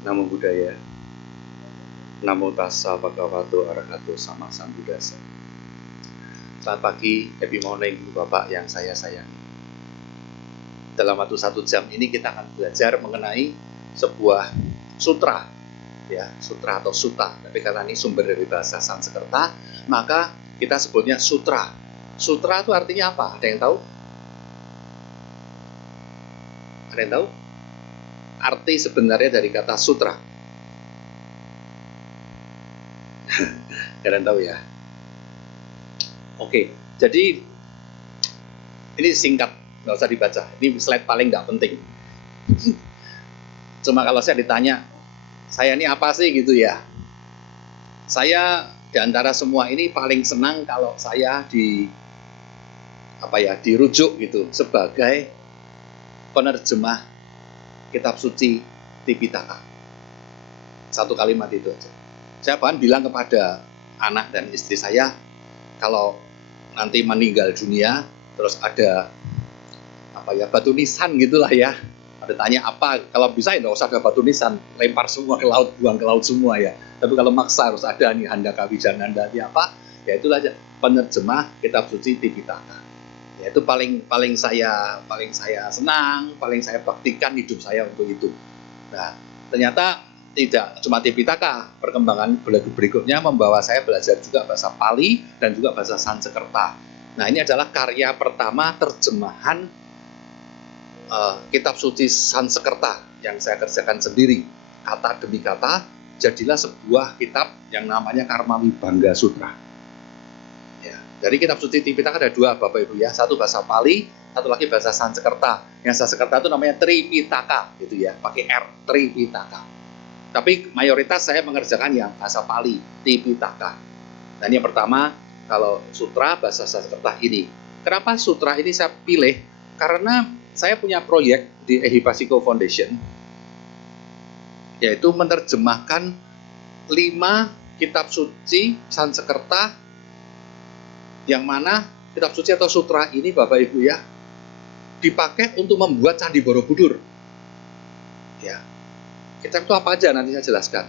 Namo Buddhaya. Namo Tassa Bhagavato Arahato Sama Sambuddhassa. Selamat pagi, happy morning Bapak yang saya sayangi. Dalam waktu 1 jam ini kita akan belajar mengenai sebuah sutra, ya, sutra atau sutta. Tapi karena ini sumber dari bahasa Sanskerta, maka kita sebutnya sutra. Sutra itu artinya apa? Ada yang tahu? Ada yang tahu? Arti sebenarnya dari kata sutra. Kalian tahu ya? Oke, jadi ini singkat, nggak usah dibaca. Ini slide paling nggak penting. Cuma kalau saya ditanya, saya ini apa sih gitu ya? Saya di antara semua ini paling senang kalau saya dirujuk gitu sebagai penerjemah kitab suci Tipitaka. Satu kalimat itu aja. Saya bahkan bilang kepada anak dan istri saya, kalau nanti meninggal dunia, terus ada batu nisan gitulah ya. Ada tanya apa, kalau bisa ya nggak usah ada batu nisan, lempar semua ke laut, buang ke laut semua ya. Tapi kalau maksa harus ada nih Handaka Wijananda apa, ya itulah aja penerjemah kitab suci Tipitaka. Ya itu paling saya senang, paling saya baktikan hidup saya untuk itu. Nah, ternyata tidak cuma Tipitaka, perkembangan berikutnya membawa saya belajar juga bahasa Pali dan juga bahasa Sanskerta. Nah, ini adalah karya pertama terjemahan kitab suci Sanskerta yang saya kerjakan sendiri, kata demi kata, jadilah sebuah kitab yang namanya Karmawibangga Sutra. Ya, dari kitab suci Tipitaka ada dua Bapak Ibu ya, satu bahasa Pali, satu lagi bahasa Sanskerta. Yang Sanskerta itu namanya Tripitaka gitu ya, pakai R, Tripitaka. Tapi mayoritas saya mengerjakan yang bahasa Pali, Tipitaka. Dan yang pertama, kalau sutra bahasa Sanskerta ini. Kenapa sutra ini saya pilih? Karena saya punya proyek di Ehipasiko Foundation, yaitu menerjemahkan 5 kitab suci Sanskerta, yang mana kitab suci atau sutra ini Bapak Ibu ya, dipakai untuk membuat Candi Borobudur. Ya, kitab itu apa aja nanti saya jelaskan.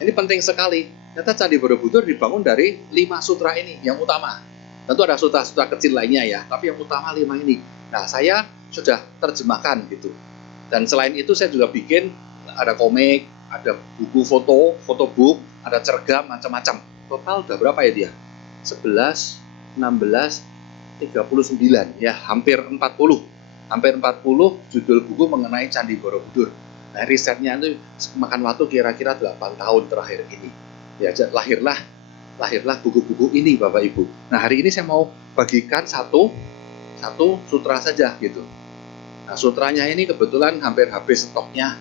Ini penting sekali. Ternyata Candi Borobudur dibangun dari 5 sutra ini yang utama. Tentu ada sutra-sutra kecil lainnya ya, tapi yang utama 5 ini. Nah, saya sudah terjemahkan gitu. Dan selain itu saya juga bikin ada komik, ada buku fotobook, ada cergam, macam-macam. Total udah berapa ya dia? 11, 16, 39 ya, hampir 40 judul buku mengenai Candi Borobudur. Nah, risetnya itu makan waktu kira-kira 8 tahun terakhir ini ya, lahirlah buku-buku ini Bapak Ibu. Nah, hari ini saya mau bagikan satu sutra saja gitu. Nah, sutranya ini kebetulan hampir habis stoknya,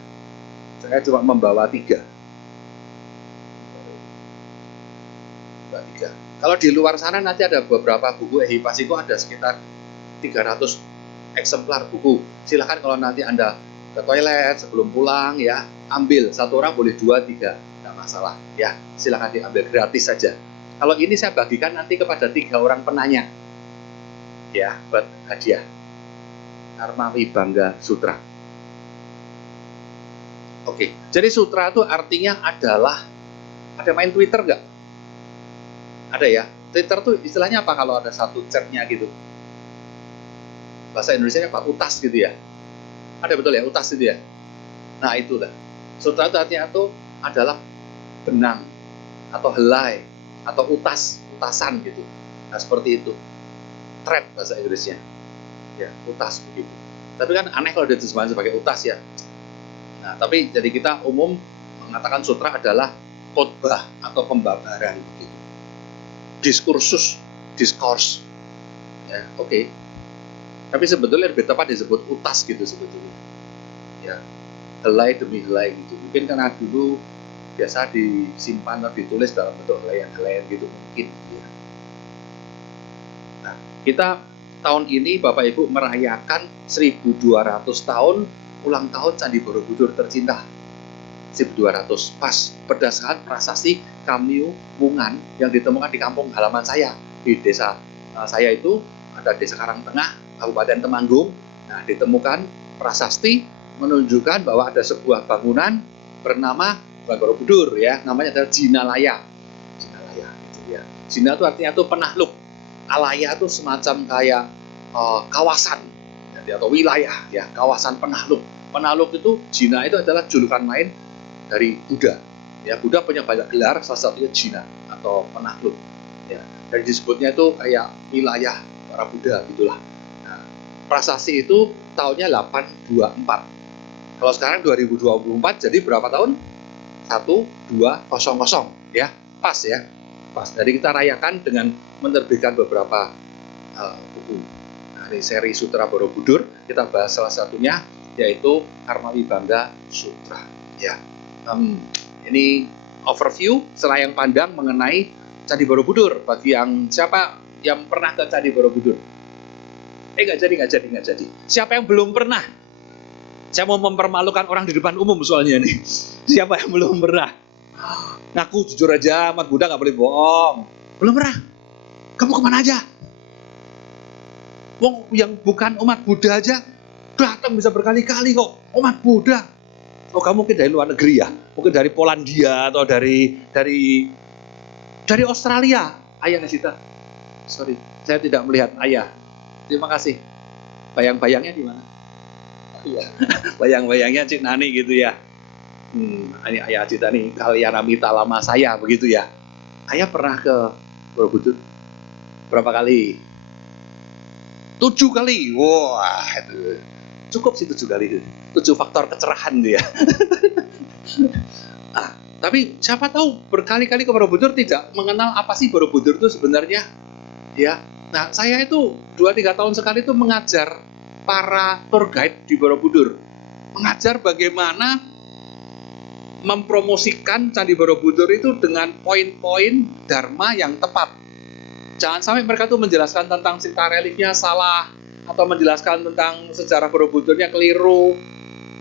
saya cuma membawa 3. Kalau di luar sana nanti ada beberapa buku Ehipasiko, ada sekitar 300 eksemplar buku. Silahkan kalau nanti Anda ke toilet sebelum pulang ya, ambil, satu orang boleh 2, 3, nggak masalah ya, silahkan diambil, gratis saja. Kalau ini saya bagikan nanti kepada 3 orang penanya ya, buat hadiah Karmawibangga Sutra. Oke, jadi sutra itu artinya adalah, ada main Twitter nggak? Ada ya. Twitter tuh istilahnya apa kalau ada satu chatnya gitu? Bahasa Indonesianya apa? Utas gitu ya. Ada betul ya, utas gitu ya. Nah, itulah. Sutra itu artinya itu adalah benang atau helai atau utasan gitu. Nah, seperti itu. Thread bahasa Inggrisnya. Ya, utas begitu. Tapi kan aneh kalau diterjemahkan sebagai utas ya. Nah, tapi jadi kita umum mengatakan sutra adalah khotbah atau pembabaran begitu. Diskurs ya, oke. Tapi sebetulnya lebih tepat disebut utas gitu sebetulnya ya, helai demi helai gitu. Mungkin karena dulu biasa disimpan atau ditulis dalam bentuk helaian gitu mungkin ya. Nah, kita tahun ini Bapak Ibu merayakan 1200 tahun ulang tahun Candi Borobudur tercinta. 1200 pas berdasarkan prasasti Kamyu Wungan yang ditemukan di kampung halaman saya, di desa saya itu ada desa Karangtengah, Kabupaten Temanggung. Nah, ditemukan prasasti menunjukkan bahwa ada sebuah bangunan bernama bukan Borobudur ya, namanya adalah Jinalaya. Jinalaya gitu ya. Jina itu artinya itu penakluk. Alaya itu semacam kayak kawasan ya, atau wilayah ya, kawasan penakluk. Penakluk itu Jina itu adalah julukan lain dari Buddha. Ya, Buddha punya banyak gelar, salah satunya Jina atau penakluk. Ya, dan disebutnya itu kayak wilayah para Buddha gitulah. Nah, prasasti itu tahunnya 824. Kalau sekarang 2024 jadi berapa tahun? 1200 ya, pas ya, pas. Jadi kita rayakan dengan menerbitkan beberapa buku. Nah, ini seri Sutra Borobudur, kita bahas salah satunya yaitu Karma Wibangga Sutra. Ya, ini overview selayang pandang mengenai Candi Borobudur. Bagi yang siapa yang pernah ke Candi Borobudur? Nggak jadi. Siapa yang belum pernah? Saya mau mempermalukan orang di depan umum soalnya nih. Siapa yang belum pernah? Ngaku jujur aja, umat Buddha nggak boleh bohong. Belum pernah? Kamu kemana aja? Wong yang bukan umat Buddha aja datang bisa berkali-kali kok. Umat Buddha. Oh, kamu mungkin dari luar negeri ya? Mungkin dari Polandia atau dari Australia. Ayah Sita. Sorry, saya tidak melihat ayah. Terima kasih. Bayang-bayangnya di mana? Iya. Bayang-bayangnya Cik Nani gitu ya. Ini ayah Cita nih, kalian mita lama saya begitu ya. Ayah pernah ke Borobudur berapa kali? 7 kali. Wah, itu cukup sih 7 kali. 7 faktor kecerahan dia. Tapi siapa tahu berkali-kali ke Borobudur tidak mengenal apa sih Borobudur itu sebenarnya. Ya. Nah, saya itu 2-3 tahun sekali itu mengajar para tour guide di Borobudur. Mengajar bagaimana mempromosikan Candi Borobudur itu dengan poin-poin dharma yang tepat. Jangan sampai mereka tuh menjelaskan tentang cita reliknya salah, atau menjelaskan tentang sejarah Borobudurnya keliru,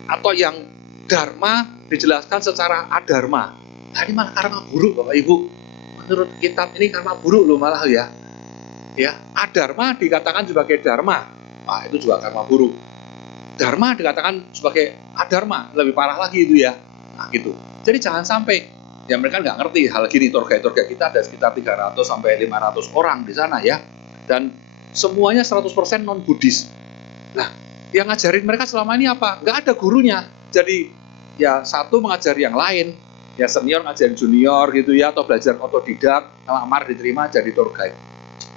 atau yang dharma dijelaskan secara adharma. Nah, ini malah karma buruk Bapak Ibu. Menurut kitab ini karma buruk loh malah ya. Ya, adharma dikatakan sebagai dharma. Nah, itu juga karma buruk. Dharma dikatakan sebagai adharma, lebih parah lagi itu ya. Nah, gitu. Jadi jangan sampai ya mereka nggak ngerti hal gini. Tour guide kita ada sekitar 300 sampai 500 orang di sana ya. Dan semuanya 100% non-Buddhis. Nah, yang ngajarin mereka selama ini apa? Nggak ada gurunya. Jadi ya satu mengajari yang lain. Ya senior ngajarin junior gitu ya, atau belajar otodidak, ngelamar diterima jadi tour guide.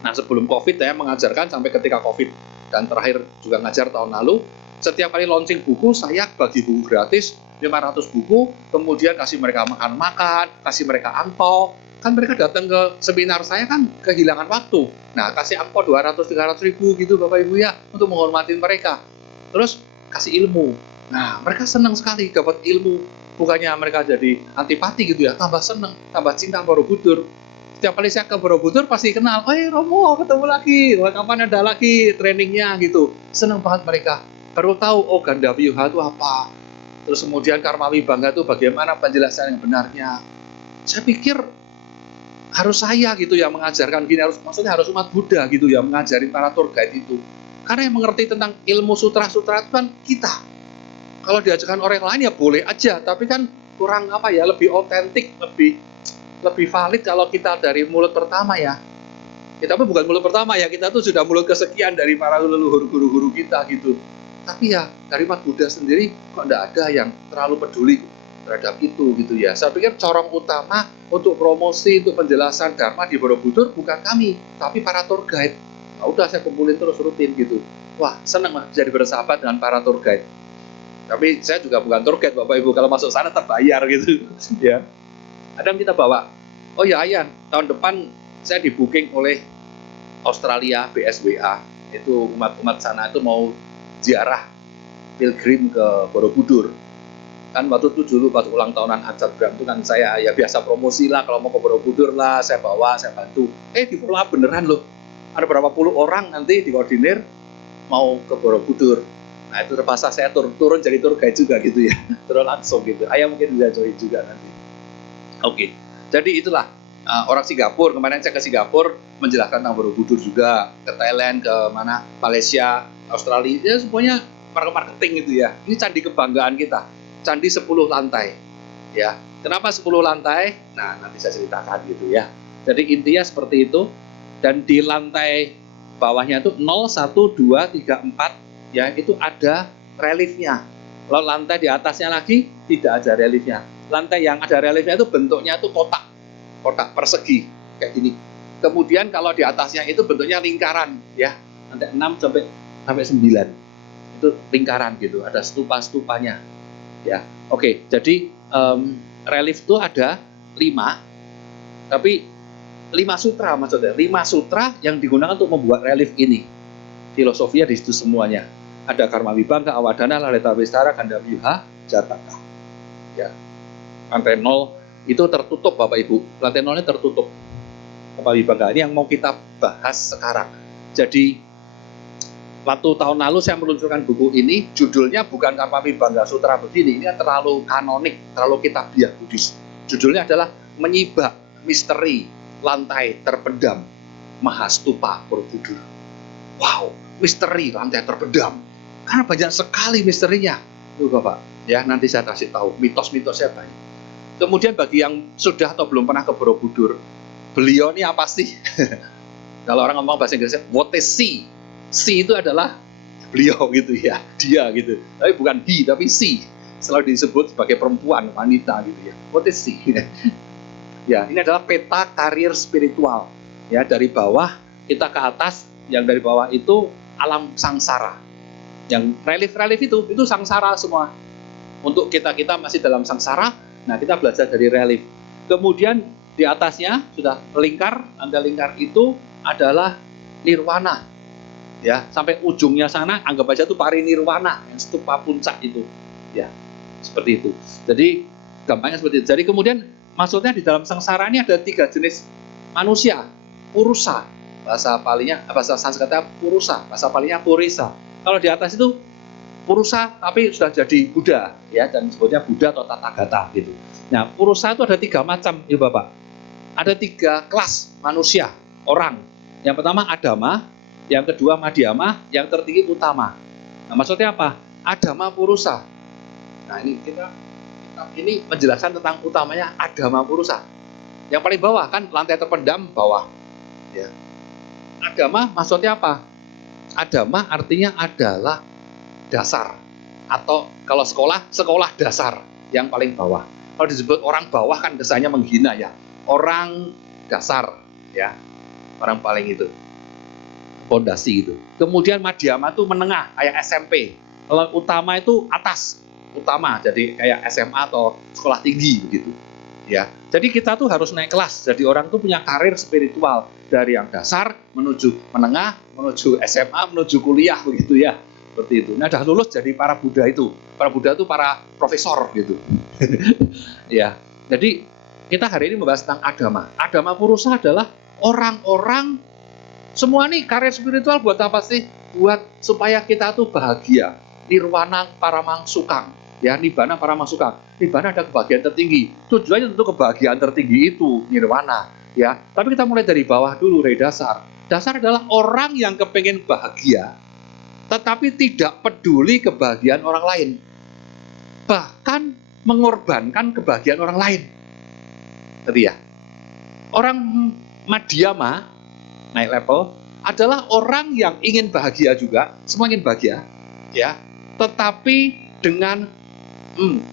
Nah, sebelum COVID saya mengajarkan sampai ketika COVID. Dan terakhir juga ngajar tahun lalu. Setiap kali launching buku, saya bagi buku gratis 500 buku, kemudian kasih mereka makan-makan, kasih mereka angpau. Kan mereka datang ke seminar saya kan kehilangan waktu. Nah, kasih angpau 200-300 ribu gitu Bapak Ibu ya, untuk menghormati mereka. Terus kasih ilmu. Nah, mereka senang sekali dapat ilmu. Bukannya mereka jadi antipati gitu ya, tambah senang, tambah cinta Borobudur. Setiap kali saya ke Borobudur pasti kenal, Romo ketemu lagi, kapan ada lagi trainingnya gitu. Senang banget mereka. Baru tahu, oh Gandawiyuha itu apa. Terus kemudian Karma Wibangga itu bagaimana penjelasan yang benarnya. Saya pikir harus saya gitu ya mengajarkan gini, maksudnya harus umat Buddha gitu ya mengajarin para tour guide itu. Karena yang mengerti tentang ilmu sutra-sutra itu kan kita. Kalau diajarkan orang lain ya boleh aja, tapi kan kurang apa ya, lebih otentik, lebih valid kalau kita dari mulut pertama ya. Kita pun bukan mulut pertama ya, kita tuh sudah mulut kesekian dari para leluhur guru-guru kita gitu. Tapi ya dari umat Buddha sendiri kok tidak ada yang terlalu peduli terhadap itu gitu ya. Saya pikir corong utama untuk promosi, untuk penjelasan Dharma di Borobudur bukan kami, tapi para tour guide. Nah, udah saya kumpulin terus rutin gitu. Wah, senang lah jadi bersahabat dengan para tour guide. Tapi saya juga bukan tour guide Bapak Ibu, kalau masuk sana terbayar gitu ya. Kadang kita bawa, oh ya ayah, tahun depan saya di booking oleh Australia BSWA, itu umat-umat sana itu mau ziarah pilgrim ke Borobudur. Kan waktu itu dulu pas ulang tahunan Acat Bram itu kan saya ya biasa promosi lah, kalau mau ke Borobudur lah saya bawa, saya bantu. Di follow up beneran loh, ada berapa puluh orang nanti dikoordinir mau ke Borobudur. Nah itu terpaksa saya turun jadi tour guide juga gitu ya, turun langsung gitu. Ayah mungkin bisa join juga nanti. Oke, jadi itulah orang Singapura. Kemarin saya ke Singapura menjelaskan tentang Borobudur juga, ke Thailand, ke mana, Malaysia, Australia, ya semuanya marketing gitu ya. Ini candi kebanggaan kita, candi 10 lantai. Ya, kenapa 10 lantai? Nah, nanti saya ceritakan gitu ya. Jadi intinya seperti itu. Dan di lantai bawahnya itu 0, 1, 2, 3, 4 ya, itu ada reliefnya. Kalau lantai di atasnya lagi tidak ada reliefnya. Lantai yang ada reliefnya itu bentuknya itu kotak persegi kayak gini. Kemudian kalau di atasnya itu bentuknya lingkaran ya. Lantai 6 sampai 9 itu lingkaran gitu, ada stupa-stupanya ya. Oke, jadi relief itu ada 5, tapi 5 sutra maksudnya, 5 sutra yang digunakan untuk membuat relief ini. Filosofinya di situ semuanya. Ada Karma Vibhanga, Awadana, Lalita Vistara, Gandavyuha, Jataka. Ya. Lantai 0 itu tertutup Bapak Ibu. Lantai 0-nya tertutup. Karma Vibhanga ini yang mau kita bahas sekarang. Jadi waktu tahun lalu saya meluncurkan buku ini, judulnya bukan Karma Vibhanga Sutra begini, ini kan terlalu kanonik, terlalu kitabiah Buddhis. Judulnya adalah Menyibak Misteri Lantai Terpendam Mahastupa Borobudur. Wow, misteri lantai terpendam. Karena banyak sekali misterinya. Tuh Bapak, ya nanti saya kasih tahu mitos-mitosnya banyak. Kemudian bagi yang sudah atau belum pernah ke Borobudur, beliau ini apa sih? Kalau orang ngomong bahasa Inggrisnya, what is she? She itu adalah beliau gitu ya, dia gitu. Tapi bukan he, tapi she. Selalu disebut sebagai perempuan, wanita gitu ya. What is she? Ya, ini adalah peta karir spiritual. Ya, dari bawah kita ke atas, yang dari bawah itu alam sangsara. Yang relief-relief itu sangsara semua. Untuk kita masih dalam sangsara, nah kita belajar dari relief. Kemudian di atasnya sudah lingkar, anda lingkar itu adalah nirwana. Ya, sampai ujungnya sana anggap aja itu parinirwana, yang stupa puncak itu. Ya, seperti itu. Jadi gampangnya seperti itu. Jadi kemudian maksudnya di dalam sangsara ini ada 3 jenis manusia. Purusa, bahasa palinya, bahasa Sanskerta purusa, bahasa palinya purisa. Kalau di atas itu purusa tapi sudah jadi Buddha ya, dan disebutnya Buddha atau Tathagata gitu. Nah, purusa itu ada 3 macam ya Bapak. Ada 3 kelas manusia, orang. Yang pertama Adama, yang kedua Madhyama, yang tertinggi Utama. Nah, maksudnya apa? Adama purusa. Nah, ini menjelaskan tentang utamanya Adama purusa. Yang paling bawah kan lantai terpendam bawah. Ya. Adama maksudnya apa? Adama artinya adalah dasar, atau kalau sekolah dasar yang paling bawah. Kalau disebut orang bawah kan kesannya menghina ya. Orang dasar ya, orang paling itu pondasi itu. Kemudian Madhyama itu menengah kayak SMP. Kalau utama itu atas, utama jadi kayak SMA atau sekolah tinggi begitu. Ya, jadi kita tuh harus naik kelas. Jadi orang tuh punya karir spiritual dari yang dasar menuju menengah, menuju SMA, menuju kuliah begitu ya. Seperti itu. Nah, dah lulus jadi para Buddha itu. Para Buddha itu para profesor gitu. Ya. Jadi kita hari ini membahas tentang Adama. Adama purusa adalah orang-orang semua nih karir spiritual buat apa sih? Buat supaya kita tuh bahagia. Nirwana Paramangsukang. Ya, Nibbana Paramangsukang. Nibbana ada kebahagiaan tertinggi. Tujuannya tentu kebahagiaan tertinggi itu nirwana. Ya, tapi kita mulai dari bawah dulu, dari dasar. Dasar adalah orang yang kepengen bahagia, tetapi tidak peduli kebahagiaan orang lain. Bahkan mengorbankan kebahagiaan orang lain. Tadi ya. Orang Madhyama, naik level, adalah orang yang ingin bahagia juga, semua ingin bahagia, ya, tetapi dengan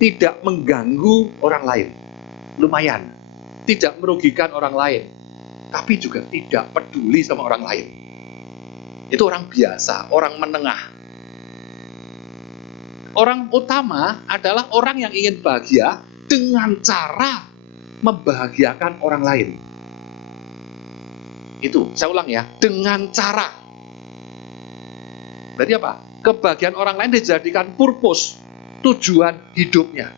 tidak mengganggu orang lain. Lumayan. Tidak merugikan orang lain, tapi juga tidak peduli sama orang lain. Itu orang biasa, orang menengah. Orang utama adalah orang yang ingin bahagia dengan cara membahagiakan orang lain. Itu, saya ulang ya, dengan cara. Berarti apa? Kebahagiaan orang lain dijadikan purpose, tujuan hidupnya.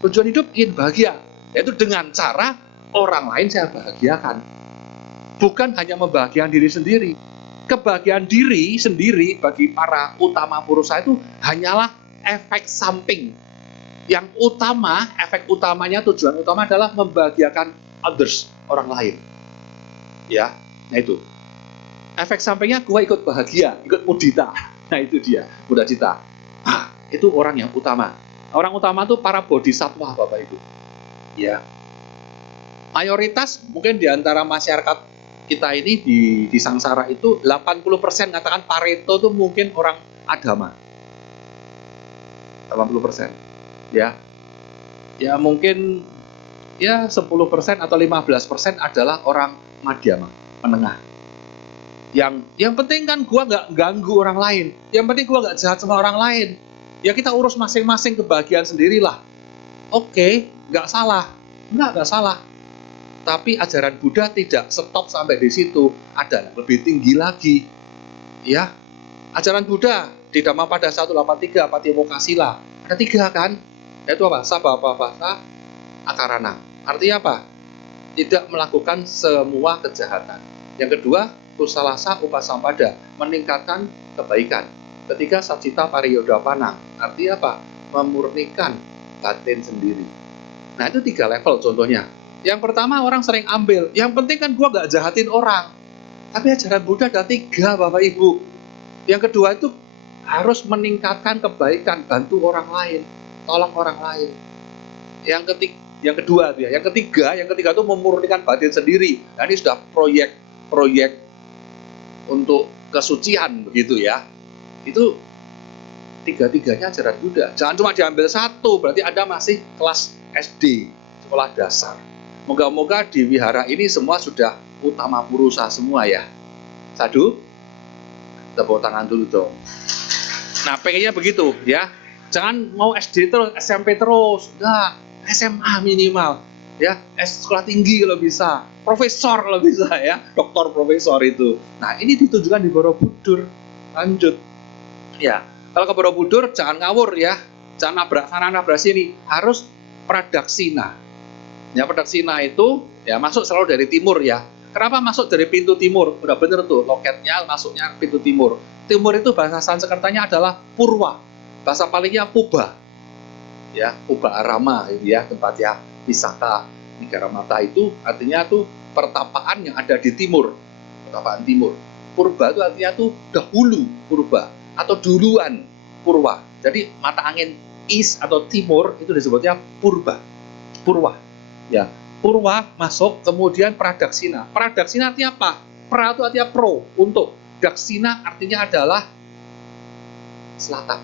Tujuan hidup ingin bahagia, yaitu dengan cara orang lain saya bahagiakan. Bukan hanya membahagiakan diri sendiri. Kebahagiaan diri sendiri bagi para utama purusa itu hanyalah efek samping. Yang utama, efek utamanya, tujuan utama adalah membahagiakan others, orang lain. Ya, nah itu. Efek sampingnya gue ikut bahagia, ikut mudita. Nah itu dia, mudita. Itu orang yang utama. Orang utama itu para bodhisattva Bapak Ibu. Ya, mayoritas mungkin di antara masyarakat kita ini di Sangsara itu 80% katakan Pareto itu mungkin orang agama. 80%. Ya. Ya mungkin ya 10% atau 15% adalah orang madhyama, menengah. Yang penting kan gua nggak ganggu orang lain. Yang penting gua nggak jahat sama orang lain. Ya kita urus masing-masing kebahagiaan sendirilah. Oke, nggak salah. Nggak salah. Tapi ajaran Buddha tidak stop sampai di situ. Ada yang lebih tinggi lagi. Ya, ajaran Buddha di Dhammapada 183 Patimokkha-sila ada 3 kan? Yaitu apa? Sababhasa akarana. Artinya apa? Tidak melakukan semua kejahatan. Yang kedua, kusalasa upasampada, meningkatkan kebaikan. Ketiga, saccita pariyodapana. Artinya apa? Memurnikan batin sendiri. Nah, itu 3 level contohnya. Yang pertama orang sering ambil, yang penting kan gua gak jahatin orang. Tapi ajaran Buddha ada 3, Bapak Ibu. Yang kedua itu harus meningkatkan kebaikan, bantu orang lain, tolong orang lain. Yang ketiga itu memurnikan batin sendiri. Nah, ini sudah proyek untuk kesucian begitu ya. Itu 3-tiganya ajaran Buddha. Jangan cuma diambil satu, berarti Anda masih kelas SD, sekolah dasar. Moga-moga di wihara ini semua sudah utama purusa semua ya. Sadu, tepuk tangan dulu dong. Nah, pengennya begitu ya. Jangan mau SD terus, SMP terus, enggak, SMA minimal. Ya, sekolah tinggi kalau bisa, profesor kalau bisa ya, doktor profesor itu. Nah, ini ditujukan di Borobudur. Lanjut. Ya, kalau ke Borobudur jangan ngawur ya. Jangan nabrak sana nabrak sini, harus pradaksina. Ya, pradaksina itu ya masuk selalu dari timur ya. Kenapa masuk dari pintu timur? Udah bener tuh, loketnya masuknya pintu timur. Timur itu bahasa Sanskertanya adalah Purwa. Bahasa palingnya Puba. Ya, Puba Arama itu ya, tempatnya Wisata Nigaramata itu artinya tuh pertapaan yang ada di timur. Pertapaan timur. Purba itu artinya tuh dahulu Purba atau duluan Purwa. Jadi mata angin east atau timur itu disebutnya Purba. Purwa. Ya, Purwa masuk, kemudian pradaksina. Pradaksina artinya apa? Pra itu artinya pro, untuk. Daksina artinya adalah selatan.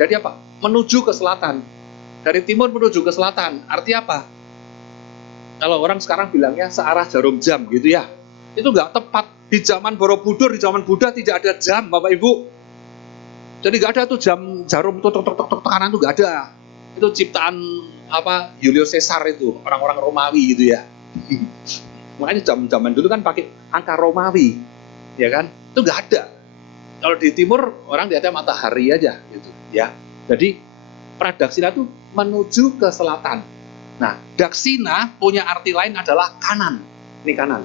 Jadi apa? Menuju ke selatan. Dari timur menuju ke selatan. Artinya apa? Kalau orang sekarang bilangnya searah jarum jam gitu ya. Itu nggak tepat. Di zaman Borobudur, di zaman Buddha tidak ada jam, Bapak Ibu. Jadi nggak ada tuh jam jarum tok kanan tuh nggak ada. Itu ciptaan apa Julius Caesar itu, orang-orang Romawi gitu ya. Makanya zaman dulu kan pakai angka Romawi, ya kan? Itu nggak ada. Kalau di timur orang lihatnya matahari aja gitu, ya. Jadi pradaksina itu menuju ke selatan. Nah, daksina punya arti lain adalah kanan. Ini kanan.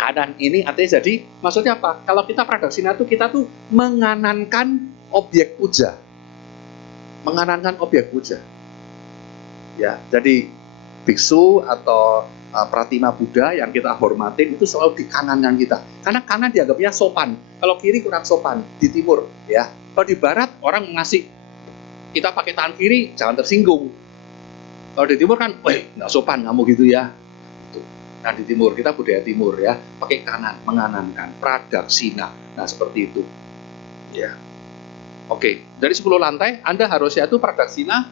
Kanan ini artinya jadi maksudnya apa? Kalau kita pradaksina itu kita tuh menganankan objek puja. Menganankan objek puja. Ya, jadi biksu atau pratima Buddha yang kita hormatin itu selalu di kanan kita. Karena kanan dianggapnya sopan. Kalau kiri kurang sopan di timur, ya. Kalau di barat orang ngasih kita pakai tangan kiri jangan tersinggung. Kalau di timur kan, nggak sopan kamu gitu ya. Nah, di timur kita budaya timur ya, pakai kanan, menganankan, pradaksina. Nah, seperti itu. Ya. Oke, dari 10 lantai Anda harusnya itu pradaksina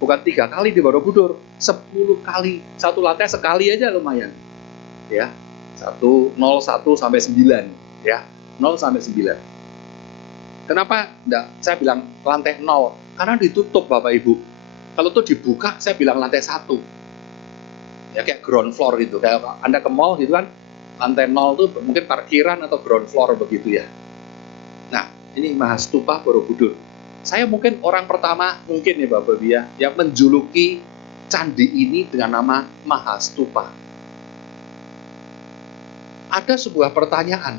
bukan 3 kali di Borobudur, 10 kali. Satu lantai sekali aja lumayan. Ya. 1 sampai 9 ya. 0 sampai 9. Kenapa enggak saya bilang lantai 0? Karena ditutup Bapak Ibu. Kalau itu dibuka saya bilang lantai 1. Ya kayak ground floor gitu. Kayak Anda ke mall gitu kan, lantai 0 itu mungkin parkiran atau ground floor begitu ya. Nah, ini Mahastupa Borobudur. Saya mungkin orang pertama mungkin ya Bapak Ibu ya, yang menjuluki candi ini dengan nama Mahastupa. Ada sebuah pertanyaan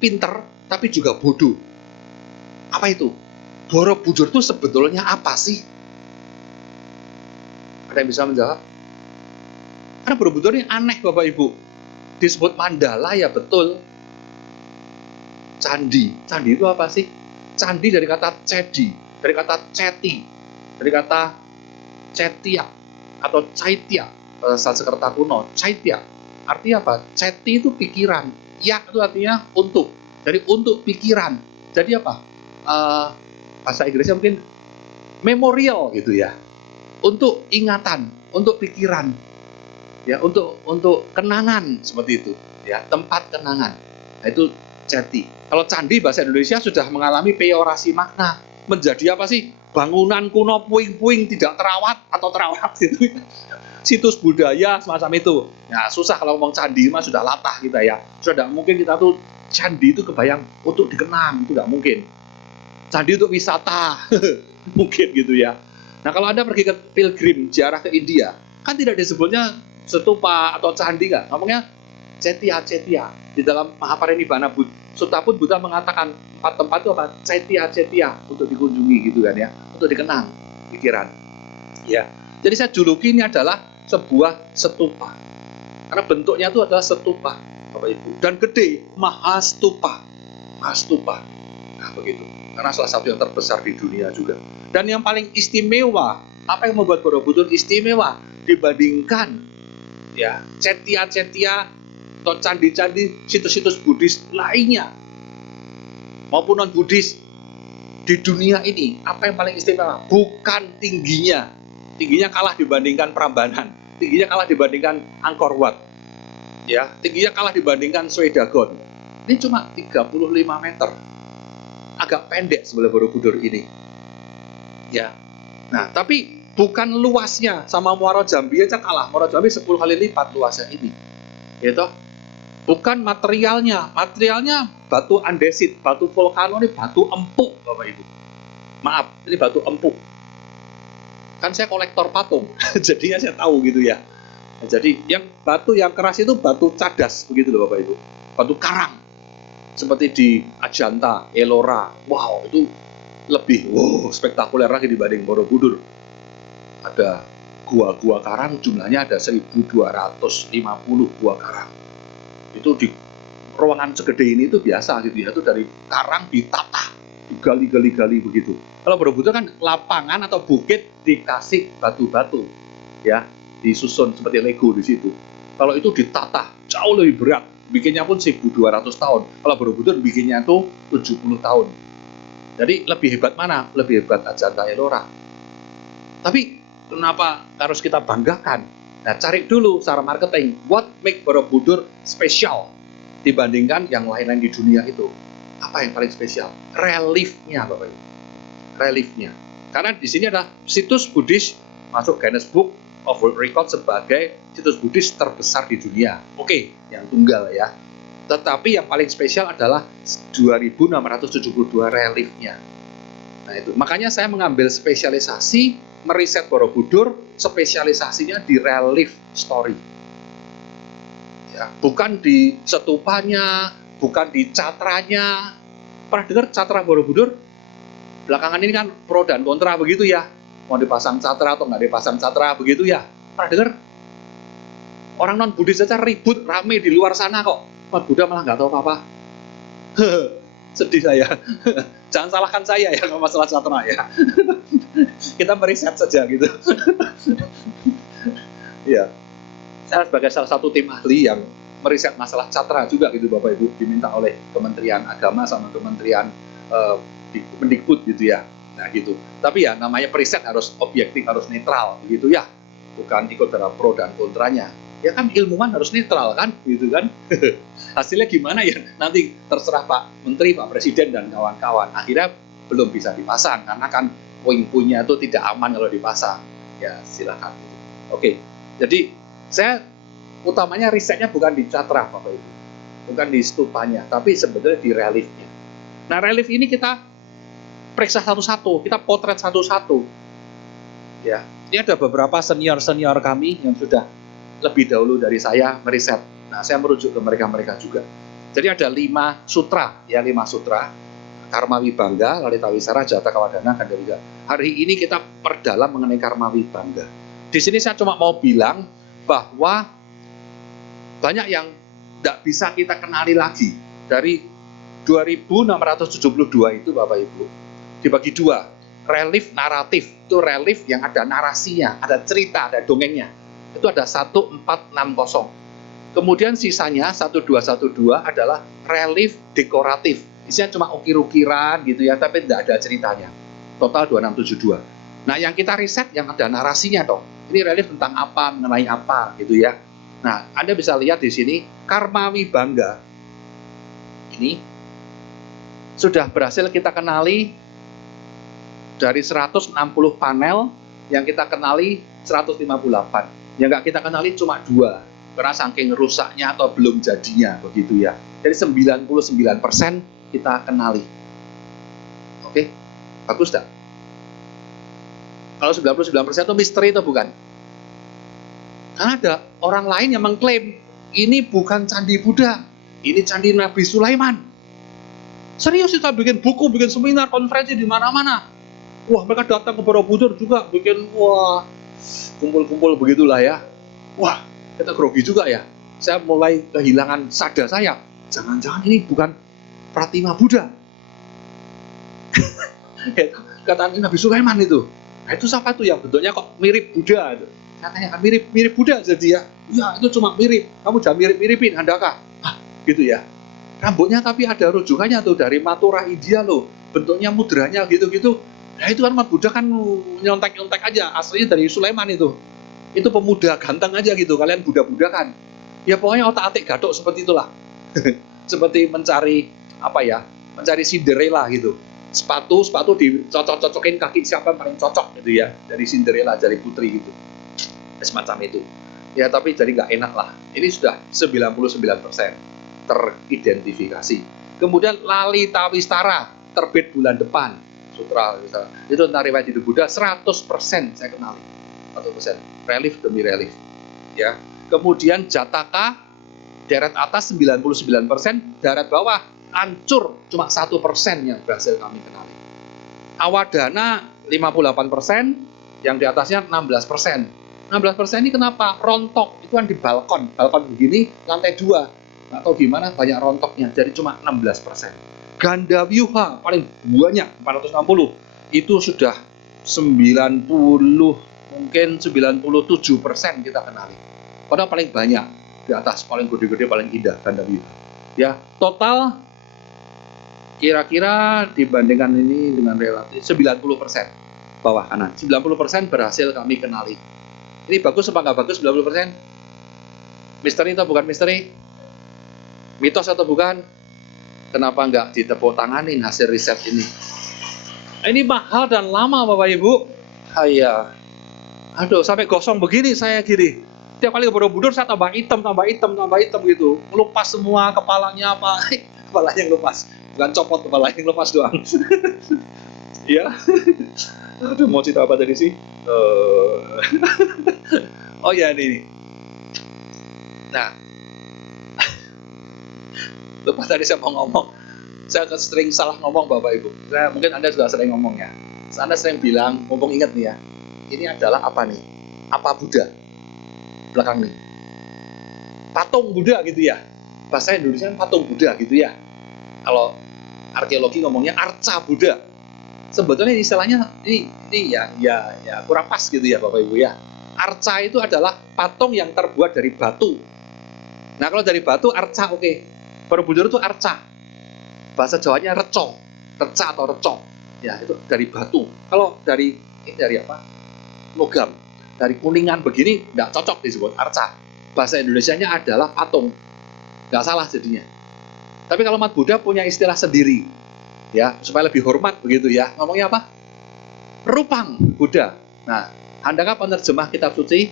pinter tapi juga bodoh. Apa itu? Borobudur itu sebetulnya apa sih? Ada yang bisa menjawab? Karena Borobudur ini aneh Bapak Ibu. Disebut mandala ya betul. Candi itu apa sih? Candi dari kata cedi, dari kata ceti, dari kata Cetya atau Caitya, bahasa Sanskerta kuno, Caitya. Artinya apa? Ceti itu pikiran, ya itu artinya untuk. Jadi untuk pikiran. Jadi apa? Bahasa Inggrisnya mungkin memorial gitu ya. Untuk ingatan, untuk pikiran. Ya, untuk kenangan seperti itu, ya, tempat kenangan. Nah, itu ceti. Kalau candi bahasa Indonesia sudah mengalami peyorasi makna. Menjadi apa sih? Bangunan kuno puing-puing tidak terawat atau terawat gitu. Situs budaya semacam itu. Nah, susah kalau ngomong candi mah sudah latah kita ya. Sudah tidak mungkin kita tuh candi itu kebayang untuk dikenang, itu tidak mungkin. Candi untuk wisata mungkin gitu ya. Nah, kalau Anda pergi ke pilgrim ziarah ke India, kan tidak disebutnya stupa atau candi, nggak, ngomongnya Cetya. Di dalam Mahaparinibbana Sutta pun Buddha mengatakan 4 tempat itu apa? Cetya untuk dikunjungi gitu kan ya, untuk dikenang pikiran. Ya. Jadi saya juluki ini adalah sebuah stupa. Karena bentuknya itu adalah stupa, Bapak Ibu. Dan gede, Mahastupa. Nah, begitu. Karena salah satu yang terbesar di dunia juga. Dan yang paling istimewa, apa yang membuat Borobudur istimewa dibandingkan ya Cetya atau candi-candi situs-situs Buddhis lainnya maupun non-Buddhis di dunia ini? Apa yang paling istimewa? Bukan tingginya kalah dibandingkan Prambanan, tingginya kalah dibandingkan Angkor Wat, ya, tingginya kalah dibandingkan Swedagon. Ini cuma 35 meter, agak pendek sebelah Borobudur ini, ya. Nah, tapi bukan luasnya, sama Muaro Jambi aja kalah. Muaro Jambi 10 kali lipat luasnya ini, gitu. Bukan materialnya batu andesit, batu vulkano, ini batu empuk, Bapak Ibu. Maaf, ini batu empuk. Kan saya kolektor patung, jadinya saya tahu gitu ya. Nah, jadi yang batu yang keras itu batu cadas, begitu loh Bapak Ibu. Batu karang, seperti di Ajanta, Ellora. Wow, itu lebih spektakuler lagi dibanding Borobudur. Ada gua-gua karang, jumlahnya ada 1250 gua karang. Itu di ruangan segede ini itu biasa gitu ya, itu dari karang ditata, digali begitu. Kalau Borobudur kan lapangan atau bukit dikasih batu-batu, ya, disusun seperti Lego di situ. Kalau itu ditata jauh lebih berat, bikinnya pun 1200 tahun. Kalau Borobudur bikinnya itu 70 tahun. Jadi lebih hebat mana? Lebih hebat Ajanta Ellora. Tapi kenapa harus kita banggakan? Nah, cari dulu secara marketing, what make Borobudur spesial dibandingkan yang lain-lain di dunia itu. Apa yang paling spesial? Reliefnya, Bapak Ibu. Reliefnya. Karena di sini ada situs Buddhis masuk Guinness Book of World Record sebagai situs Buddhis terbesar di dunia. Oke, yang tunggal ya. Tetapi yang paling spesial adalah 2.672 reliefnya. Nah, itu. Makanya saya mengambil spesialisasi meriset Borobudur, spesialisasinya di relief story. Ya, bukan di setupanya, bukan di catranya. Pernah dengar catra Borobudur? Belakangan ini kan pro dan kontra begitu ya. Mau dipasang catra atau nggak dipasang catra begitu ya. Pernah dengar? Orang non-Buddhis saja ribut, rame di luar sana kok. Umat Buddha malah nggak tahu apa-apa. Sedih saya. Jangan salahkan saya ya kalau masalah catra ya. Kita meriset saja gitu. Ya, saya sebagai salah satu tim ahli yang meriset masalah catra juga gitu Bapak Ibu, diminta oleh Kementerian Agama sama Kementerian Mendikbud gitu ya. Nah gitu. Tapi ya namanya periset harus objektif, harus netral gitu ya. Bukan ikut dalam pro dan kontranya. Ya kan ilmuwan harus netral kan gitu kan. Hasilnya gimana ya nanti terserah Pak Menteri, Pak Presiden dan kawan-kawan. Akhirnya belum bisa dipasang karena kan puing-puingnya itu tidak aman kalau dipasang. Ya silakan. Oke. Jadi saya utamanya risetnya bukan di catra Bapak Ibu, bukan di stupanya, tapi sebenarnya di reliefnya. Nah, relief ini kita periksa satu-satu, kita potret satu-satu. Ya, ini ada beberapa senior-senior kami yang sudah lebih dahulu dari saya meriset. Nah, saya merujuk ke mereka-mereka juga. Jadi ada 5 sutra, ya 5 sutra. Karma Wibangga, Lalita Wisara, Jata Kawadana, Kandariga. Hari ini kita perdalam mengenai Karma Wibangga. Di sini saya cuma mau bilang bahwa banyak yang tidak bisa kita kenali lagi. Dari 2.672 itu Bapak Ibu dibagi 2. relief naratif. Itu relief yang ada narasinya, ada cerita, ada dongengnya. Itu ada 1460. Kemudian sisanya 1212 adalah relief dekoratif. Isinya cuma ukir-ukiran gitu ya, tapi tidak ada ceritanya. Total 2672. Nah, yang kita riset yang ada narasinya dong. Ini relief tentang apa, mengenai apa gitu ya. Nah, Anda bisa lihat di sini Karma Wibangga. Ini sudah berhasil kita kenali dari 160 panel, yang kita kenali 158. Yang nggak kita kenali cuma 2. Karena saking rusaknya atau belum jadinya begitu ya. Jadi 99% kita kenali. Oke, bagus tak? Kalau 99% itu misteri itu bukan? Karena ada orang lain yang mengklaim ini bukan candi Buddha, ini candi Nabi Sulaiman. Serius kita bikin buku, bikin seminar, konferensi di mana-mana. Wah, mereka datang ke Borobudur juga bikin kumpul-kumpul begitulah ya. Wah, kita grogi juga ya. Saya mulai kehilangan sadar saya. Jangan-jangan ini bukan Pratima Buddha. Kata Nabi Sulaiman itu. Nah, itu siapa tuh yang bentuknya kok mirip Buddha itu? Saya tanyakan mirip Buddha jadi ya. Ya, itu cuma mirip. Kamu jangan mirip-miripin, Andaka. Gitu ya. Rambutnya tapi ada rujukannya tuh dari Mathura India loh. Bentuknya mudranya gitu-gitu. Nah, itu kan Buddha kan nyontek-nyontek aja. Aslinya dari Sulaiman itu. Itu pemuda ganteng aja gitu, kalian budak-budak kan. Ya pokoknya otak-atik gadok seperti itulah. Seperti mencari apa ya, mencari Cinderella gitu. Sepatu dicocok-cocokin kaki siapa yang paling cocok gitu ya, dari Cinderella, dari putri gitu. Semacam itu. Ya tapi jadi nggak enak lah. Ini sudah 99% teridentifikasi. Kemudian Lalita Wistara terbit bulan depan. Sutra itu tentang riwayat hidup Buddha 100% saya kenali. 100%, relief demi relief ya. Kemudian Jataka deret atas 99%, deret bawah hancur cuma 1% yang berhasil kami kenali. Awadana 58%, yang di atasnya 16%. 16% ini kenapa? Rontok, itu kan di balkon begini, lantai 2. Nggak tahu gimana banyak rontoknya, jadi cuma 16%. Gandavyuha paling banyak 460, itu sudah 90, mungkin 97% kita kenali. Padahal paling banyak di atas, paling gede-gede, paling indah Gandavyuha. Ya, total kira-kira dibandingkan ini dengan relatif 90% bawah kanan. 90% berhasil kami kenali. Ini bagus apa nggak bagus 90%? Misteri atau bukan misteri? Mitos atau bukan? Kenapa nggak ditepuk tanganin hasil riset ini? Ini mahal dan lama Bapak Ibu. Iya. Aduh, sampai gosong begini saya gini. Tiap kali ke Borobudur saya tambah hitam gitu. Ngelupas semua kepalanya apa? Kepalanya yang lepas. Bukan copot, kepalanya yang lepas doang. Ya. Aduh, mau cerita apa tadi sih? Oh ya, ini. Nah. Lupa tadi saya mau ngomong. Saya sering salah ngomong Bapak Ibu. Mungkin Anda juga sering ngomong ya. Anda sering bilang, ngomong ingat nih ya. Ini adalah apa nih? Apa Buddha? Belakang nih. Patung Buddha gitu ya. Bahasa Indonesia patung Buddha gitu ya. Kalau arkeologi ngomongnya arca Buddha. Sebetulnya istilahnya ini ya kurang pas gitu ya Bapak Ibu ya. Arca itu adalah patung yang terbuat dari batu. Nah, kalau dari batu arca oke. Borobudur itu arca. Bahasa Jawanya reco. Reca atau reco. Ya, itu dari batu. Kalau dari apa? Logam, dari kuningan begini nggak cocok disebut arca. Bahasa Indonesianya adalah patung, nggak salah jadinya. Tapi kalau umat Buddha punya istilah sendiri ya, supaya lebih hormat begitu ya. Ngomongnya apa? Rupang Buddha. Nah, Handaka penerjemah kitab suci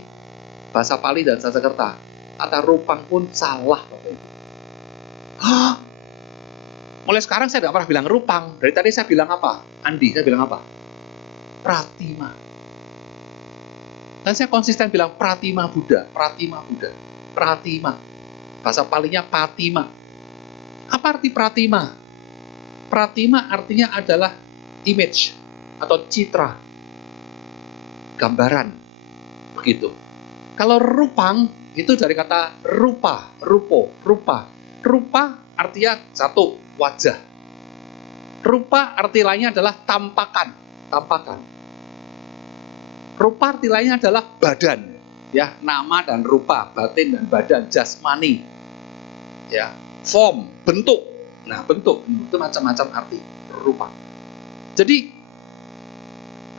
bahasa Pali dan Sanskerta, kata rupang pun salah. Mulai sekarang saya nggak pernah bilang rupang. Dari tadi saya bilang apa? Andi, saya bilang apa? Pratima. Dan saya konsisten bilang Pratima Buddha. Pratima. Bahasa Palinya Patima. Apa arti Pratima? Pratima artinya adalah image atau citra. Gambaran. Begitu. Kalau rupang itu dari kata rupa. Rupa artinya satu, wajah. Rupa arti lainnya adalah tampakan. tampakan. Rupa arti lainnya adalah badan, ya, nama dan rupa, batin dan badan, jasmani, ya, form, bentuk. Nah, bentuk itu macam-macam arti rupa. Jadi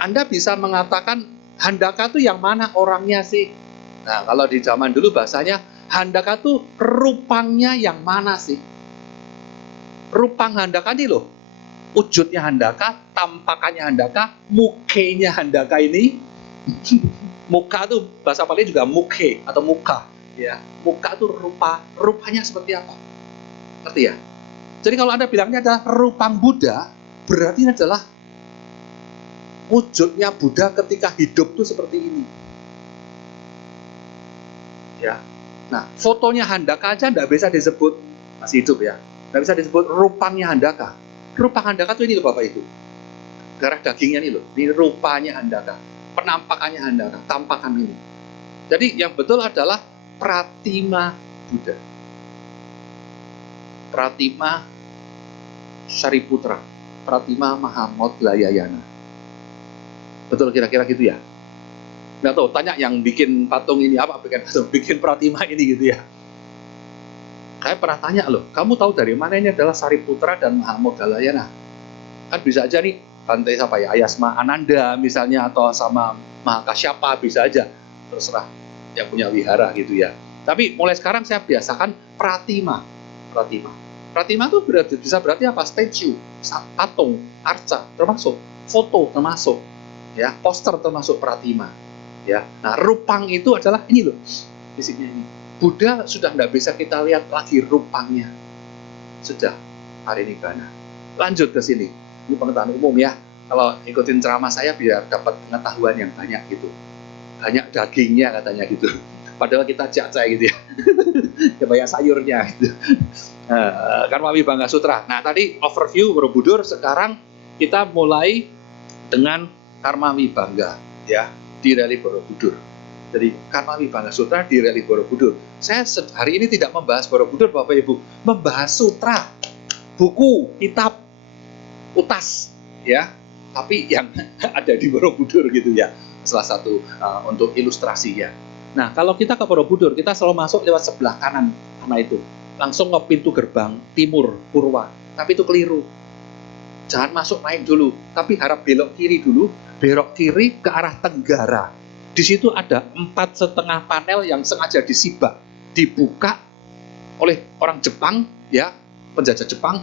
Anda bisa mengatakan Handaka itu yang mana orangnya sih? Nah, kalau di zaman dulu bahasanya Handaka itu rupangnya yang mana sih? Rupang Handaka ini loh, wujudnya Handaka, tampakannya Handaka, mukenya Handaka ini. Muka itu bahasa Pali juga mukhe atau muka, ya. Muka itu rupanya seperti apa? Ngerti ya? Jadi kalau Anda bilangnya adalah rupang Buddha, berarti ini adalah wujudnya Buddha ketika hidup itu seperti ini. Ya. Nah, fotonya Handaka aja nggak bisa disebut masih hidup, ya. Nggak bisa disebut rupangnya Handaka. Rupang Handaka itu ini loh Bapak Ibu. Darah dagingnya ini loh. Ini rupanya Handaka. Penampakannya Handaka. Tampakan ini. Jadi yang betul adalah Pratima Buddha. Pratima Sariputra. Pratima Mahamodhlayayana. Betul kira-kira gitu ya? Nggak tahu, tanya yang bikin patung ini apa, bikin Pratima ini gitu ya. Saya pernah tanya loh, kamu tahu dari mana ini adalah Sariputra dan Mahamodhlayayana? Kan bisa aja nih, Bante siapa ya, Ayasma Ananda misalnya, atau sama Mahakasyapa, bisa aja, terserah yang punya wihara gitu ya. Tapi mulai sekarang saya biasakan Pratima. Pratima itu bisa berarti apa? Statue, patung, arca, termasuk foto, termasuk ya, poster termasuk Pratima. Ya, nah rupang itu adalah ini loh, fisiknya ini. Buddha sudah tidak bisa kita lihat lagi rupangnya, sudah parinibbana. Lanjut ke sini, ini pengetahuan umum ya. Kalau ikutin ceramah saya biar dapat pengetahuan yang banyak gitu, banyak dagingnya katanya gitu. Padahal kita jacai gitu ya, banyak sayurnya gitu. Karma Vibhanga Sutra. Nah tadi overview Borobudur, sekarang kita mulai dengan Karma Vibhanga ya, di Reli Borobudur. Jadi Karma Vibhanga Sutra di Reli Borobudur. Saya hari ini tidak membahas Borobudur Bapak Ibu, membahas sutra, buku, kitab, utas ya, tapi yang ada di Borobudur gitu ya, salah satu untuk ilustrasinya. Nah kalau kita ke Borobudur, kita selalu masuk lewat sebelah kanan karena itu, langsung ke pintu gerbang timur Purwa, tapi itu keliru. Jangan masuk naik dulu, tapi harap belok kiri dulu, belok kiri ke arah tenggara. Di situ ada 4,5 panel yang sengaja disibak, dibuka oleh orang Jepang ya, penjajah Jepang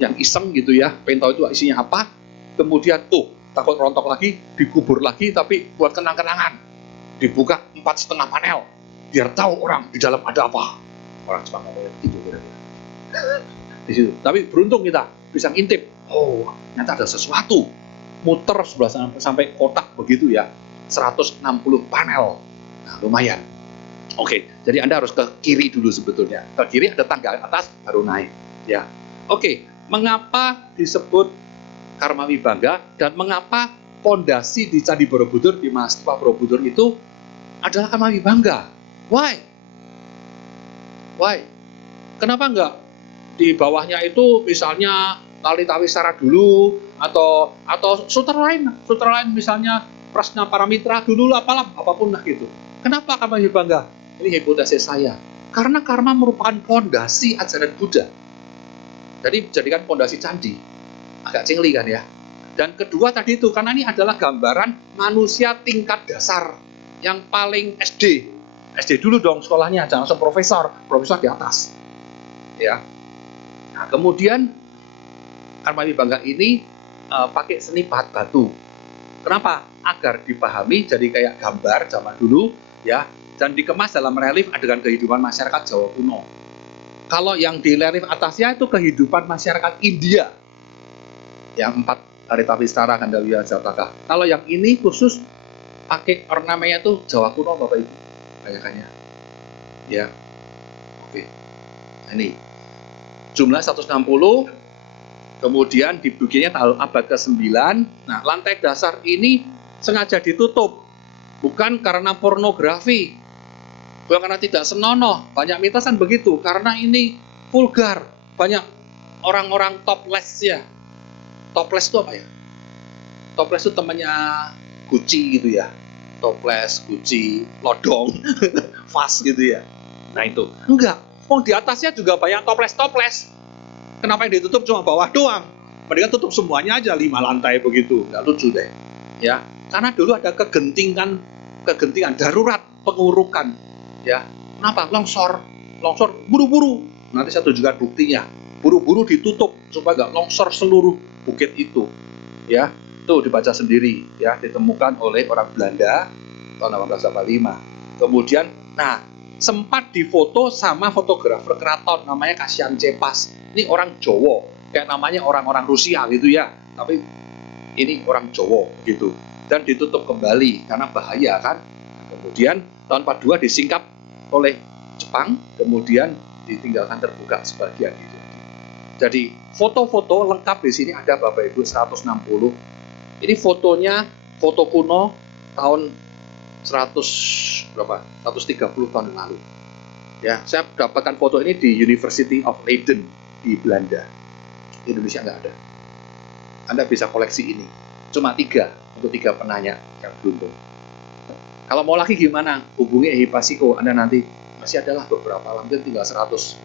yang iseng gitu ya, pengen tahu itu isinya apa. Kemudian takut rontok lagi, dikubur lagi, tapi buat kenang-kenangan dibuka 4,5 panel biar tahu orang di dalam ada apa. Orang Jepang ngomongnya gitu kira-kira di situ. Tapi beruntung kita bisa ngintip, ternyata ada sesuatu. Muter sebelah sana sampai kotak begitu ya, 160 panel. Nah, lumayan. Oke, jadi Anda harus ke kiri dulu sebetulnya. Ke kiri ada tangga atas baru naik ya. Oke, mengapa disebut Karma Vibhanga dan mengapa pondasi di Candi Borobudur, di Mahasiswa Borobudur itu adalah Karma Vibhanga? Why? Kenapa enggak di bawahnya itu misalnya Lalita Wisara dulu, atau sutra lain misalnya Prasna Paramitra dulu, apapun lah gitu. Kenapa Karma Vibhanga? Ini hipotesis saya. Karena karma merupakan pondasi ajaran Buddha. Jadi jadikan pondasi candi. Agak cingli kan ya. Dan kedua tadi itu, karena ini adalah gambaran manusia tingkat dasar yang paling SD. SD dulu dong sekolahnya, jangan langsung profesor di atas. Ya. Nah, kemudian Karma Vibhanga ini pakai seni pahat batu. Kenapa? Agar dipahami jadi kayak gambar zaman dulu ya, dan dikemas dalam relief adegan kehidupan masyarakat Jawa kuno. Kalau yang di relief atasnya itu kehidupan masyarakat India. Yang 4 Lalita Wisara, Gandawiya, Jataka. Kalau yang ini khusus pakai ornamennya tuh Jawa kuno Bapak Ibu. Kayaknya. Ya. Oke. Ini jumlah 160, kemudian dibikinnya abad ke-9. Nah, lantai dasar ini sengaja ditutup, bukan karena pornografi, bukan karena tidak senonoh. Banyak mitos kan begitu, karena ini vulgar. Banyak orang-orang topless ya. Topless itu apa ya? Toples itu temannya Gucci gitu ya. Toples, Gucci, Lodong, Fast gitu ya. Nah itu. Enggak. Oh di atasnya juga banyak toples-toples. Kenapa yang ditutup cuma bawah doang? Mendingan tutup semuanya aja 5 lantai begitu. Nggak lucu deh. Ya. Karena dulu ada kegentingan darurat pengurukan. Ya. Kenapa? Longsor buru-buru. Nanti saya tunjukkan buktinya. Buru-buru ditutup supaya nggak longsor seluruh bukit itu. Ya. Itu dibaca sendiri. Ya. Ditemukan oleh orang Belanda tahun 1885. Kemudian, nah sempat difoto sama fotografer keraton namanya Kasian Cepas. Ini orang Jawa, kayak namanya orang-orang Rusia gitu ya, tapi ini orang Jawa gitu. Dan ditutup kembali karena bahaya kan. Kemudian tahun 42 disingkap oleh Jepang, kemudian ditinggalkan terbuka sebagian gitu. Jadi foto-foto lengkap di sini ada Bapak Ibu 160. Ini fotonya, foto kuno tahun 130 tahun yang lalu. Ya, saya dapatkan foto ini di University of Leiden di Belanda. Di Indonesia nggak ada. Anda bisa koleksi ini. Cuma 3 untuk 3 penanya yang beruntung. Kalau mau lagi gimana? Hubungi Ehipasiko. Anda nanti masih adalah beberapa, mungkin tinggal 100.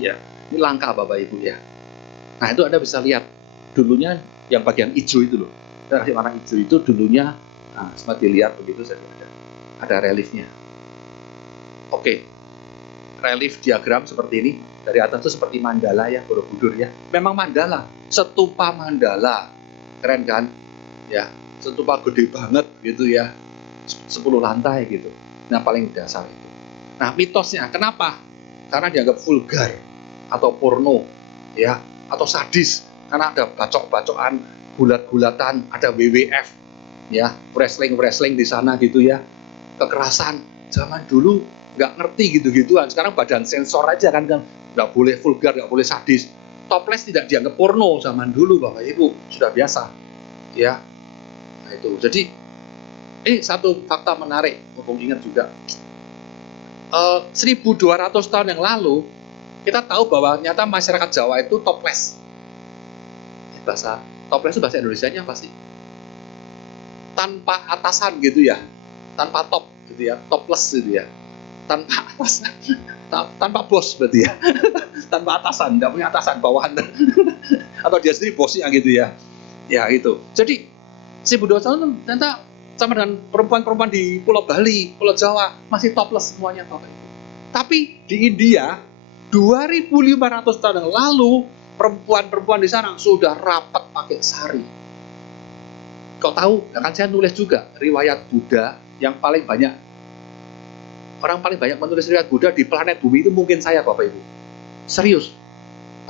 Ya, ini langka Bapak Ibu ya. Nah itu Anda bisa lihat dulunya yang bagian hijau itu loh. Dan warna hijau itu dulunya, nah, sempat dilihat begitu saja ada reliefnya. Oke, relief diagram seperti ini. Dari atas itu seperti mandala ya, Borobudur ya. Memang mandala, stupa mandala. Keren kan? Ya, stupa gede banget gitu ya. 10 lantai gitu. Nah, paling dasar itu. Nah, mitosnya kenapa? Karena dianggap vulgar atau porno ya, atau sadis. Karena ada bacok-bacokan, bulat-bulatan, ada WWF ya, wrestling di sana gitu ya. Kekerasan zaman dulu nggak ngerti gitu-gituan. Sekarang badan sensor aja kan nggak boleh vulgar, nggak boleh sadis. Toples tidak dianggap porno zaman dulu Bapak Ibu, sudah biasa ya. Nah itu. Jadi ini satu fakta menarik, mumpung ingat juga. 1200 tahun yang lalu kita tahu bahwa nyata masyarakat Jawa itu toples. Bahasa toples itu bahasa Indonesianya apa sih? Tanpa atasan gitu ya, tanpa top gitu ya, topless gitu ya, tanpa atasan, tanpa bos berarti ya, tanpa atasan, tidak punya atasan, bawahan atau dia sendiri bosnya gitu ya, ya itu. Jadi 1200 tahun ternyata sama dengan perempuan-perempuan di Pulau Bali, Pulau Jawa masih topless semuanya topless. Tapi di India 2500 tahun yang lalu perempuan-perempuan di sana sudah rapat pakai sari. Kau tahu, kan saya nulis juga riwayat Buddha yang paling banyak, orang paling banyak menulis riwayat Buddha di planet bumi itu mungkin saya Bapak Ibu. Serius,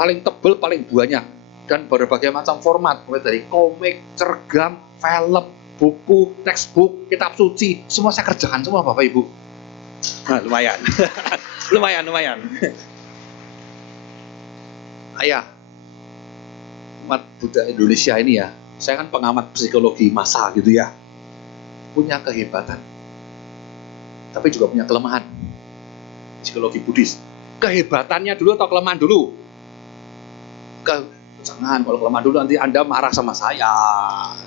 paling tebel, paling banyak, dan berbagai macam format, mulai dari komik, cergam, film, buku, textbook, kitab suci, semua saya kerjakan semua Bapak Ibu. Nah, lumayan. lumayan. Ayah, umat Buddha Indonesia ini ya, saya kan pengamat psikologi massa gitu ya, punya kehebatan, tapi juga punya kelemahan. Psikologi Buddhis, kehebatannya dulu atau kelemahan dulu? Jangan, kalau kelemahan dulu nanti Anda marah sama saya,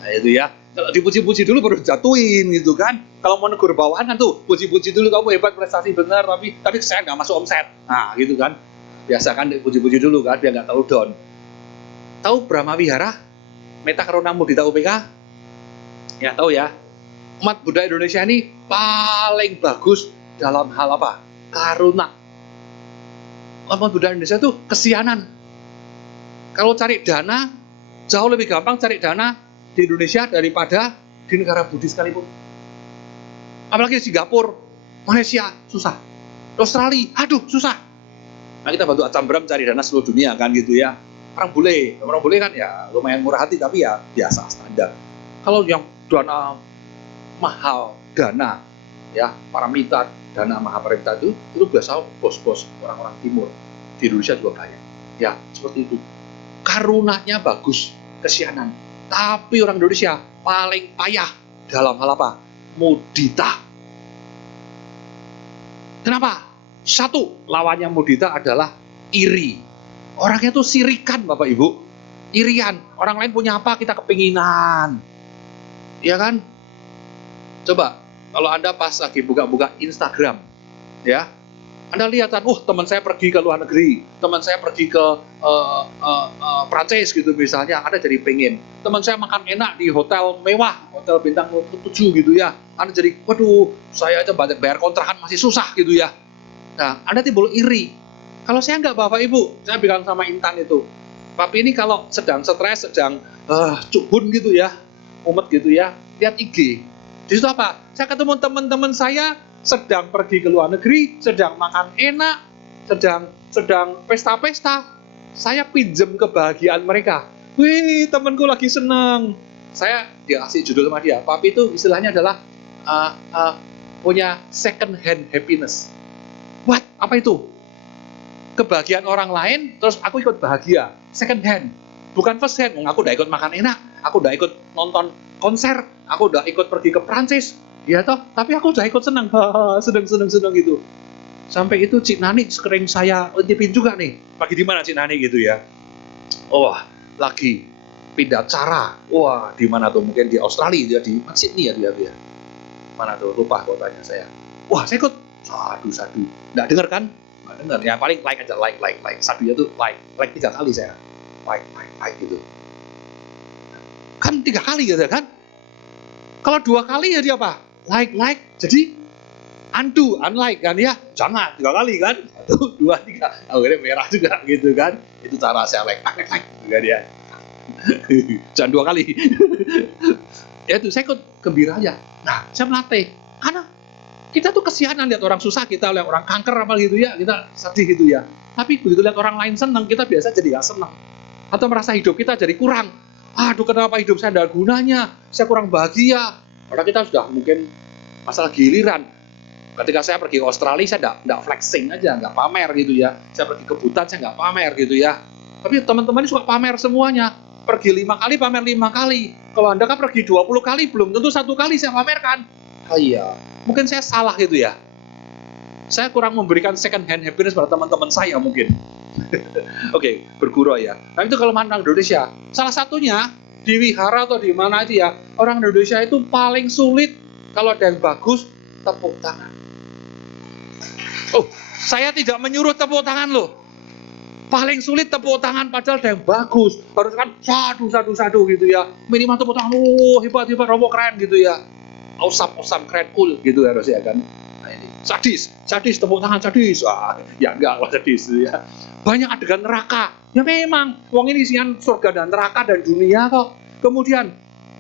itu ya. Kalau dipuji-puji dulu baru jatuhin gitu kan. Kalau mau negur bawahan kan tuh, puji-puji dulu kamu hebat, prestasi benar, tapi saya nggak masuk omset. Nah gitu kan. Biasa kan dipuji-puji dulu kan, biar nggak terlalu down. Tahu Brahma Wihara? Meta Karuna Mudita UPK? Ya tahu ya. Umat Buddha Indonesia ini paling bagus dalam hal apa? Karuna. Umat Buddha Indonesia itu kesianan. Kalau cari dana, jauh lebih gampang cari dana di Indonesia daripada di negara Buddhis sekalipun. Apalagi Singapura, Malaysia, susah. Australia, aduh susah. Nah kita bantu Acam Bram cari dana seluruh dunia kan gitu ya. Orang bule kan ya lumayan murah hati tapi ya biasa standar. Kalau yang dana mahal, dana ya paramita, dana Mahaparita itu biasa bos-bos orang-orang timur. Di Indonesia juga banyak. Ya seperti itu. Karunanya bagus, kesianan. Tapi orang Indonesia paling payah dalam hal apa? Mudita. Kenapa? Satu, lawannya mudita adalah iri. Orangnya tuh sirikan Bapak Ibu. irian. Orang lain punya apa, kita kepinginan. Iya kan? Coba, kalau Anda pas lagi buka-buka Instagram, ya, Anda lihat kan, teman saya pergi ke luar negeri, teman saya pergi ke Prancis gitu misalnya, Anda jadi pengen. Teman saya makan enak di hotel mewah, hotel bintang 7 gitu ya, Anda jadi, waduh, saya aja bayar kontrakan masih susah gitu ya. Nah, Anda timbul iri. Kalau saya enggak, Bapak Ibu, saya bilang sama Intan itu, Papi ini kalau sedang stres, sedang cubun gitu ya, mumet gitu ya, lihat IG. Di situ apa? Saya ketemu teman-teman saya sedang pergi ke luar negeri, sedang makan enak, sedang pesta-pesta. Saya pinjem kebahagiaan mereka. Wih, temanku lagi senang. Saya kasih judul sama dia. Papi itu istilahnya adalah punya second hand happiness. What? Apa itu? Kebahagiaan orang lain, terus aku ikut bahagia. Second hand, bukan first hand. Aku udah ikut makan enak, aku udah ikut nonton konser, aku udah ikut pergi ke Prancis, ya toh. Tapi aku udah ikut senang, senang gitu. Sampai itu Cik Nani sering saya intipin juga nih. Pagi di mana Cik Nani gitu ya? Lagi pindah cara. Wah, di mana tuh? Mungkin di Australia, dia di Sydney ya dia. Mana tuh? Lupa kotanya saya. Wah, saya ikut. Sadu. Nggak dengar kan? Dengar ya, paling like aja, like sadunya tuh like 3 kali saya like gitu kan, 3 kali gitu kan. Kalau 2 kali ya dia apa, like jadi unlike kan ya, jangan 3 kali kan, 1, 2, 3 akhirnya merah juga gitu kan. Itu cara saya like gitu kan ya. Jangan 2 kali. Ya itu saya ikut gembira aja. Nah, saya melatih karena kita tuh kesianan lihat orang susah, kita lihat orang kanker apa gitu ya, kita sedih gitu ya. Tapi begitu lihat orang lain senang, kita biasa jadi gak senang. Atau merasa hidup kita jadi kurang. Aduh, kenapa hidup saya ada gunanya? Saya kurang bahagia. Padahal kita sudah mungkin masalah giliran. Ketika saya pergi ke Australia, saya enggak flexing aja, enggak pamer gitu ya. Saya pergi ke Butan, saya enggak pamer gitu ya. Tapi teman-teman ini suka pamer semuanya. Pergi 5 kali, pamer 5 kali. Kalau Anda kan pergi 20 kali, belum tentu 1 kali saya pamerkan. Iya, mungkin saya salah gitu ya. Saya kurang memberikan second hand happiness pada teman-teman saya mungkin. Oke, bergurau ya. Nah itu kalau orang Indonesia, salah satunya di wihara atau di mana aja ya, orang Indonesia itu paling sulit kalau ada yang bagus, tepuk tangan. Saya tidak menyuruh tepuk tangan loh. Paling sulit tepuk tangan padahal ada yang bagus. Harus kan sadu gitu ya. Minimal tepuk tangan, hebat, robo keren gitu ya. Awesome, keren, cool gitu harusnya kan. Nah, ini sadis tepuk tangan sadis. Ya enggak lah sadis ya. Banyak adegan neraka. Ya memang, wong ini isian surga dan neraka dan dunia kok. Kemudian,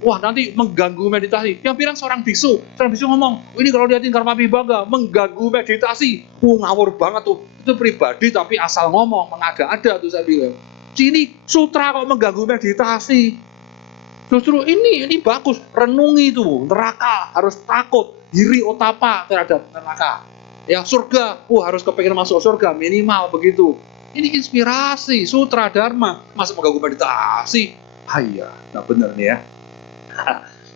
nanti mengganggu meditasi. Yang bilang seorang biksu ngomong, ini kalau lihatin Karmapi Bangga, mengganggu meditasi. Ngawur banget tuh. Itu pribadi tapi asal ngomong, mengada-ada tuh saya bilang. Sini sutra kok mengganggu meditasi. Justru ini bagus, renungi itu, neraka harus takut, diri otapa terhadap neraka. Ya surga, harus kepengen masuk surga minimal begitu. Ini inspirasi, sutra dharma, masa mengganggu meditasi. Iya, nggak benar nih ya.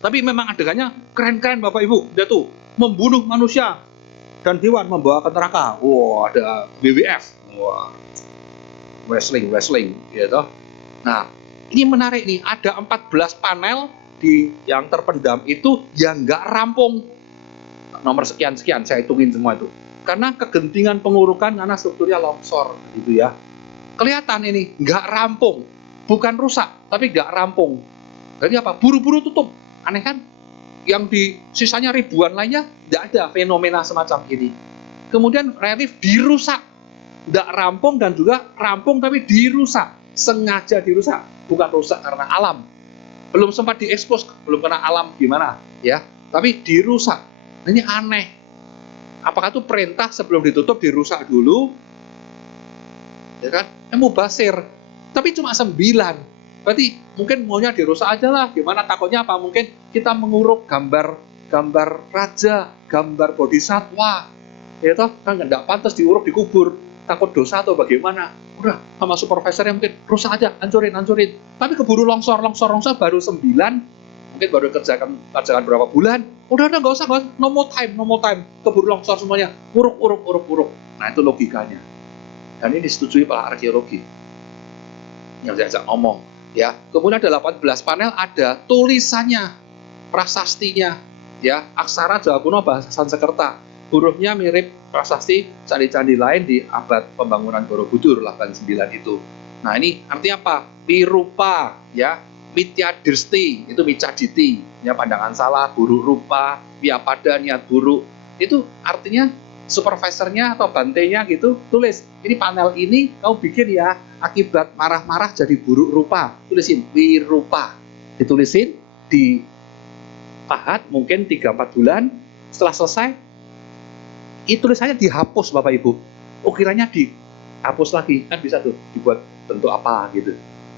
Tapi memang adegannya keren-keren Bapak Ibu, dia tuh membunuh manusia dan hewan membawa ke neraka. Ada WWF, wrestling, gitu. Nah, ini menarik nih, ada 14 panel yang terpendam itu yang nggak rampung. Nomor sekian, saya hitungin semua itu. Karena kegentingan pengurukan, karena strukturnya longsor gitu ya. Kelihatan ini nggak rampung, bukan rusak, tapi nggak rampung. Jadi apa? Buru-buru tutup. Aneh kan? Yang di sisanya ribuan lainnya nggak ada fenomena semacam ini. Kemudian relief dirusak, nggak rampung dan juga rampung tapi dirusak, sengaja dirusak. Bukan rusak karena alam, belum sempat diekspos, belum kena alam gimana ya, tapi dirusak. Ini aneh, apakah itu perintah sebelum ditutup dirusak dulu ya kan? Mubasir, tapi cuma 9, berarti mungkin maunya dirusak aja lah, gimana, takutnya apa, mungkin kita menguruk gambar raja, gambar bodhisatwa ya toh, kan nggak pantas diuruk dikubur, takut dosa atau bagaimana. Udah sama supervisornya mungkin rusak aja, hancurin. Tapi keburu longsor baru 9, mungkin baru kerjakan berapa bulan. Udah nggak usah, no more time, keburu longsor semuanya, uruk. Nah itu logikanya. Dan ini disetujui oleh arkeologi. Yang saya ngomong, Ya, kemudian ada 18 panel, ada tulisannya, prasastinya, ya, aksara Jawa kuno bahasa Sanskerta. Hurufnya mirip prasasti candi-candi lain di abad pembangunan Borobudur 89 itu. Nah, ini artinya apa? Pirupa, ya, mitya dirsti, itu micaditi, ya, pandangan salah, buruk rupa, pada niat buruk. Itu artinya supervisornya atau bantenya gitu tulis, ini panel ini kau bikin ya, akibat marah-marah jadi buruk rupa, tulisin pirupa, ditulisin di pahat mungkin 3-4 bulan. Setelah selesai itu tulisannya dihapus Bapak Ibu, ukirannya dihapus lagi, kan bisa tuh dibuat bentuk apa gitu.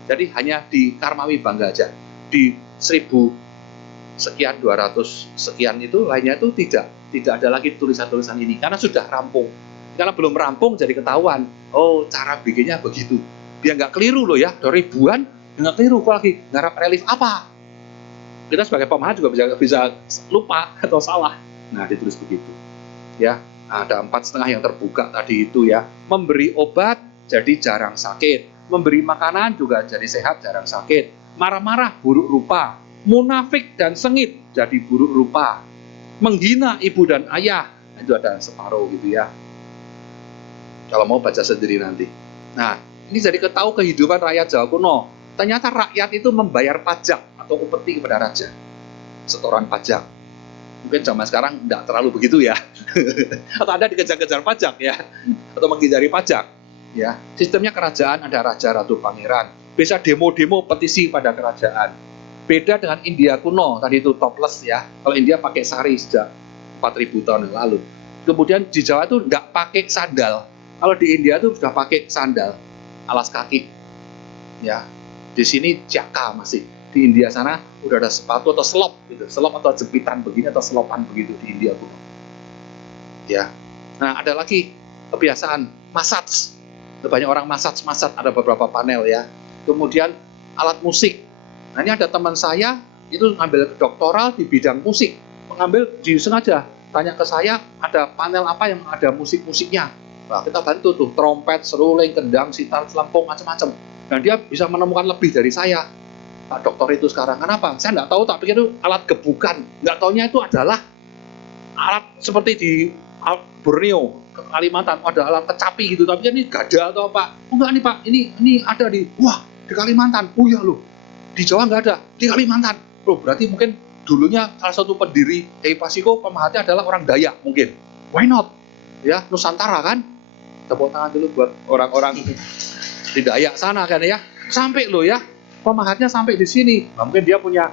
Jadi hanya di Karmawi Bangga aja, di 1000 sekian 200 sekian itu lainnya itu tidak ada lagi tulisan-tulisan ini karena sudah rampung. Karena belum rampung jadi ketahuan, oh cara bikinnya begitu, biar nggak keliru loh ya, ada ribuan nggak keliru, kok lagi ngarap relief apa, kita sebagai pemahat juga bisa lupa atau salah. Nah, ditulis begitu ya. Ada 4,5 yang terbuka tadi itu ya, memberi obat jadi jarang sakit, memberi makanan juga jadi sehat jarang sakit, marah-marah buruk rupa, munafik dan sengit jadi buruk rupa, menghina ibu dan ayah, itu ada separuh gitu ya, kalau mau baca sendiri nanti. Nah, ini jadi ketahui kehidupan rakyat Jawa kuno. Ternyata rakyat itu membayar pajak atau upeti kepada raja, setoran pajak. Mungkin zaman sekarang tidak terlalu begitu ya, atau ada dikejar-kejar pajak ya, atau menghindari pajak ya. Sistemnya kerajaan ada raja, ratu, pangeran, bisa demo-demo petisi pada kerajaan. Beda dengan India kuno, tadi itu topless ya, kalau India pakai sari sejak 4000 tahun yang lalu. Kemudian di Jawa itu nggak pakai sandal, kalau di India itu sudah pakai sandal, alas kaki ya. Di sini jaka masih, di India sana udah ada sepatu atau selop gitu, selop atau jepitan begini atau selopan begitu di India kuno ya. Nah, ada lagi kebiasaan massage, banyak orang massage, ada beberapa panel ya. Kemudian alat musik. Nah, ini ada teman saya itu ngambil doktoral di bidang musik, mengambil sengaja tanya ke saya, ada panel apa yang ada musik-musiknya. Nah, kita bantu tuh, trompet, seruling, kendang, sitar, selempung, macam-macam. Dan dia bisa menemukan lebih dari saya, Pak Dokter itu sekarang. Kenapa? Saya nggak tahu, tak pikir itu alat gebukan. Nggak taunya itu adalah alat seperti di Borneo, Kalimantan, ada alat kecapi gitu. Tapi kan ini gada atau apa? Oh enggak nih Pak, ini ada di Kalimantan. Oh iya loh, di Jawa nggak ada, di Kalimantan. Loh, berarti mungkin dulunya salah satu pendiri Pasiko pemahatnya adalah orang Dayak mungkin. Why not? Ya, Nusantara kan? Tepuk tangan dulu buat orang-orang di Dayak sana kan ya. Sampai loh ya, pemahatnya sampai di sini. Nah, mungkin dia punya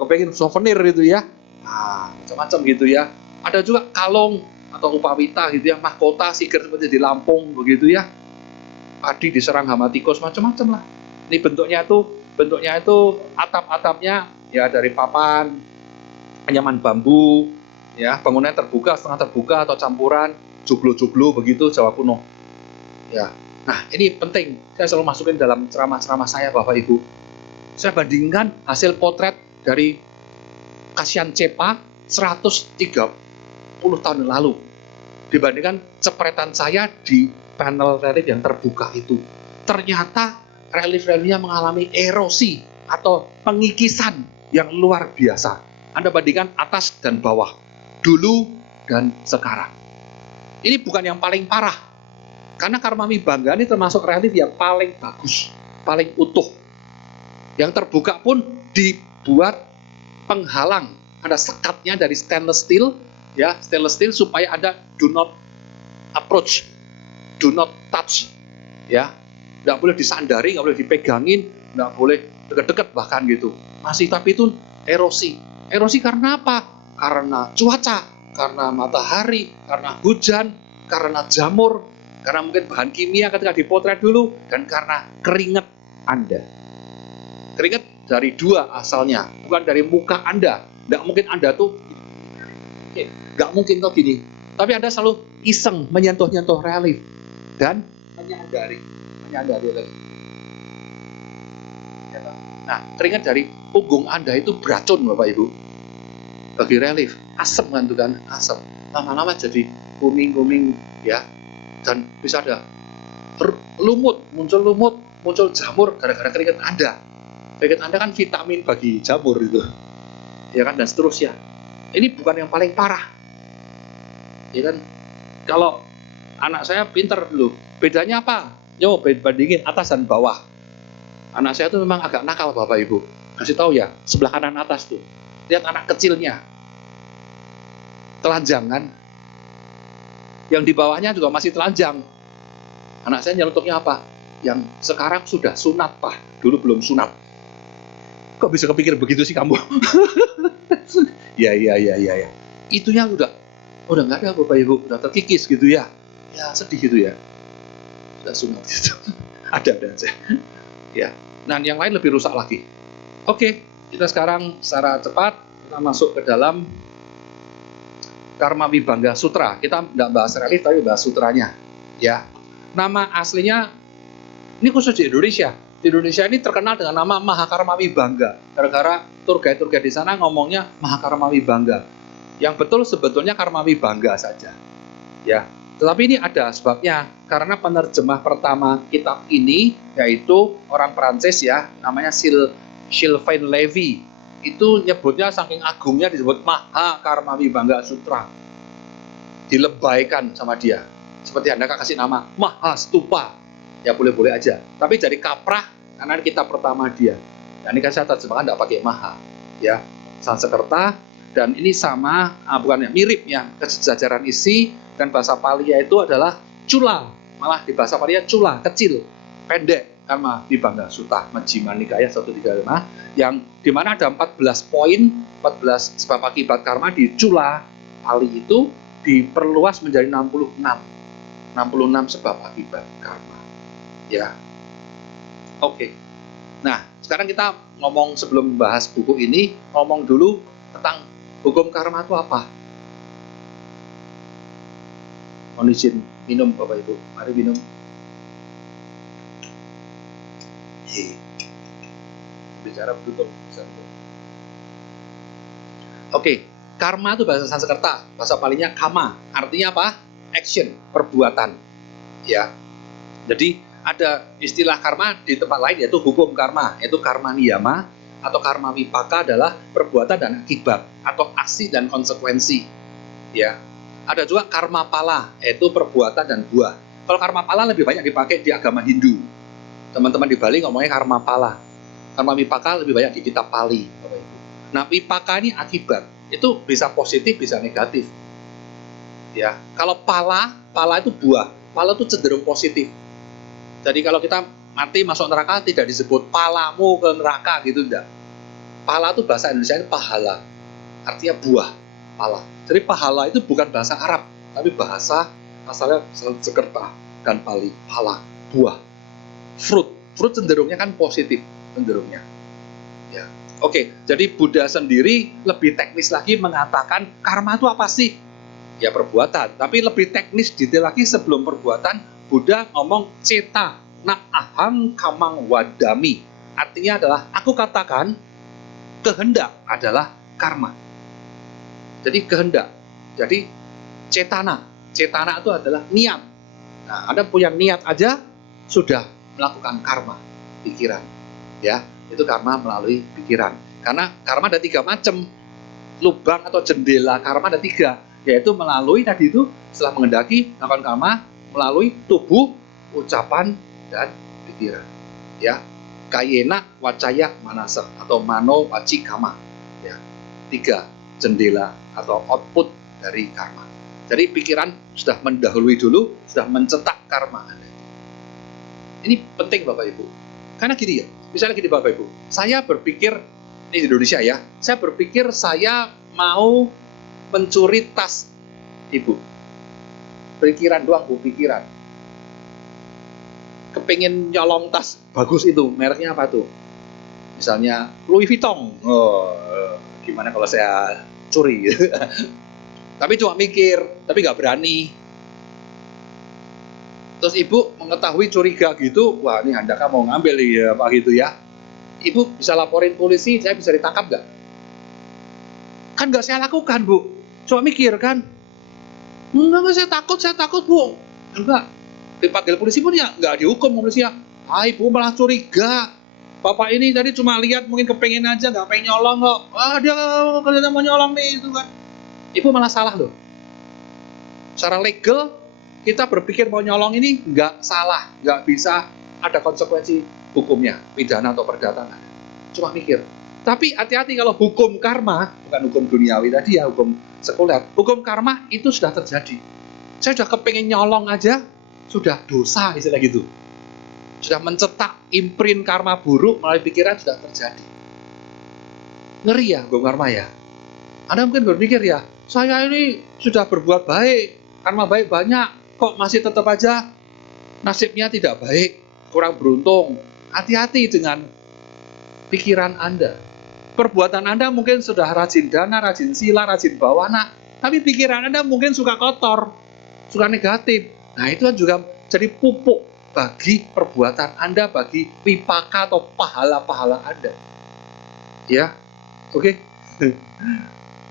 kepengen souvenir gitu ya. Nah, macam-macam gitu ya. Ada juga kalung atau upawita gitu ya, mahkota siger seperti di Lampung begitu ya. Padi diserang hama tikus, macam-macam lah. Ini bentuknya itu atap-atapnya ya dari papan, anyaman bambu, ya, bangunan terbuka, setengah terbuka atau campuran, joglo-joglo begitu Jawa kuno. Ya. Nah, ini penting. Saya selalu masukin dalam ceramah-ceramah saya Bapak Ibu. Saya bandingkan hasil potret dari Kasian Cepa 130 tahun yang lalu dibandingkan cepretan saya di panel relief yang terbuka itu. Ternyata relief-reliefnya mengalami erosi atau pengikisan yang luar biasa. Anda bandingkan atas dan bawah, dulu dan sekarang. Ini bukan yang paling parah, karena Karmawi Bangga ini termasuk relief yang paling bagus, paling utuh. Yang terbuka pun dibuat penghalang, ada sekatnya dari stainless steel, ya, stainless steel supaya ada do not approach, do not touch, ya, nggak boleh disandari, nggak boleh dipegangin, nggak boleh deket-deket bahkan gitu. Masih, tapi itu erosi. Erosi karena apa? Karena cuaca, karena matahari, karena hujan, karena jamur, karena mungkin bahan kimia ketika dipotret dulu, dan karena keringat Anda. Keringat dari dua asalnya, bukan dari muka Anda. Nggak mungkin Anda tuh, nggak mungkin tuh gini. Tapi Anda selalu iseng menyentuh-nyentuh relief dan menyadari. Nah, keringat dari punggung Anda itu beracun Bapak Ibu. Bagi relief, asam kan tuh kan, asam. Lama-lama jadi kuning-kuning ya, dan bisa ada lumut, muncul jamur gara-gara keringat Anda. Paket Anda kan vitamin bagi jamur itu, ya kan, dan seterusnya. Ini bukan yang paling parah, ya kan? Kalau anak saya pinter dulu, bedanya apa? Yo, bandingin atas dan bawah. Anak saya tuh memang agak nakal, Bapak Ibu. Kasih tahu ya, sebelah kanan atas tuh, lihat anak kecilnya, telanjang kan? Yang di bawahnya juga masih telanjang. Anak saya nyelotuknya apa? Yang sekarang sudah sunat, Pak. Dulu belum sunat. Kok bisa kepikir begitu sih kamu? Ya. Itunya udah nggak ada, Bapak Ibu, udah terkikis gitu ya. Ya sedih gitu ya. Sudah sunat gitu. Ada aja. Ya. Nah, yang lain lebih rusak lagi. Oke, kita sekarang secara cepat kita masuk ke dalam Karma Vibhanga Sutra. Kita nggak bahas relief tapi bahas sutranya. Ya. Nama aslinya ini khusus di Indonesia. Di Indonesia ini terkenal dengan nama Mahakarma Vibhanga. Gara-gara tour guide di sana ngomongnya Mahakarma Vibhanga. Yang betul sebetulnya Karma Vibhanga saja. Ya. Tetapi ini ada sebabnya, karena penerjemah pertama kitab ini yaitu orang Prancis ya, namanya Sylvain Lévy. Itu nyebutnya saking agungnya disebut Mahakarma Vibhanga Sutra. Dilebaikan sama dia. Seperti Anda kasih nama Mahastupa. Ya boleh-boleh aja. Tapi jadi kaprah karena kitab pertama dia. Dan ini kan saya terjemahkan tidak pakai Maha. Ya, Sanskerta. Dan ini sama, bukan mirip ya, kesejajaran isi. Dan bahasa Pali itu adalah Cula. Malah di bahasa Pali Cula, kecil, pendek. Karma Vibhanga Sutta Majjhima Nikaya 135, yang dimana ada 14 poin, 14 sebab akibat karma di Cula Pali itu diperluas menjadi 66 sebab akibat karma. Ya, oke. Nah, sekarang kita ngomong, sebelum bahas buku ini, ngomong dulu tentang hukum karma itu apa. Mohon izin minum, Bapak Ibu. Mari minum. Bicara tutup. Oke, karma itu bahasa Sanskerta, bahasa Palinya kama, artinya apa? Action, perbuatan. Ya. Jadi ada istilah karma di tempat lain yaitu hukum karma, yaitu karma niyama atau karma vipaka adalah perbuatan dan akibat atau aksi dan konsekuensi. Ya. Ada juga karma pala, yaitu perbuatan dan buah. Kalau karma pala lebih banyak dipakai di agama Hindu. Teman-teman di Bali ngomongnya karma pala. Karma vipaka lebih banyak di kitab Pali. Nah, vipaka ini akibat. Itu bisa positif, bisa negatif. Ya, kalau pala itu buah. Pala itu cenderung positif. Jadi kalau kita mati masuk neraka tidak disebut palamu ke neraka gitu, enggak. Pala itu bahasa Indonesia ini pahala. Artinya buah, pala. Jadi pahala itu bukan bahasa Arab, tapi bahasa asalnya Sanskerta dan Pali. Pala, buah. Fruit cenderungnya kan positif cenderungnya. Ya. Oke, jadi Buddha sendiri lebih teknis lagi mengatakan karma itu apa sih? Ya perbuatan, tapi lebih teknis detail lagi sebelum perbuatan, Buddha ngomong ceta na aham kamang wadami. Artinya adalah aku katakan kehendak adalah karma. Jadi kehendak. Jadi cetana itu adalah niat. Nah, Anda punya niat aja sudah melakukan karma, pikiran. Ya, itu karma melalui pikiran. Karena karma ada 3 macam. Lubang atau jendela karma ada 3, yaitu melalui tadi itu setelah mengendaki melakukan karma melalui tubuh, ucapan dan pikiran. Ya, kayena wacaya manasa atau mano waci kama. Ya, 3 jendela atau output dari karma. Jadi pikiran sudah mendahului dulu, sudah mencetak karma Anda. Ini penting Bapak Ibu. Karena gini ya, misalnya gini Bapak Ibu, saya berpikir, ini di Indonesia ya, saya berpikir saya mau mencuri tas Ibu. Pikiran doang, Bu, pikiran. Kepingin nyolong tas bagus itu, mereknya apa tuh? Misalnya Louis Vuitton. Oh, gimana kalau saya curi? Tapi cuma mikir, tapi nggak berani. Terus ibu mengetahui curiga gitu, wah ini Handaka mau ngambil ya Pak gitu ya. Ibu bisa laporin polisi, saya bisa ditangkap nggak? Kan nggak saya lakukan Bu, cuma mikir kan. Enggak, saya takut Bu. Enggak, dipanggil polisi pun ya nggak dihukum polisi ya. Ah, ibu malah curiga, Bapak ini tadi cuma lihat mungkin kepengen aja, nggak pengen nyolong kok. Dia kelihatan mau nyolong nih, itu kan. Ibu malah salah loh. Secara legal, kita berpikir mau nyolong ini nggak salah, nggak bisa ada konsekuensi hukumnya, pidana atau perdata. Cuma mikir. Tapi hati-hati kalau hukum karma, bukan hukum duniawi tadi ya, hukum sekuler. Hukum karma itu sudah terjadi. Saya sudah kepengen nyolong aja, sudah dosa istilah gitu. Sudah mencetak imprint karma buruk melalui pikiran sudah terjadi. Ngeri ya hukum karma ya. Anda mungkin berpikir ya, saya ini sudah berbuat baik, karma baik banyak, kok masih tetap aja nasibnya tidak baik, kurang beruntung. Hati-hati dengan pikiran Anda. Perbuatan Anda mungkin sudah rajin dana, rajin sila, rajin bawana, tapi pikiran Anda mungkin suka kotor, suka negatif. Nah itu kan juga jadi pupuk bagi perbuatan Anda, bagi wipaka atau pahala-pahala Anda. Ya, oke.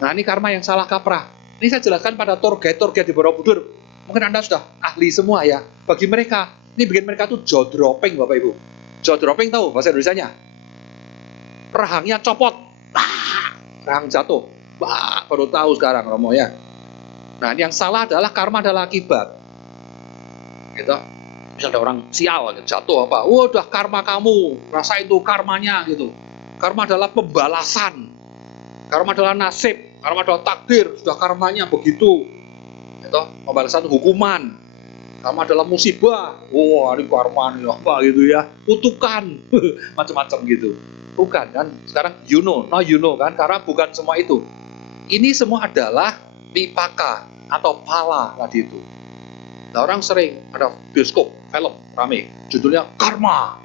Nah ini karma yang salah kaprah. Ini saya jelaskan pada tour guide di Borobudur. Mungkin Anda sudah ahli semua ya. Bagi mereka, ini bikin mereka tuh jaw dropping Bapak Ibu. Jaw dropping tahu bahasa Indonesianya? Rahangnya copot, rahang jatuh. Baru tahu sekarang Romo ya. Nah ini yang salah adalah karma adalah akibat. Gitu. Misalnya ada orang sial jatuh apa, udah karma kamu, rasain tuh karmanya gitu. Karma adalah pembalasan, karma adalah nasib, karma adalah takdir, sudah karmanya begitu. Gitu. Pembalasan hukuman, karma adalah musibah. Wah ini karma nih apa gitu ya, kutukan, macam-macam gitu. Bukan kan, sekarang you know kan, karena bukan semua itu. Ini semua adalah wipaka atau pala tadi itu. Nah orang sering ada bioskop, film, rame, judulnya Karma.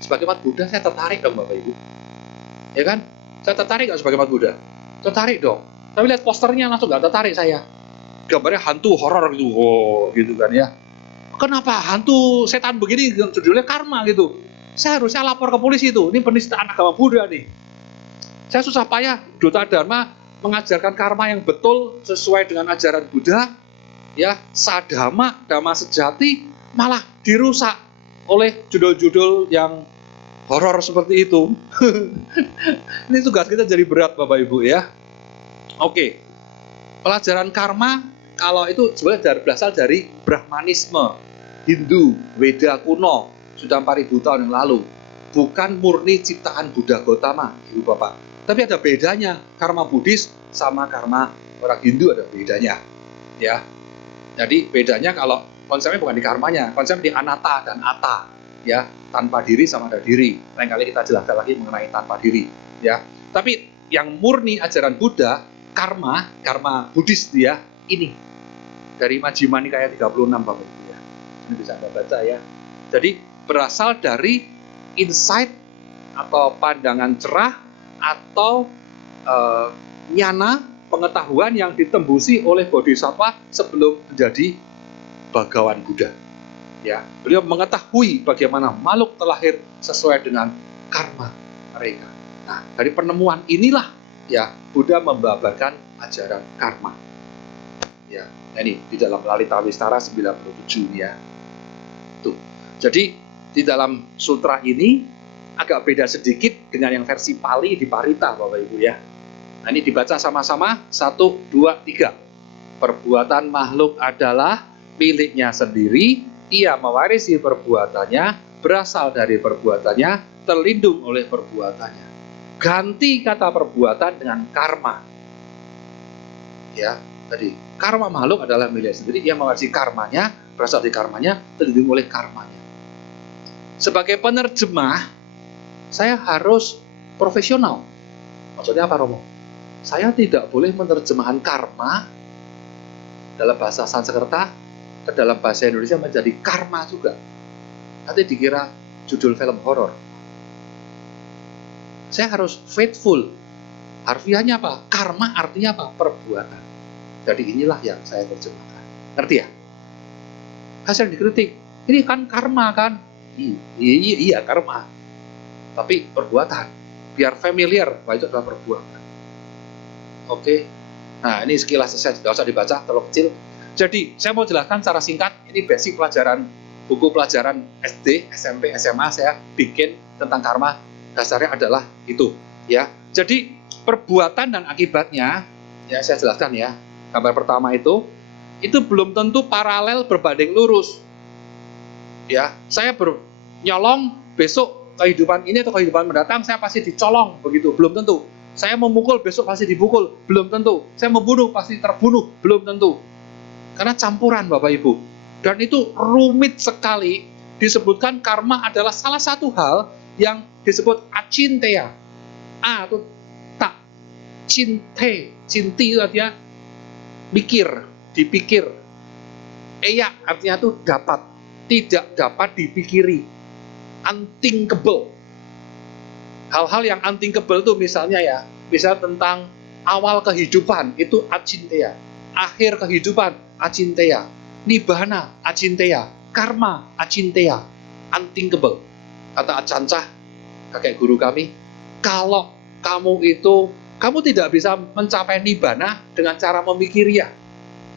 Sebagai umat Buddha saya tertarik dong Bapak Ibu. Ya kan, saya tertarik gak sebagai umat Buddha? Tertarik dong. Tapi lihat posternya langsung gak tertarik saya. Gambarnya hantu horor gitu, gitu kan ya. Kenapa hantu setan begini judulnya Karma gitu? Saya harusnya lapor ke polisi itu. Ini penistaan agama Buddha nih. Saya susah payah Duta Dharma mengajarkan karma yang betul sesuai dengan ajaran Buddha. Ya, sadama, dhamma sejati malah dirusak oleh judul-judul yang horor seperti itu. Ini tugas kita jadi berat Bapak Ibu ya. Oke. Pelajaran karma kalau itu sebenarnya berasal dari Brahmanisme, Hindu, Weda kuno, sudah 4000 tahun yang lalu. Bukan murni ciptaan Buddha Gautama, Ibu Bapak. Tapi ada bedanya, karma Buddhis sama karma orang Hindu ada bedanya. Ya. Jadi bedanya kalau konsepnya bukan di karmanya, konsep di anatta dan atta. Ya, tanpa diri sama ada diri. Lain kali kita jelaskan lagi mengenai tanpa diri. Ya. Tapi yang murni ajaran Buddha, karma Buddhis dia ini. Dari Majjhima Nikaya 36 Bapak Ibu ya. Ini bisa Anda baca ya. Jadi berasal dari insight atau pandangan cerah atau nyana pengetahuan yang ditembusi oleh Bodhisattva sebelum menjadi Bhagawan Buddha. Ya, beliau mengetahui bagaimana makhluk terlahir sesuai dengan karma mereka. Nah, dari penemuan inilah ya Buddha membabarkan ajaran karma. Ya, nah ini di dalam Lalita Wistara 97 ya. Tuh. Jadi di dalam sutra ini agak beda sedikit dengan yang versi Pali di Parita Bapak Ibu ya. Nah ini dibaca sama-sama 1, 2, 3. Perbuatan makhluk adalah miliknya sendiri, ia mewarisi perbuatannya, berasal dari perbuatannya, terlindung oleh perbuatannya. Ganti kata perbuatan dengan karma. Ya, tadi karma makhluk adalah milik sendiri, ia mewarisi karmanya, berasal dari karmanya, terlindung oleh karmanya. Sebagai penerjemah, saya harus profesional. Maksudnya apa Romo? Saya tidak boleh menerjemahkan karma dalam bahasa Sanskerta ke dalam bahasa Indonesia menjadi karma juga. Nanti dikira judul film horor. Saya harus faithful. Harfiahnya apa? Karma artinya apa? Perbuatan. Jadi inilah yang saya terjemahkan. Ngerti ya? Hasil dikritik. Ini kan karma kan? Iya karma. Tapi perbuatan. Biar familiar bahwa itu adalah perbuatan. Oke. Nah, ini sekilas selesai, tidak usah dibaca, terlalu kecil. Jadi, saya mau jelaskan secara singkat, ini basic pelajaran, buku pelajaran SD, SMP, SMA, saya bikin tentang karma. Dasarnya adalah itu, ya. Jadi perbuatan dan akibatnya, ya saya jelaskan ya. Gambar pertama itu belum tentu paralel berbanding lurus. Ya, saya nyolong, besok kehidupan ini atau kehidupan mendatang saya pasti dicolong, begitu. Belum tentu. Saya memukul, besok pasti dipukul, belum tentu. Saya membunuh, pasti terbunuh, belum tentu. Karena campuran, Bapak Ibu. Dan itu rumit sekali. Disebutkan karma adalah salah satu hal yang disebut acinteia. A itu tak, cinti itu artinya mikir, dipikir. Eya artinya itu dapat, tidak dapat dipikiri. Unthinkable. Hal-hal yang unthinkable itu misalnya tentang awal kehidupan itu acinteia, akhir kehidupan acinteia, nibbana acinteia, karma acinteia, unthinkable. Kata Acancah, kakek guru kami, kalau kamu tidak bisa mencapai nibbana dengan cara memikirnya,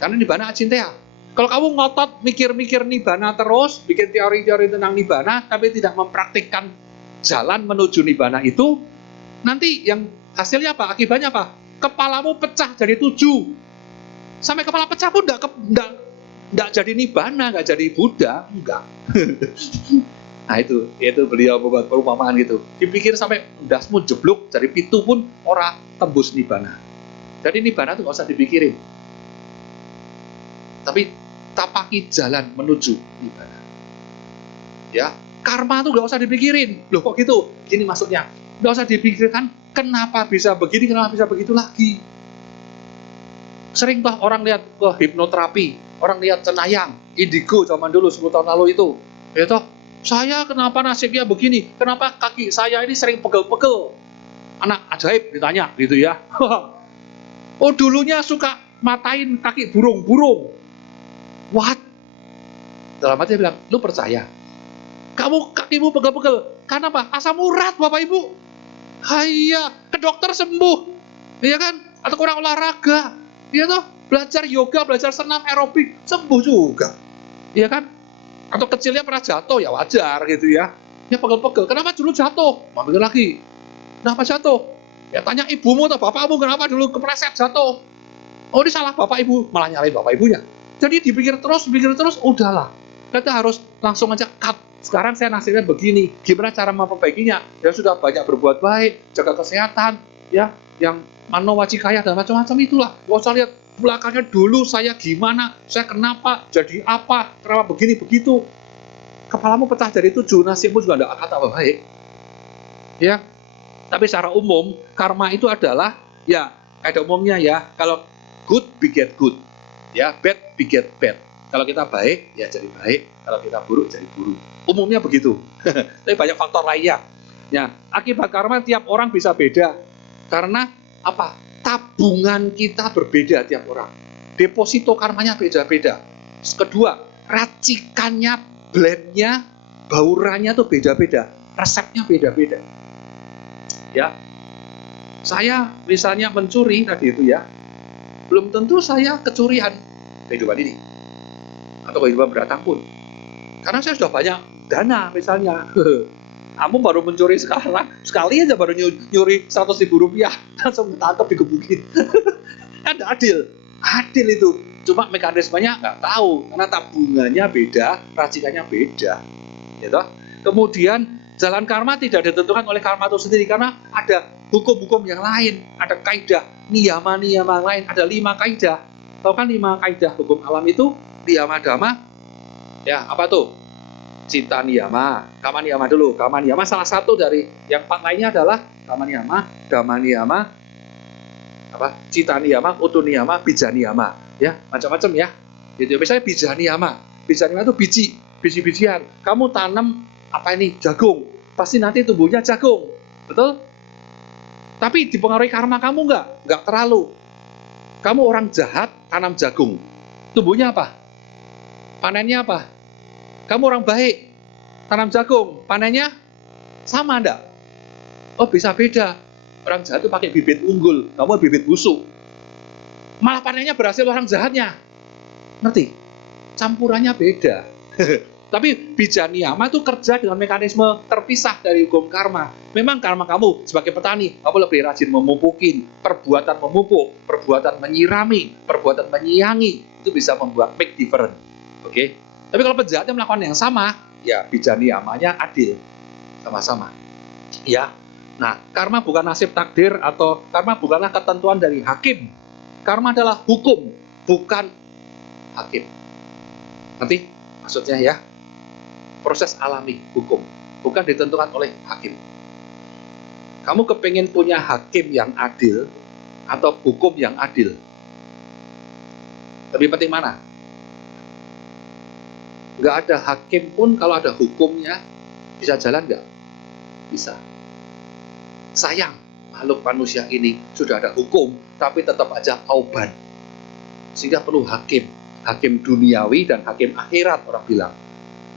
karena nibbana acinteia. Kalau kamu ngotot mikir-mikir nibbana terus, bikin teori-teori tentang nibbana, tapi tidak mempraktikkan jalan menuju nibbana itu, nanti yang hasilnya apa? Akibatnya apa? Kepalamu pecah jadi 7. Sampai kepala pecah pun enggak jadi nibbana, enggak jadi Buddha, enggak. Nah itu beliau membuat perumpamaan gitu. Dipikir sampai dasmu jeblok, jadi pitu pun ora tembus nibbana. Jadi nibbana itu enggak usah dipikirin. Tapi tapaki jalan menuju nibbana. Ya, karma itu nggak usah dipikirin. Loh kok gitu? Gini maksudnya. Nggak usah dipikirkan kenapa bisa begini, kenapa bisa begitu lagi. Sering toh orang lihat hipnoterapi, orang lihat cenayang, indigo zaman dulu 10 tahun lalu itu. Ya toh, saya kenapa nasibnya begini? Kenapa kaki saya ini sering pegel-pegel? Anak ajaib ditanya gitu ya. Oh dulunya suka matain kaki burung-burung. What? Dalam hati dia bilang, lu percaya? Kamu kakimu pegel-pegel. Karena apa? Asam urat, Bapak Ibu. Iya, ke dokter sembuh. Iya kan? Atau kurang olahraga. Iya toh? Belajar yoga, belajar senam aerobik, sembuh juga. Iya kan? Atau kecilnya pernah jatuh, ya wajar gitu ya. Ya pegel-pegel. Kenapa dulu jatuh? Mau pikir lagi. Kenapa jatuh? Ya tanya ibumu atau bapakmu kenapa dulu kepleset jatuh. Oh ini salah bapak ibu, malah nyalain bapak ibunya. Jadi dipikir terus, udahlah. Kita harus langsung aja cut. Sekarang saya nasibnya begini, gimana cara memperbaikinya? Ya sudah banyak berbuat baik, jaga kesehatan, ya, yang mano wacikaya dan macam-macam itulah. Gak usah lihat belakangnya dulu saya gimana, saya kenapa, jadi apa, kenapa begini begitu. Kepalamu pecah dari 7, nasibmu juga tidak akan tambah baik. Ya, tapi secara umum karma itu adalah ya ada umumnya ya, kalau good beget good, ya bad beget bad. Kalau kita baik, ya jadi baik. Kalau kita buruk, jadi buruk. Umumnya begitu. Tapi banyak faktor lainnya. Ya, akibat karma tiap orang bisa beda. Karena apa? Tabungan kita berbeda tiap orang. Deposito karmanya beda-beda. Kedua, racikannya, blendnya, baurannya tuh beda-beda. Resepnya beda-beda. Ya, saya misalnya mencuri tadi itu ya, belum tentu saya kecurian kehidupan ini. Atau kehidupan mendatang pun. Karena saya sudah banyak dana misalnya. Kamu baru mencuri sekarang, sekali aja baru nyuri 100.000 rupiah, langsung ditangkap digebukin. Kan adil. Adil itu. Cuma mekanismenya nggak tahu, karena tabungannya beda, racikannya beda. Gitu. Kemudian jalan karma tidak ditentukan oleh karma itu sendiri, karena ada hukum-hukum yang lain, ada kaidah, niyama-niyama lain, ada 5 kaidah. Tahu kan 5 kaidah hukum alam itu? Niyama dhamma, ya apa tuh? Cita niyama, kama niyama dulu. Kama niyama salah satu dari yang 4 lainnya adalah kama niyama, dhamma niyama, apa? Cita niyama, utu niyama, bija niyama, ya macam-macam ya. Jadi misalnya bija niyama itu biji-bijian. Kamu tanam apa ini? Jagung, pasti nanti tumbuhnya jagung, betul? Tapi dipengaruhi karma kamu nggak terlalu. Kamu orang jahat, tanam jagung, tumbuhnya apa? Panennya apa? Kamu orang baik, tanam jagung, panennya sama enggak? Oh bisa beda. Orang jahat itu pakai bibit unggul, kamu bibit busuk. Malah panennya berhasil orang jahatnya. Ngerti? Campurannya beda. Tapi bija niyama itu kerja dengan mekanisme terpisah dari hukum karma. Memang karma kamu sebagai petani, kamu lebih rajin memupukin, perbuatan memupuk, perbuatan menyirami, perbuatan menyiangi, itu bisa membuat make different. Oke? Tapi kalau penjahatnya melakukan yang sama, ya bija niyamanya adil, sama-sama. Ya. Nah, karma bukan nasib takdir atau karma bukanlah ketentuan dari hakim. Karma adalah hukum, bukan hakim. Nanti maksudnya ya, proses alami hukum, bukan ditentukan oleh hakim. Kamu kepengen punya hakim yang adil atau hukum yang adil? Lebih penting mana? Nggak ada hakim pun kalau ada hukumnya, bisa jalan nggak? Bisa. Sayang, makhluk manusia ini sudah ada hukum, tapi tetap aja auban. Sehingga perlu hakim. Hakim duniawi dan hakim akhirat, orang bilang.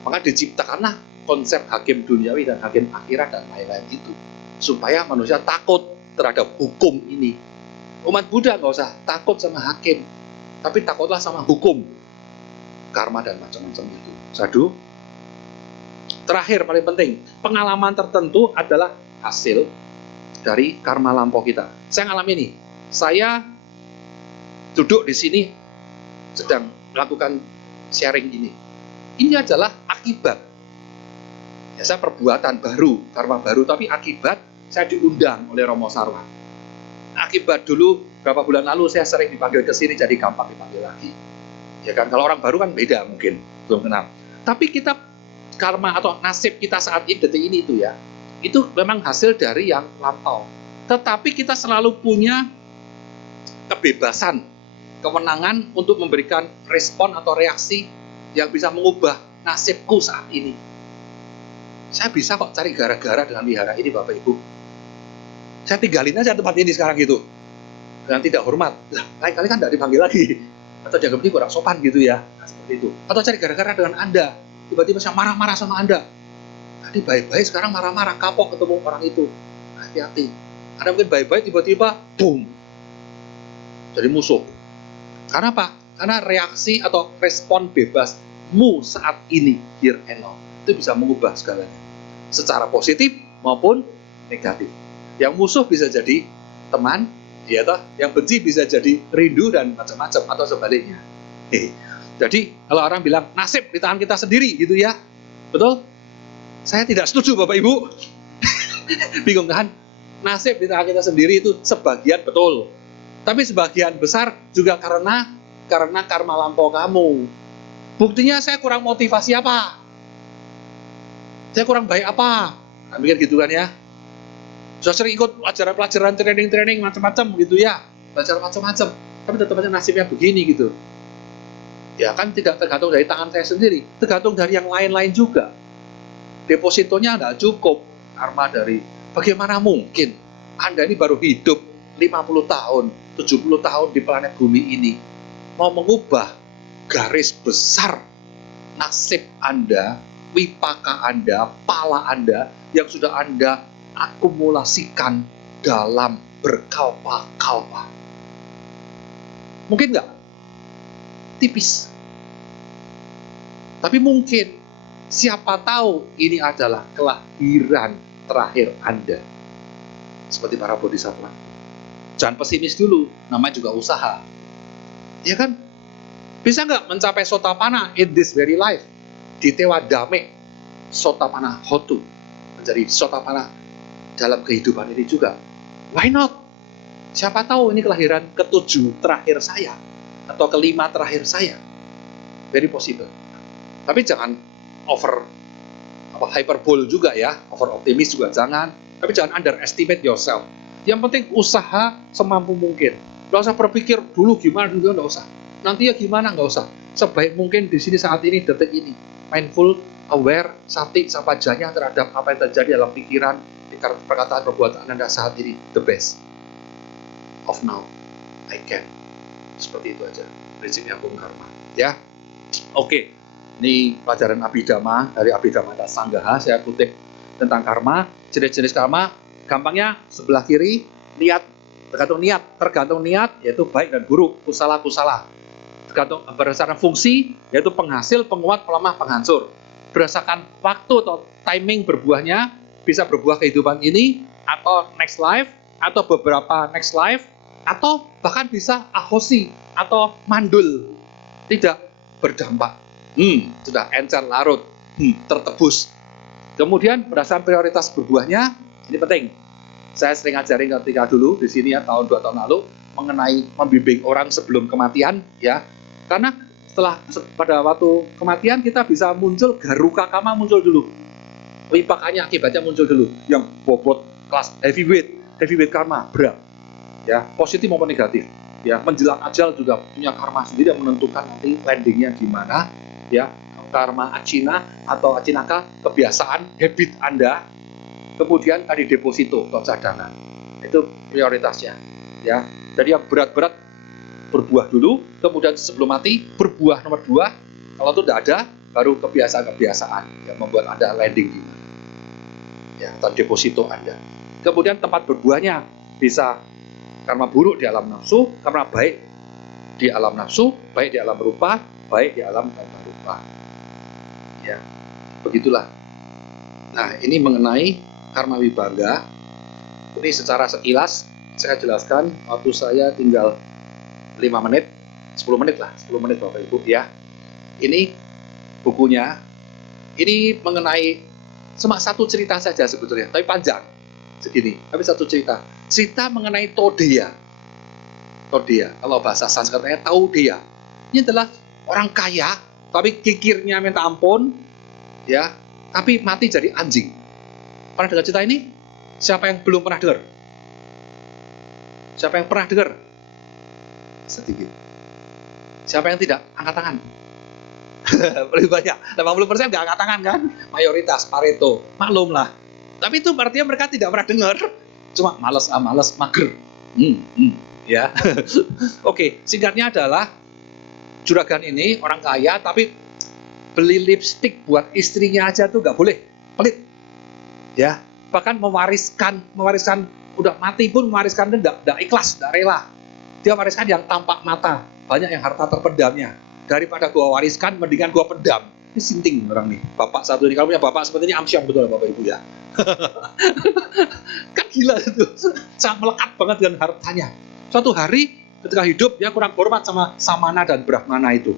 Maka diciptakanlah konsep hakim duniawi dan hakim akhirat dan lain-lain itu. Supaya manusia takut terhadap hukum ini. Umat Buddha nggak usah takut sama hakim. Tapi takutlah sama hukum. Karma dan macam-macam itu. Sadu. Terakhir, paling penting. Pengalaman tertentu adalah hasil dari karma lampau kita. Saya ngalami ini. Saya duduk di sini sedang melakukan sharing ini. Ini adalah akibat. Ya, saya perbuatan baru, karma baru, tapi akibat saya diundang oleh Romo Sarwa. Akibat dulu, beberapa bulan lalu saya sering dipanggil ke sini, jadi gampang dipanggil lagi. Ya kan, kalau orang baru kan beda mungkin, belum kenal. Tapi kita, karma atau nasib kita saat ini, detik ini itu ya, itu memang hasil dari yang lampau. Tetapi kita selalu punya kebebasan, kewenangan untuk memberikan respon atau reaksi yang bisa mengubah nasibku saat ini. Saya bisa kok cari gara-gara dengan wihara ini, Bapak Ibu. Saya tinggalin aja tempat ini sekarang gitu. Dengan tidak hormat. Lah, lain kali kan tidak dipanggil lagi. Atau dianggap ini kurang sopan gitu ya. Nah, seperti itu. Atau cari gara-gara dengan Anda. Tiba-tiba saya marah-marah sama Anda. Tadi baik-baik, sekarang marah-marah, kapok ketemu orang itu. Hati-hati. Anda mungkin baik-baik, tiba-tiba, boom. Jadi musuh. Karena apa? Karena reaksi atau respon bebasmu saat ini, here and now, itu bisa mengubah segalanya. Secara positif maupun negatif. Yang musuh bisa jadi teman, ya toh? Yang benci bisa jadi rindu dan macam-macam, atau sebaliknya. Jadi, kalau orang bilang, nasib di tangan kita sendiri, gitu ya. Betul? Saya tidak setuju, Bapak Ibu. Bingung kan? Nasib di tangan kita sendiri itu sebagian betul. Tapi sebagian besar juga karena karma lampau kamu. Buktinya saya kurang motivasi apa? Saya kurang baik apa? Nah, mikir gitu kan ya. Sudah sering ikut pelajaran training macam-macam gitu ya. Belajar macam-macam. Tapi tetap aja nasibnya begini gitu. Ya kan tidak tergantung dari tangan saya sendiri. Tergantung dari yang lain-lain juga. Depositonya tidak cukup. Karma dari bagaimana mungkin Anda ini baru hidup 50 tahun, 70 tahun di planet bumi ini, mau mengubah garis besar nasib Anda, wipaka Anda, pala Anda, yang sudah Anda akumulasikan dalam berkalpa-kalpa. Mungkin nggak? Tipis. Tapi mungkin, siapa tahu ini adalah kelahiran terakhir Anda. Seperti para bodhisattva. Jangan pesimis dulu, namanya juga usaha. Ya kan? Bisa nggak mencapai Sotapanna in this very life? Di Tewa Dame, Sotapanna Hotu. Menjadi Sotapanna dalam kehidupan ini juga. Why not? Siapa tahu ini kelahiran ke-7 terakhir saya. Atau ke-5 terakhir saya. Very possible. Tapi jangan hyperbole juga ya. Over optimis juga jangan. Tapi jangan underestimate yourself. Yang penting usaha semampu mungkin. Nggak usah berpikir dulu gimana, dulu nggak usah. Nanti ya gimana, nggak usah. Sebaik mungkin di sini saat ini, detik ini. Mindful, aware, sati, sapajanya terhadap apa yang terjadi dalam pikiran, perkataan, perbuatan Anda saat ini. The best. Of now. I can. Seperti itu aja. Prinsipnya hukum karma. Ya. Oke. Ini pelajaran Abhidhamma dari Abhidhamma Sanggaha. Saya kutip tentang karma. Jenis-jenis karma. Gampangnya sebelah kiri, niat, tergantung niat, yaitu baik dan buruk, kusala. Tergantung berdasarkan fungsi, yaitu penghasil, penguat, pelemah, penghancur. berdasarkan waktu atau timing berbuahnya, bisa berbuah kehidupan ini, atau next life, atau beberapa next life, atau bahkan bisa ahosi atau mandul, tidak berdampak. Sudah encer larut, tertebus. Kemudian berdasarkan prioritas berbuahnya, ini penting. Saya sering ajarin ketika dulu di sini ya, tahun 2 tahun lalu, mengenai membimbing orang sebelum kematian ya. Karena pada waktu kematian kita bisa muncul garuka kama muncul dulu. Wipakanya akibatnya muncul dulu. Yang bobot kelas heavyweight karma berat. Ya, positif maupun negatif. Ya, menjelang ajal juga punya karma sendiri yang menentukan nanti landingnya gimana. Ya, karma acina atau acinaka, kebiasaan, habit Anda. Kemudian tadi deposito atau cadangan, itu prioritasnya ya. Jadi yang berat-berat berbuah dulu, kemudian sebelum mati berbuah nomor 2. Kalau itu tidak ada, baru kebiasaan-kebiasaan yang membuat Anda landing di mana ya, atau deposito Anda. Kemudian tempat berbuahnya bisa karma buruk di alam nafsu, karma baik di alam nafsu, baik di alam rupa, baik di alam tata rupa ya, begitulah. Nah, ini mengenai karma wibangga. Ini secara sekilas saya jelaskan, waktu saya tinggal 5 menit, 10 menit lah, 10 menit Bapak Ibu ya. Ini bukunya, ini mengenai cuma satu cerita saja sebetulnya, tapi panjang segini, tapi satu cerita mengenai Todeya. Kalau bahasa Sanskertanya Taudeya. Ini adalah orang kaya, tapi kikirnya minta ampun ya, tapi mati jadi anjing. Pernah dengar cerita ini? Siapa yang belum pernah dengar? Siapa yang pernah dengar? Sedikit. Siapa yang tidak? Angkat tangan. Lebih banyak. 80% nggak angkat tangan kan? Mayoritas, Pareto. Maklum lah. Tapi itu artinya mereka tidak pernah dengar. Cuma males, mager. Ya. Oke, singkatnya adalah juragan ini orang kaya, tapi beli lipstik buat istrinya aja tuh nggak boleh. Pelit. Ya, bahkan mewariskan udah mati pun mewariskan itu tidak ikhlas, tidak rela. Dia wariskan yang tampak mata, banyak yang harta terpendamnya. Daripada gua wariskan, mendingan gua pendam. Ini sinting orang nih, bapak satu ini. Kalau punya bapak seperti ini amsyong betul Bapak Ibu ya. Kan gila itu, sangat melekat banget dengan hartanya. Suatu hari ketika hidup dia kurang hormat sama Samana dan Brahmana itu.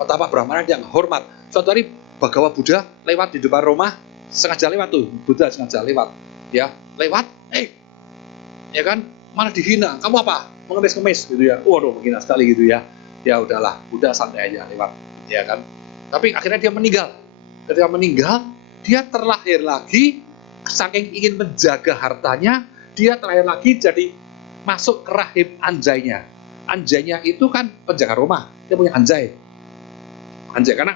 Betapa Brahmana dia nggak hormat. Suatu hari Bhagawa Buddha lewat di depan rumah, sengaja lewat tuh, Buddha sengaja lewat, ya lewat, ya kan, malah dihina, kamu apa, mengemis-kemis gitu ya, waduh menghina sekali gitu ya, ya udahlah, Buddha santai aja lewat, ya kan, tapi akhirnya dia meninggal. Ketika meninggal, dia terlahir lagi, saking ingin menjaga hartanya, dia terlahir lagi jadi masuk ke rahim anjaynya. Anjaynya itu kan penjaga rumah, dia punya anjay karena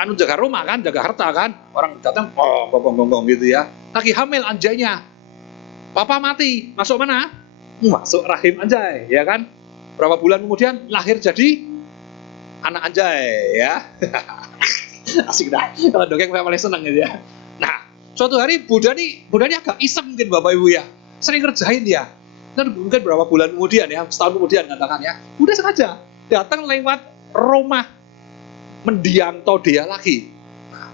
kan jaga rumah kan, jaga harta kan, orang datang gonggong gitu ya, lagi hamil anjaynya, papa mati, masuk mana? Masuk rahim anjay ya kan. Berapa bulan kemudian lahir jadi anak anjay ya. Asik dah, kalau dongeng paling seneng gitu ya. Nah, suatu hari Buddha ini agak iseng mungkin Bapak Ibu ya, sering ngerjain dia. Dan mungkin berapa bulan kemudian ya, setahun kemudian katakan ya, Buddha sengaja datang lewat rumah mendiang Todeya lagi. Nah,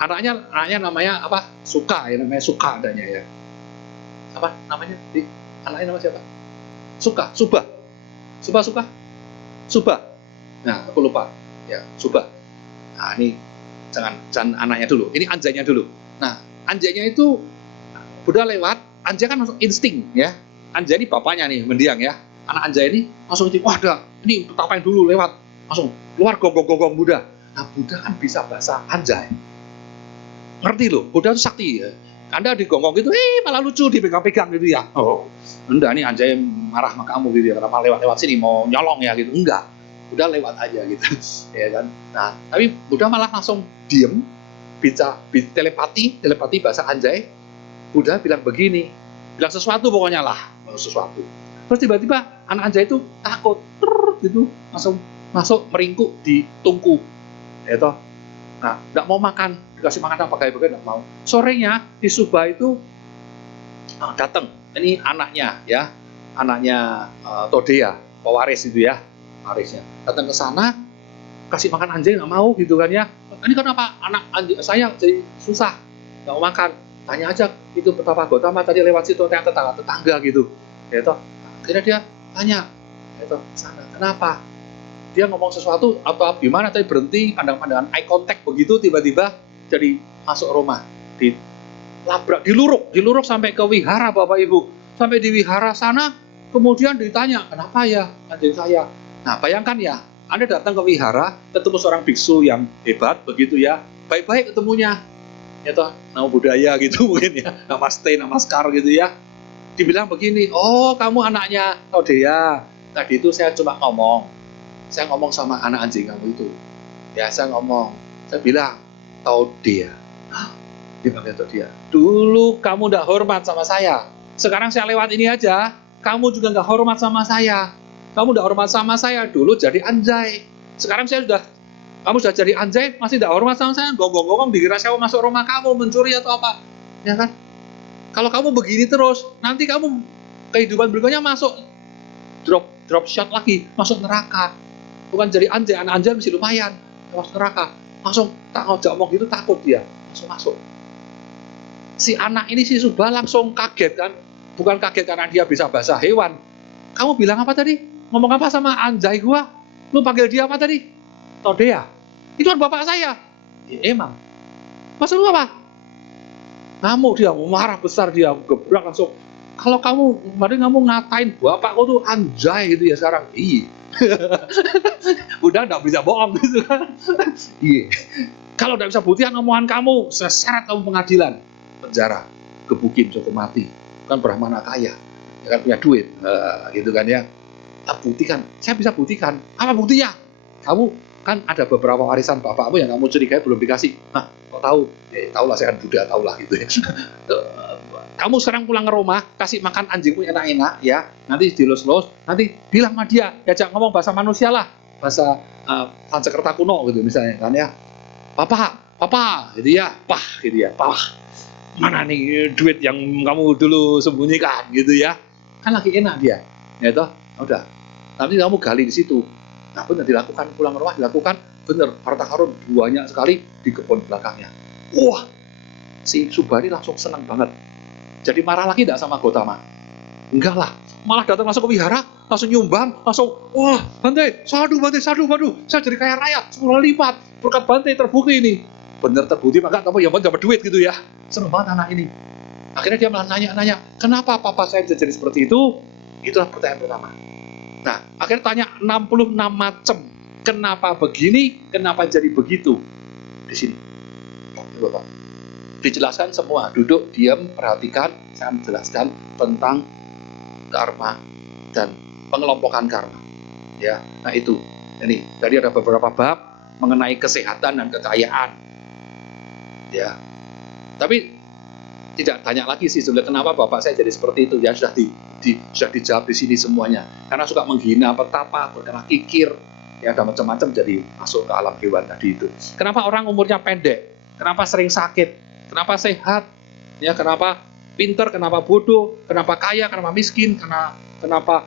anaknya namanya apa? Suka ya, namanya Suka adanya ya. Apa namanya? Anaknya nama siapa? Subah. Nah, aku lupa. Ya, Subah. Nah, ini jangan anaknya dulu. Ini anjaynya dulu. Nah, anjaynya itu Buddha lewat, anjay kan langsung insting ya. Anjay ini bapaknya nih mendiang ya. Anak anjay ini langsung wah ini petapa yang dulu lewat. Langsung keluar gonggong Buddha. Nah, Buddha kan bisa bahasa anjay. Ngerti loh, Buddha itu sakti ya. Anda digonggong gitu, malah lucu dipegang-pegang gitu ya. Oh, enggak nih anjay marah sama kamu gitu ya, kenapa lewat sini mau nyolong ya gitu. Enggak, Buddha lewat aja gitu. Ya kan. Nah, tapi Buddha malah langsung diem, bisa telepati bahasa anjay. Buddha bilang begini, bilang sesuatu pokoknya lah, sesuatu. Terus tiba-tiba anak anjay itu takut, gitu, langsung masuk meringkuk di tungku, ya toh. Nah, nggak mau makan, dikasih makan apa kayak begitu nggak mau. Sorenya di Subah itu datang, ini anaknya ya, anaknya Todeya, pewaris itu ya, warisnya. Datang ke sana, kasih makan anjing nggak mau gitu kan ya. Ini kenapa anak anjing saya jadi susah nggak mau makan? Tanya aja itu betapa Gotama tadi lewat situ tetangga gitu. Ya toh. Akhirnya dia tanya, ya toh, sana kenapa? Dia ngomong sesuatu atau gimana tadi berhenti pandang-pandangan eye contact begitu tiba-tiba jadi masuk rumah dilabrak diluruk sampai ke wihara Bapak Ibu, sampai di wihara sana kemudian ditanya kenapa ya anjing saya. Nah bayangkan ya Anda datang ke wihara ketemu seorang biksu yang hebat begitu ya, baik-baik ketemunya ya toh nama budaya gitu mungkin ya, namaste namaskar gitu ya, dibilang begini, oh kamu anaknya Todea, tadi itu saya cuma ngomong sama anak anjing kamu itu. Ya saya bilang, tahu dia. Dia panggil tahu dia. Dulu kamu tidak hormat sama saya. Sekarang saya lewat ini aja, kamu juga nggak hormat sama saya. Kamu tidak hormat sama saya, dulu jadi anjay. Sekarang kamu sudah jadi anjay, masih tidak hormat sama saya. Gonggong-gonggong dikira saya mau masuk rumah kamu, mencuri atau apa. Ya kan? Kalau kamu begini terus, nanti kamu kehidupan berikutnya masuk drop shot lagi, masuk neraka. Bukan jadi anjay, anak anjay masih lumayan, masuk neraka. Langsung tak ngomong gitu takut dia, masuk. Si anak ini si Subha langsung kaget kan, bukan kaget karena dia bisa bahasa hewan. Kamu bilang apa tadi? Ngomong apa sama anjay gua? Lu panggil dia apa tadi? Todea. Itu kan bapak saya. Ya, emang. Maksud lu apa? Ngamuk dia, marah besar dia, gebrak langsung. Kalau kemarin kamu ngatain bapakku tuh anjay gitu ya sekarang. Iya. Udah nggak bisa bohong gitu kan. Iya. Kalau nggak bisa buktikan omongan kamu, seseret kamu pengadilan, penjara, gebukin cukup mati. Kan Brahmana kaya, ya kan punya duit, gitu kan ya. Buktikan, saya bisa buktikan. Apa buktinya? Kamu kan ada beberapa warisan bapakmu yang kamu curigai belum dikasih. Nah, kok tahu? Tahu lah, saya kan Buddha, tahu lah gitu ya. Kamu sekarang pulang ke rumah, kasih makan anjingmu enak-enak ya, nanti dilus-lus, nanti bilang sama dia, diajak ngomong bahasa manusia lah, bahasa Sanskerta kuno gitu misalnya kan ya, papa, gitu ya, pah gitu ya, pah, mana nih duit yang kamu dulu sembunyikan gitu ya, kan lagi enak dia, ya toh, udah, nanti kamu gali di situ, nah benar dilakukan, pulang ke rumah dilakukan, bener, harta karun banyak sekali di kebun belakangnya, wah, si Subha ini langsung senang banget. Jadi marah lagi tidak sama Gotama? Enggak lah, malah datang masuk ke wihara, langsung nyumbang, langsung, wah Bante, sadu, saya jadi kaya raya, 10 lipat, berkat Bante terbukti ini. Bener terbukti, maka kamu yang dapat duit gitu ya. Seneng banget anak ini. Akhirnya dia malah nanya, kenapa papa saya bisa jadi seperti itu? Itulah pertanyaan pertama. Nah, akhirnya tanya 66 macam, kenapa begini, kenapa jadi begitu? Di sini. Bapak. Dijelaskan semua, duduk, diam, perhatikan, saya menjelaskan tentang karma dan pengelompokan karma. Ya, nah itu. Ini, tadi ada beberapa bab mengenai kesehatan dan kekayaan. Ya. Tapi tidak tanya lagi sih sebenarnya kenapa bapak saya jadi seperti itu. Ya sudah dijawab di sini semuanya. Karena suka menghina petapa, berkena kikir, ya ada macam-macam jadi masuk ke alam hewan tadi itu. Kenapa orang umurnya pendek? Kenapa sering sakit? Kenapa sehat? Ya, kenapa pintar? Kenapa bodoh? Kenapa kaya? Kenapa miskin? Kenapa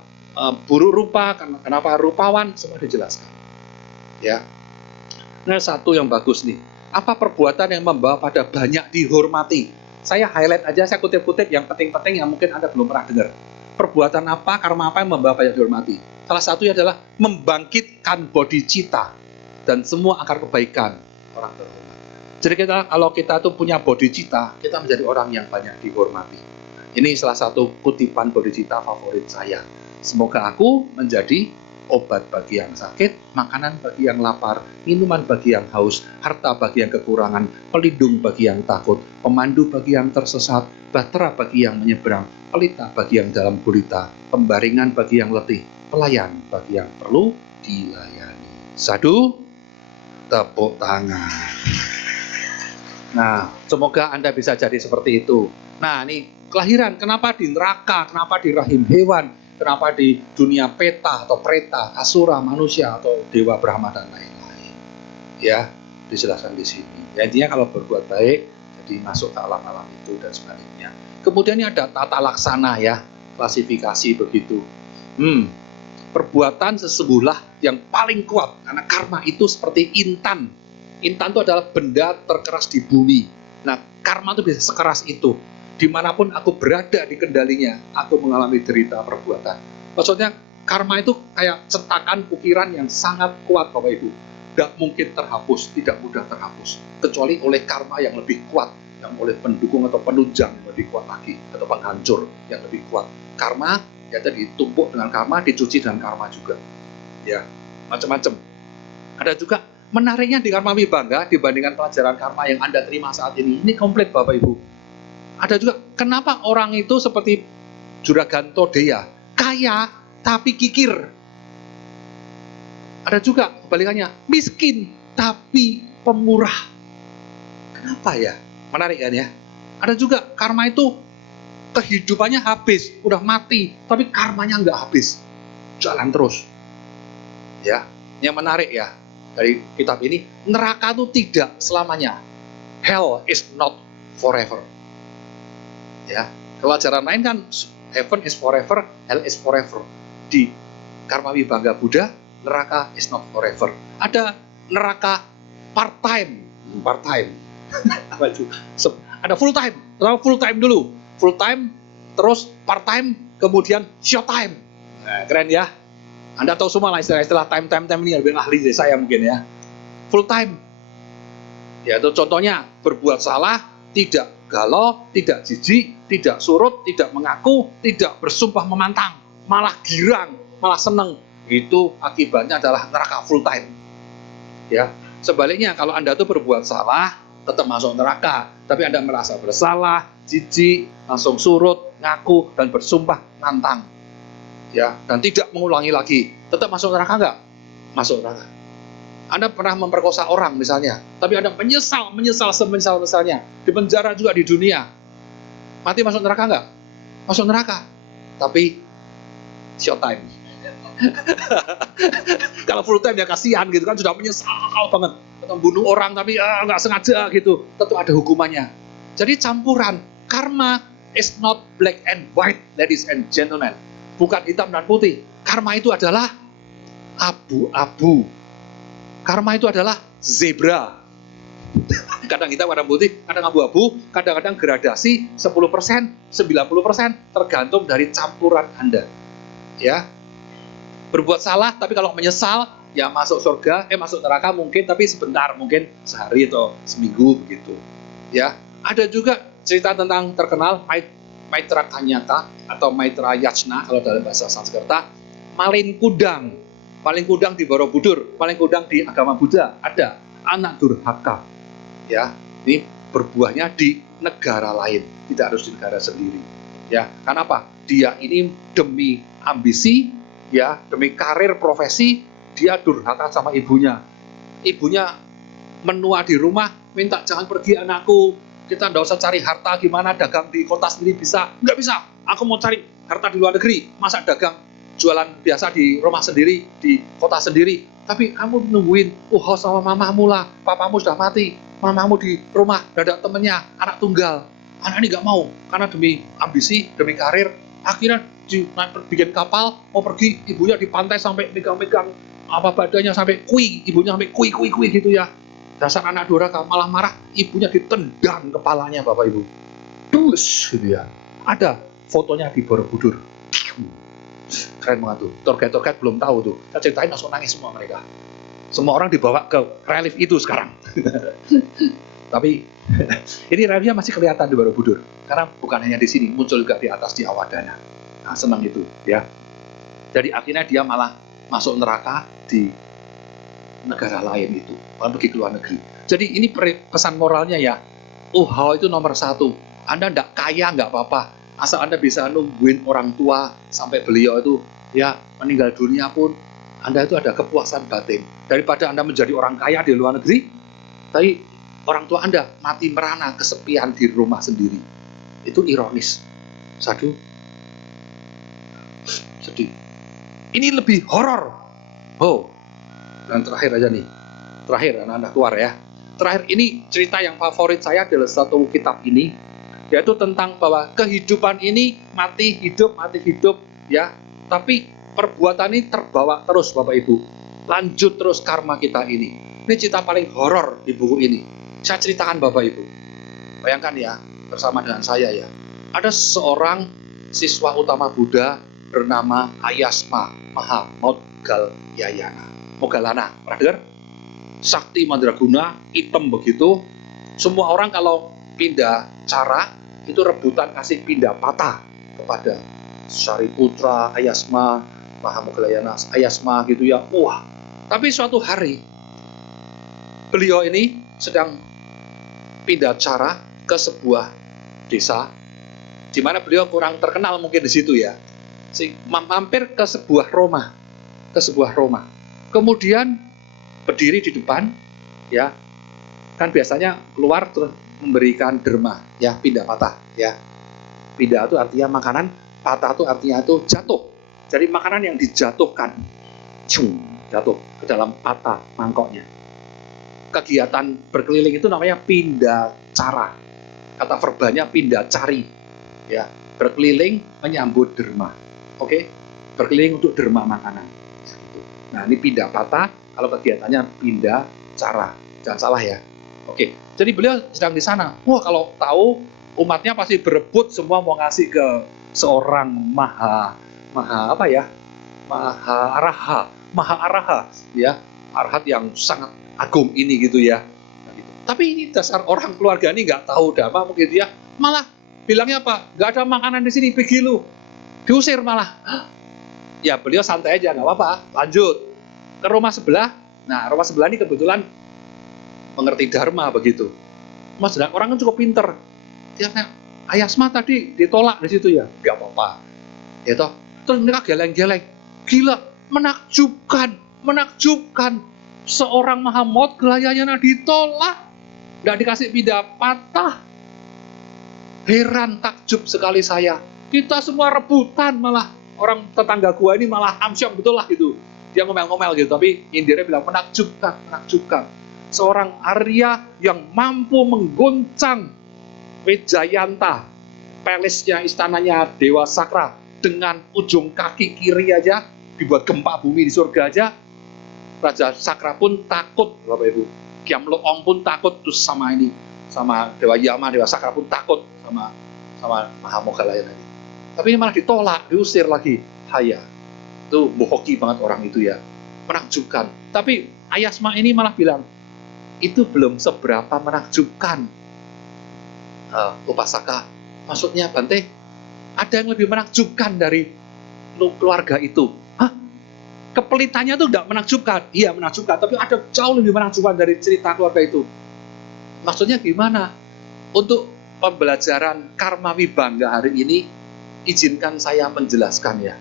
buruk rupa? Kenapa rupawan? Semua dijelaskan. Ya. Nah, satu yang bagus nih. Apa perbuatan yang membawa pada banyak dihormati? Saya highlight aja, saya kutip-kutip yang penting-penting yang mungkin Anda belum pernah dengar. Perbuatan apa, karma apa yang membawa banyak dihormati? Salah satunya adalah membangkitkan bodhicitta dan semua akar kebaikan orang terhormat. Jadi kalau kita tuh punya bodhicitta, kita menjadi orang yang banyak dihormati. Ini salah satu kutipan bodhicitta favorit saya. Semoga aku menjadi obat bagi yang sakit, makanan bagi yang lapar, minuman bagi yang haus, harta bagi yang kekurangan, pelindung bagi yang takut, pemandu bagi yang tersesat, bahtera bagi yang menyeberang, pelita bagi yang dalam gulita, pembaringan bagi yang letih, pelayan bagi yang perlu dilayani. Sadu, tepuk tangan. Nah, semoga Anda bisa jadi seperti itu. Nah, ini kelahiran, kenapa di neraka, kenapa di rahim hewan, kenapa di dunia peta atau preta, asura, manusia, atau dewa Brahma, dan lain-lain. Ya, dijelaskan di sini. Ya, intinya kalau berbuat baik, jadi masuk ke alam-alam itu dan sebaliknya. Kemudian ini ada tata laksana ya, klasifikasi begitu. Perbuatan sesungguhnya yang paling kuat, karena karma itu seperti intan. Intan itu adalah benda terkeras di bumi. Nah, karma itu bisa sekeras itu. Dimanapun aku berada di kendalinya, aku mengalami derita perbuatan. Maksudnya, karma itu kayak cetakan ukiran yang sangat kuat, Bapak Ibu. Tidak mungkin terhapus, tidak mudah terhapus. Kecuali oleh karma yang lebih kuat, yang oleh pendukung atau penunjang yang lebih kuat lagi, atau penghancur yang lebih kuat. Karma, ya tadi ditumpuk dengan karma, dicuci dengan karma juga. Ya, macam-macam. Ada juga menariknya di Karma Wibangga dibandingkan pelajaran karma yang Anda terima saat ini. Ini komplit, Bapak Ibu. Ada juga, kenapa orang itu seperti Juraganto Deya, kaya tapi kikir. Ada juga kebalikannya, miskin tapi pemurah. Kenapa ya? Menarik kan ya? Ada juga karma itu kehidupannya habis, udah mati, tapi karmanya nggak habis, jalan terus. Ya, yang menarik ya dari kitab ini, neraka itu tidak selamanya. Hell is not forever. Ya, pelajaran lain kan heaven is forever, hell is forever. Di Karma Wibangga Buddha, neraka is not forever. Ada neraka part time. Apa itu? Ada full time. Full time dulu. Full time, terus part time, kemudian short time. Nah, keren ya. Anda tahu semua lah istilah time ini lebih ahli dari saya mungkin ya. Full time. Ya, itu contohnya berbuat salah, tidak galau, tidak jijik, tidak surut, tidak mengaku, tidak bersumpah memantang, malah girang, malah seneng. Itu akibatnya adalah neraka full time. Ya, sebaliknya kalau Anda tuh berbuat salah, tetap masuk neraka, tapi Anda merasa bersalah, jijik, langsung surut, ngaku dan bersumpah nantang. Ya, dan tidak mengulangi lagi, tetap masuk neraka nggak? Masuk neraka. Anda pernah memperkosa orang misalnya, tapi Anda menyesal semenyesal-menyesalnya, di penjara juga di dunia, mati masuk neraka nggak? Masuk neraka, tapi short time. Kalau full time ya kasihan gitu kan, sudah menyesal banget, bunuh orang tapi nggak sengaja gitu, tentu ada hukumannya. Jadi campuran. Karma is not black and white, ladies and gentlemen. Bukan hitam dan putih. Karma itu adalah abu-abu. Karma itu adalah zebra. Kadang hitam, kadang putih, kadang abu-abu, kadang-kadang gradasi 10%, 90%, tergantung dari campuran Anda. Ya. Berbuat salah, tapi kalau menyesal, ya masuk surga, masuk neraka mungkin, tapi sebentar, mungkin sehari atau seminggu begitu. Ya. Ada juga cerita tentang terkenal Maitra Kanyata atau Maitra Yachna kalau dalam bahasa Sanskerta, Malin Kudang di Borobudur, Malin Kudang di agama Buddha, ada anak durhaka. Ya, ini berbuahnya di negara lain, tidak harus di negara sendiri. Ya, karena apa? Dia ini demi ambisi, ya, demi karir profesi, dia durhaka sama ibunya. Ibunya menua di rumah, minta jangan pergi anakku, kita nggak usah cari harta gimana, dagang di kota sendiri bisa. Nggak bisa, aku mau cari harta di luar negeri, masa dagang jualan biasa di rumah sendiri, di kota sendiri. Tapi kamu nungguin, sama mamamu lah, papamu sudah mati, mamamu di rumah, gak ada temennya, anak tunggal. Anak ini nggak mau, karena demi ambisi, demi karir, akhirnya bikin kapal, mau pergi, ibunya di pantai sampai megang-megang apa badannya sampai ibunya sampai kui gitu ya. Dasar anak durhaka, malah marah, ibunya ditendang kepalanya, Bapak Ibu. Dus gitu ya. Ada fotonya di Borobudur. Keren banget tuh. Torget belum tahu tuh. Saya ceritain langsung nangis semua mereka. Semua orang dibawa ke relief itu sekarang. Tapi ini reliefnya masih kelihatan di Borobudur. Karena bukan hanya di sini, muncul juga di atas di Awadana. Nah, senang itu ya. Jadi akhirnya dia malah masuk neraka di negara lain itu, malah pergi ke luar negeri. Jadi ini pesan moralnya ya, itu nomor 1. Anda tidak kaya nggak apa-apa, asal Anda bisa nungguin orang tua sampai beliau itu ya meninggal dunia pun, Anda itu ada kepuasan batin. Daripada Anda menjadi orang kaya di luar negeri, tapi orang tua Anda mati merana kesepian di rumah sendiri. Itu ironis. Satu, sedih. Ini lebih horor. Dan terakhir aja nih, anak-anak keluar ya. Terakhir ini cerita yang favorit saya adalah satu kitab ini, yaitu tentang bahwa kehidupan ini mati hidup ya. Tapi perbuatan ini terbawa terus, Bapak Ibu. lanjut terus karma kita ini. Ini cerita paling horor di buku ini. Saya ceritakan Bapak Ibu. Bayangkan ya, bersama dengan saya ya. Ada seorang siswa utama Buddha bernama Ayasma Mahamoggalayana. Moggalana, pernah dengar? Sakti mandraguna, hitam begitu. Semua orang kalau pindah cara itu rebutan kasih pindah patah kepada Sariputra, Ayasma Mahamoggalayana, Ayasma gitu ya. Wah, tapi suatu hari beliau ini sedang pindah cara ke sebuah desa di mana beliau kurang terkenal mungkin di situ ya. Mampir ke sebuah rumah, Kemudian berdiri di depan ya. Kan biasanya keluar terus memberikan derma ya, pindah patah ya. Pindah itu artinya makanan, patah itu artinya itu jatuh. Jadi makanan yang dijatuhkan, jatuh ke dalam patah mangkoknya. Kegiatan berkeliling itu namanya pindah cara. Kata verbanya pindah cari, ya, berkeliling menyambut derma. Oke, berkeliling untuk derma makanan. Nah, ini pindah patah. Kalau kegiatannya pindah cara, jangan salah ya. Oke, jadi beliau sedang di sana. Wah, kalau tahu umatnya pasti berebut semua mau ngasih ke seorang maha araha, ya, arahat yang sangat agung ini gitu ya. Tapi ini dasar orang keluarga ini nggak tahu dhamma, mungkin dia malah bilangnya apa? Nggak ada makanan di sini, pergi lu. Diusir malah. Ya beliau santai aja, nggak apa-apa, lanjut ke rumah sebelah. Nah, rumah sebelah ini kebetulan mengerti dharma begitu. Mas, orang kan cukup pinter. Dia kayak Ayasma tadi ditolak di situ ya, nggak apa-apa. Ya toh, terus mereka geleng-geleng. Gila, menakjubkan. Seorang Mahamoggalayana ditolak, nggak dikasih pindah patah. Heran, takjub sekali saya. Kita semua rebutan, malah orang tetangga gua ini malah amsyong betul lah gitu. Dia ngomel-ngomel gitu, tapi indirnya bilang menakjubkan. Seorang Arya yang mampu menggoncang Wijayanta, palace-nya, istananya Dewa Sakra, dengan ujung kaki kiri aja dibuat gempa bumi di surga aja. Raja Sakra pun takut, Bapak Ibu. Kiam Loong pun takut terus sama ini, sama Dewa Yama, Dewa Sakra pun takut sama Mahamoggalayana ini. Tapi ini malah ditolak, diusir lagi. Haya, itu bohoki banget orang itu ya, menakjubkan. Tapi Ayasma ini malah bilang itu belum seberapa menakjubkan. Upasaka, maksudnya Bante, ada yang lebih menakjubkan dari keluarga itu. Hah? Kepelitannya tuh nggak menakjubkan. Iya menakjubkan, tapi ada jauh lebih menakjubkan dari cerita keluarga itu. Maksudnya gimana? Untuk pembelajaran karma wibangga hari ini, izinkan saya menjelaskan ya,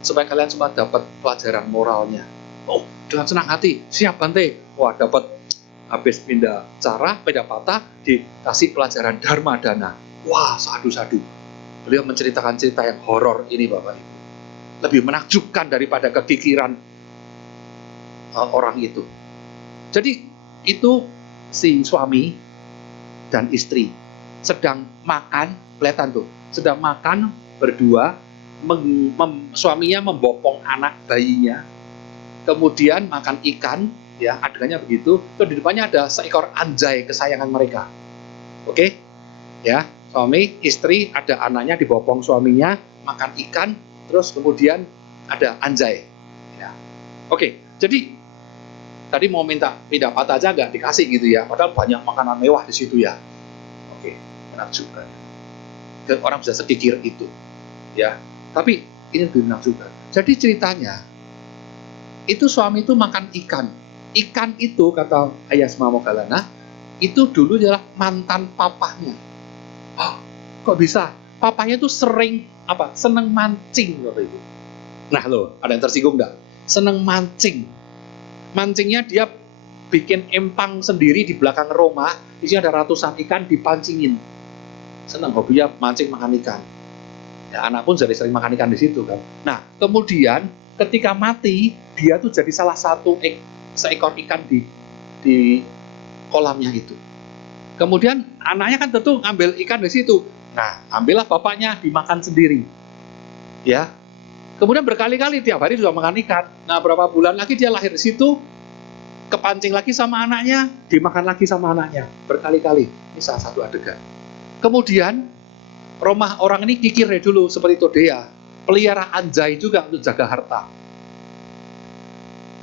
supaya kalian semua dapat pelajaran moralnya. Oh, dengan senang hati, siap Bante. Wah, dapat habis pindah cara, pindah patah, dikasih pelajaran dharma dana. Wah, sadu-sadu. Beliau menceritakan cerita yang horor ini, Bapak Ibu. Lebih menakjubkan daripada kekikiran orang itu. Jadi, itu si suami dan istri sedang makan, kelihatan tuh, sedang makan berdua, suaminya membopong anak bayinya, kemudian makan ikan, ya adegannya begitu. Terus di depannya ada seekor anjay kesayangan mereka. Oke, ya, suami, istri, ada anaknya dibopong suaminya, makan ikan, terus kemudian ada anjay. Ya. Oke, jadi tadi mau minta pindah patah aja nggak dikasih gitu ya, padahal banyak makanan mewah di situ ya. Oke, menakjubkan. Dan orang bisa sedikir itu, ya. Tapi ini lebih menakjubkan. Jadi ceritanya itu suami itu makan ikan. Ikan itu kata Ayasma Moggalana itu dulu adalah mantan papahnya. Oh, kok bisa? Papahnya itu seneng mancing Bapak Ibu. Nah loh, ada yang tersinggung nggak? Seneng mancing. Mancingnya dia bikin empang sendiri di belakang rumah, di sini ada ratusan ikan dipancingin. Senang hobinya mancing makan ikan. Ya, anak pun jadi sering makan ikan di situ kan. Nah, kemudian ketika mati, dia tuh jadi salah satu seekor ikan di kolamnya itu. Kemudian anaknya kan tentu ngambil ikan di situ. Nah, ambillah bapaknya dimakan sendiri. Ya. Kemudian berkali-kali tiap hari juga makan ikan. Nah, berapa bulan lagi dia lahir di situ, kepancing lagi sama anaknya, dimakan lagi sama anaknya. Berkali-kali. Ini salah satu adegan. Kemudian, rumah orang ini kikir dulu seperti Todea. Pelihara anjay juga untuk jaga harta.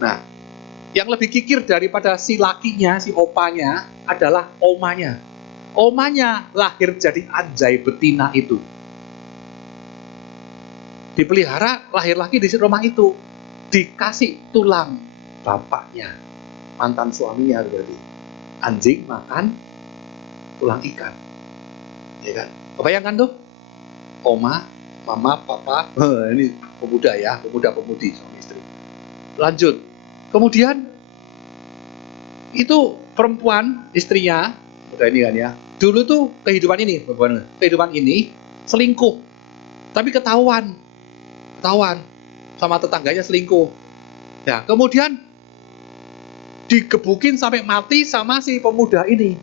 Nah, yang lebih kikir daripada si lakinya, si opanya, adalah omanya. Omanya lahir jadi anjay betina itu. Dipelihara, lahir lagi di rumah itu. Dikasih tulang bapaknya, mantan suaminya berarti. Anjing makan tulang ikan. Ya kan? Bayangkan tuh, oma, mama, papa, ini pemuda ya, pemuda-pemudi suami istri. Lanjut. Kemudian itu perempuan, istrinya, udah ini kan ya. Dulu tuh kehidupan ini selingkuh. Tapi ketahuan sama tetangganya selingkuh. Ya, kemudian digebukin sampai mati sama si pemuda ini.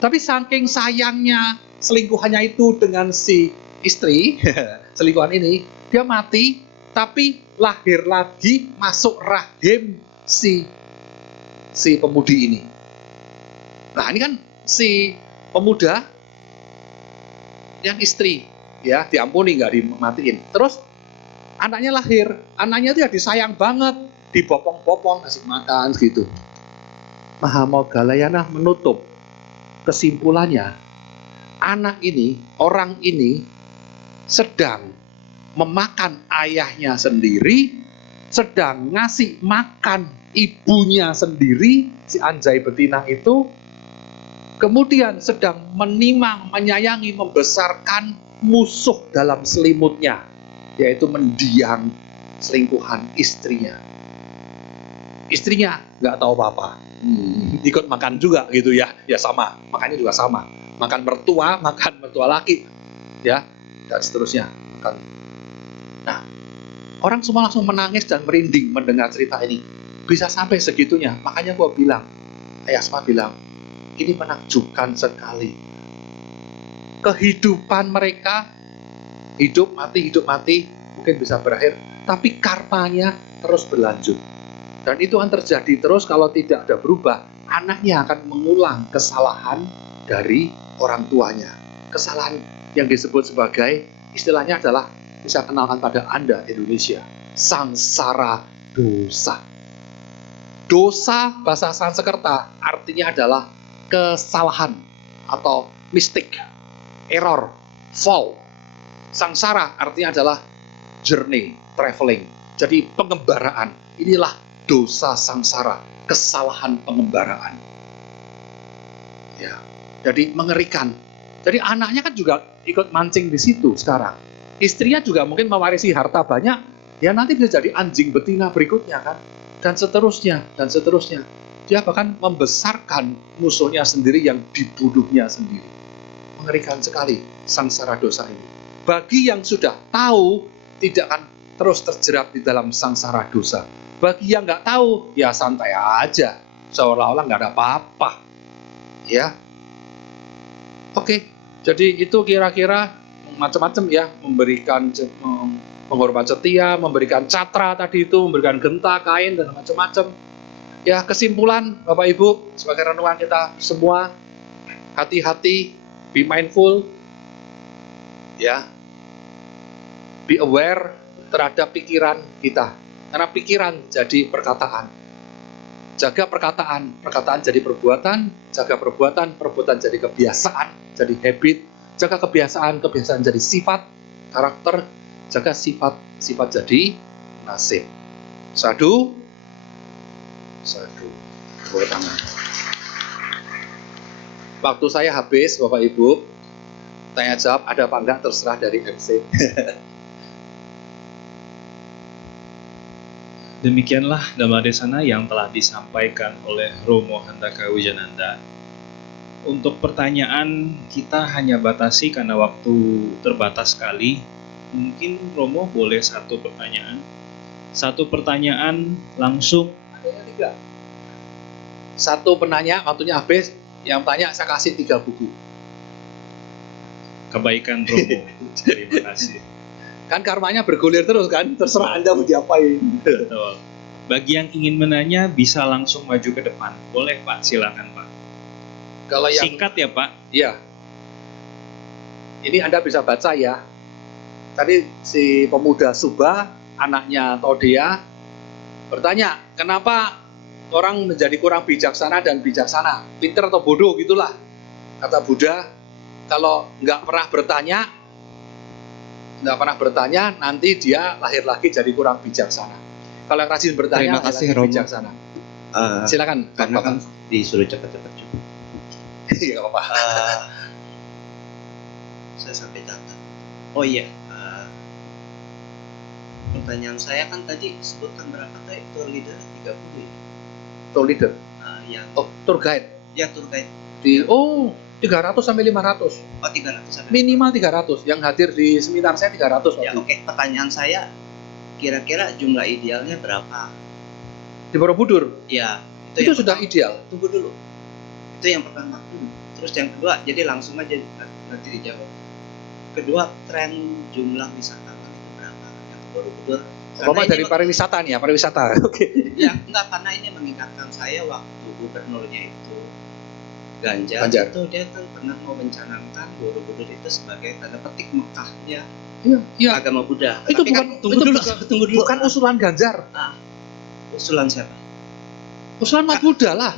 Tapi saking sayangnya selingkuhannya itu dengan si istri, selingkuhan ini, dia mati, tapi lahir lagi masuk rahim si pemudi ini. Nah, ini kan si pemuda yang istri, ya, diampuni, nggak dimatiin. Terus anaknya lahir, anaknya itu ya disayang banget, dibopong-bopong, kasih makan gitu. Mahamogalayana menutup kesimpulannya, anak ini, orang ini sedang memakan ayahnya sendiri, sedang ngasih makan ibunya sendiri, si anjay betina itu, kemudian sedang menimang, menyayangi, membesarkan musuh dalam selimutnya, yaitu mendiang selingkuhan istrinya. Istrinya nggak tahu apa-apa, ikut makan juga gitu ya, ya sama, makannya juga sama, makan mertua laki, ya, dan seterusnya. Nah, orang semua langsung menangis dan merinding mendengar cerita ini. Bisa sampai segitunya, makanya gua bilang, Ayasma bilang, ini menakjubkan sekali. Kehidupan mereka, hidup mati, mungkin bisa berakhir, tapi karmanya terus berlanjut. Dan itu akan terjadi terus kalau tidak ada berubah. Anaknya akan mengulang kesalahan dari orang tuanya. Kesalahan yang disebut sebagai, istilahnya adalah, bisa kenalkan pada Anda Indonesia, sangsara dosa. Dosa bahasa Sanskerta artinya adalah kesalahan atau mistake, error, fall. Sangsara artinya adalah journey, traveling. Jadi pengembaraan. Inilah dosa sangsara, kesalahan pengembaraan. Ya, jadi mengerikan. Jadi anaknya kan juga ikut mancing di situ sekarang. Istrinya juga mungkin mewarisi harta banyak, ya nanti bisa jadi anjing betina berikutnya kan, dan seterusnya, dan seterusnya. Dia bahkan membesarkan musuhnya sendiri yang dibunuhnya sendiri. Mengerikan sekali sangsara dosa ini. Bagi yang sudah tahu, tidak akan terus terjerat di dalam sangsara dosa. Bagi yang nggak tahu, ya santai aja, seolah-olah nggak ada apa-apa. Ya, oke. Jadi itu kira-kira macam-macam ya, memberikan penghormatan setia, memberikan catra tadi itu, memberikan genta, kain, dan macam-macam. Ya, kesimpulan Bapak Ibu, sebagai renungan kita semua, hati-hati, be mindful, ya, be aware terhadap pikiran kita. Karena pikiran jadi perkataan. Jaga perkataan, perkataan jadi perbuatan, jaga perbuatan, perbuatan jadi kebiasaan, jadi habit, jaga kebiasaan, kebiasaan jadi sifat, karakter, jaga sifat, sifat jadi nasib. Sadu, sadu, tepuk tangan. Waktu saya habis, Bapak Ibu, tanya jawab ada apa enggak terserah dari MC. Demikianlah Dhammadesana yang telah disampaikan oleh Romo Handaka Wijananda. Untuk pertanyaan kita hanya batasi karena waktu terbatas sekali. Mungkin Romo boleh satu pertanyaan. Satu pertanyaan langsung. Adanya 3. Satu penanya, waktunya habis. Yang tanya saya kasih 3 buku. Kebaikan Romo. Terima kasih. Kan karmanya bergulir terus kan, terserah Anda mau diapain. Betul. Bagi yang ingin menanya bisa langsung maju ke depan. Boleh Pak, silakan Pak. Kalau yang Singkat ya Pak. iya. Ini Anda bisa baca ya. Tadi si pemuda Subah, anaknya Todea, bertanya, kenapa orang menjadi kurang bijaksana dan bijaksana? Pinter atau bodoh gitulah. Kata Buddha, kalau nggak pernah bertanya, nanti dia lahir lagi jadi kurang bijaksana. Kalau yang rajin bertanya, Terima kasih, lahir lagi Romo. bijaksana. Silakan. Karena Bapak. kan disuruh cepat-cepat juga. Iya, nggak apa-apa. Saya sampai catat. Oh iya, pertanyaan saya kan tadi sebutkan berapa tadi tour leader 30 ya? Tour leader. Yang Tour guide. ya tour guide 300 sampai 500. 300 sampai Minimal 300. Yang hadir di seminar saya 300 ya. waktu. Oke, pertanyaan saya kira-kira jumlah idealnya berapa? Di Borobudur. Ya, Itu yang sudah pertama. ideal. Tunggu dulu. Itu yang pertama. Terus yang kedua, jadi langsung aja nanti dijawab. Kedua, tren jumlah wisatawan itu berapa yang ke Borobudur? Bapak dari pariwisata nih ya, pariwisata. Oke. Ya, enggak, karena ini mengingatkan saya waktu gubernurnya itu Ganjar. Itu dia kan pernah memencanangkan Borobudur itu sebagai tanda petik Mekahnya Iya. agama Buddha. Itu Tapi bukan kan, tunggu dulu. Bukan usulan Ganjar. Usulan siapa? Usulan Mas Buddha lah.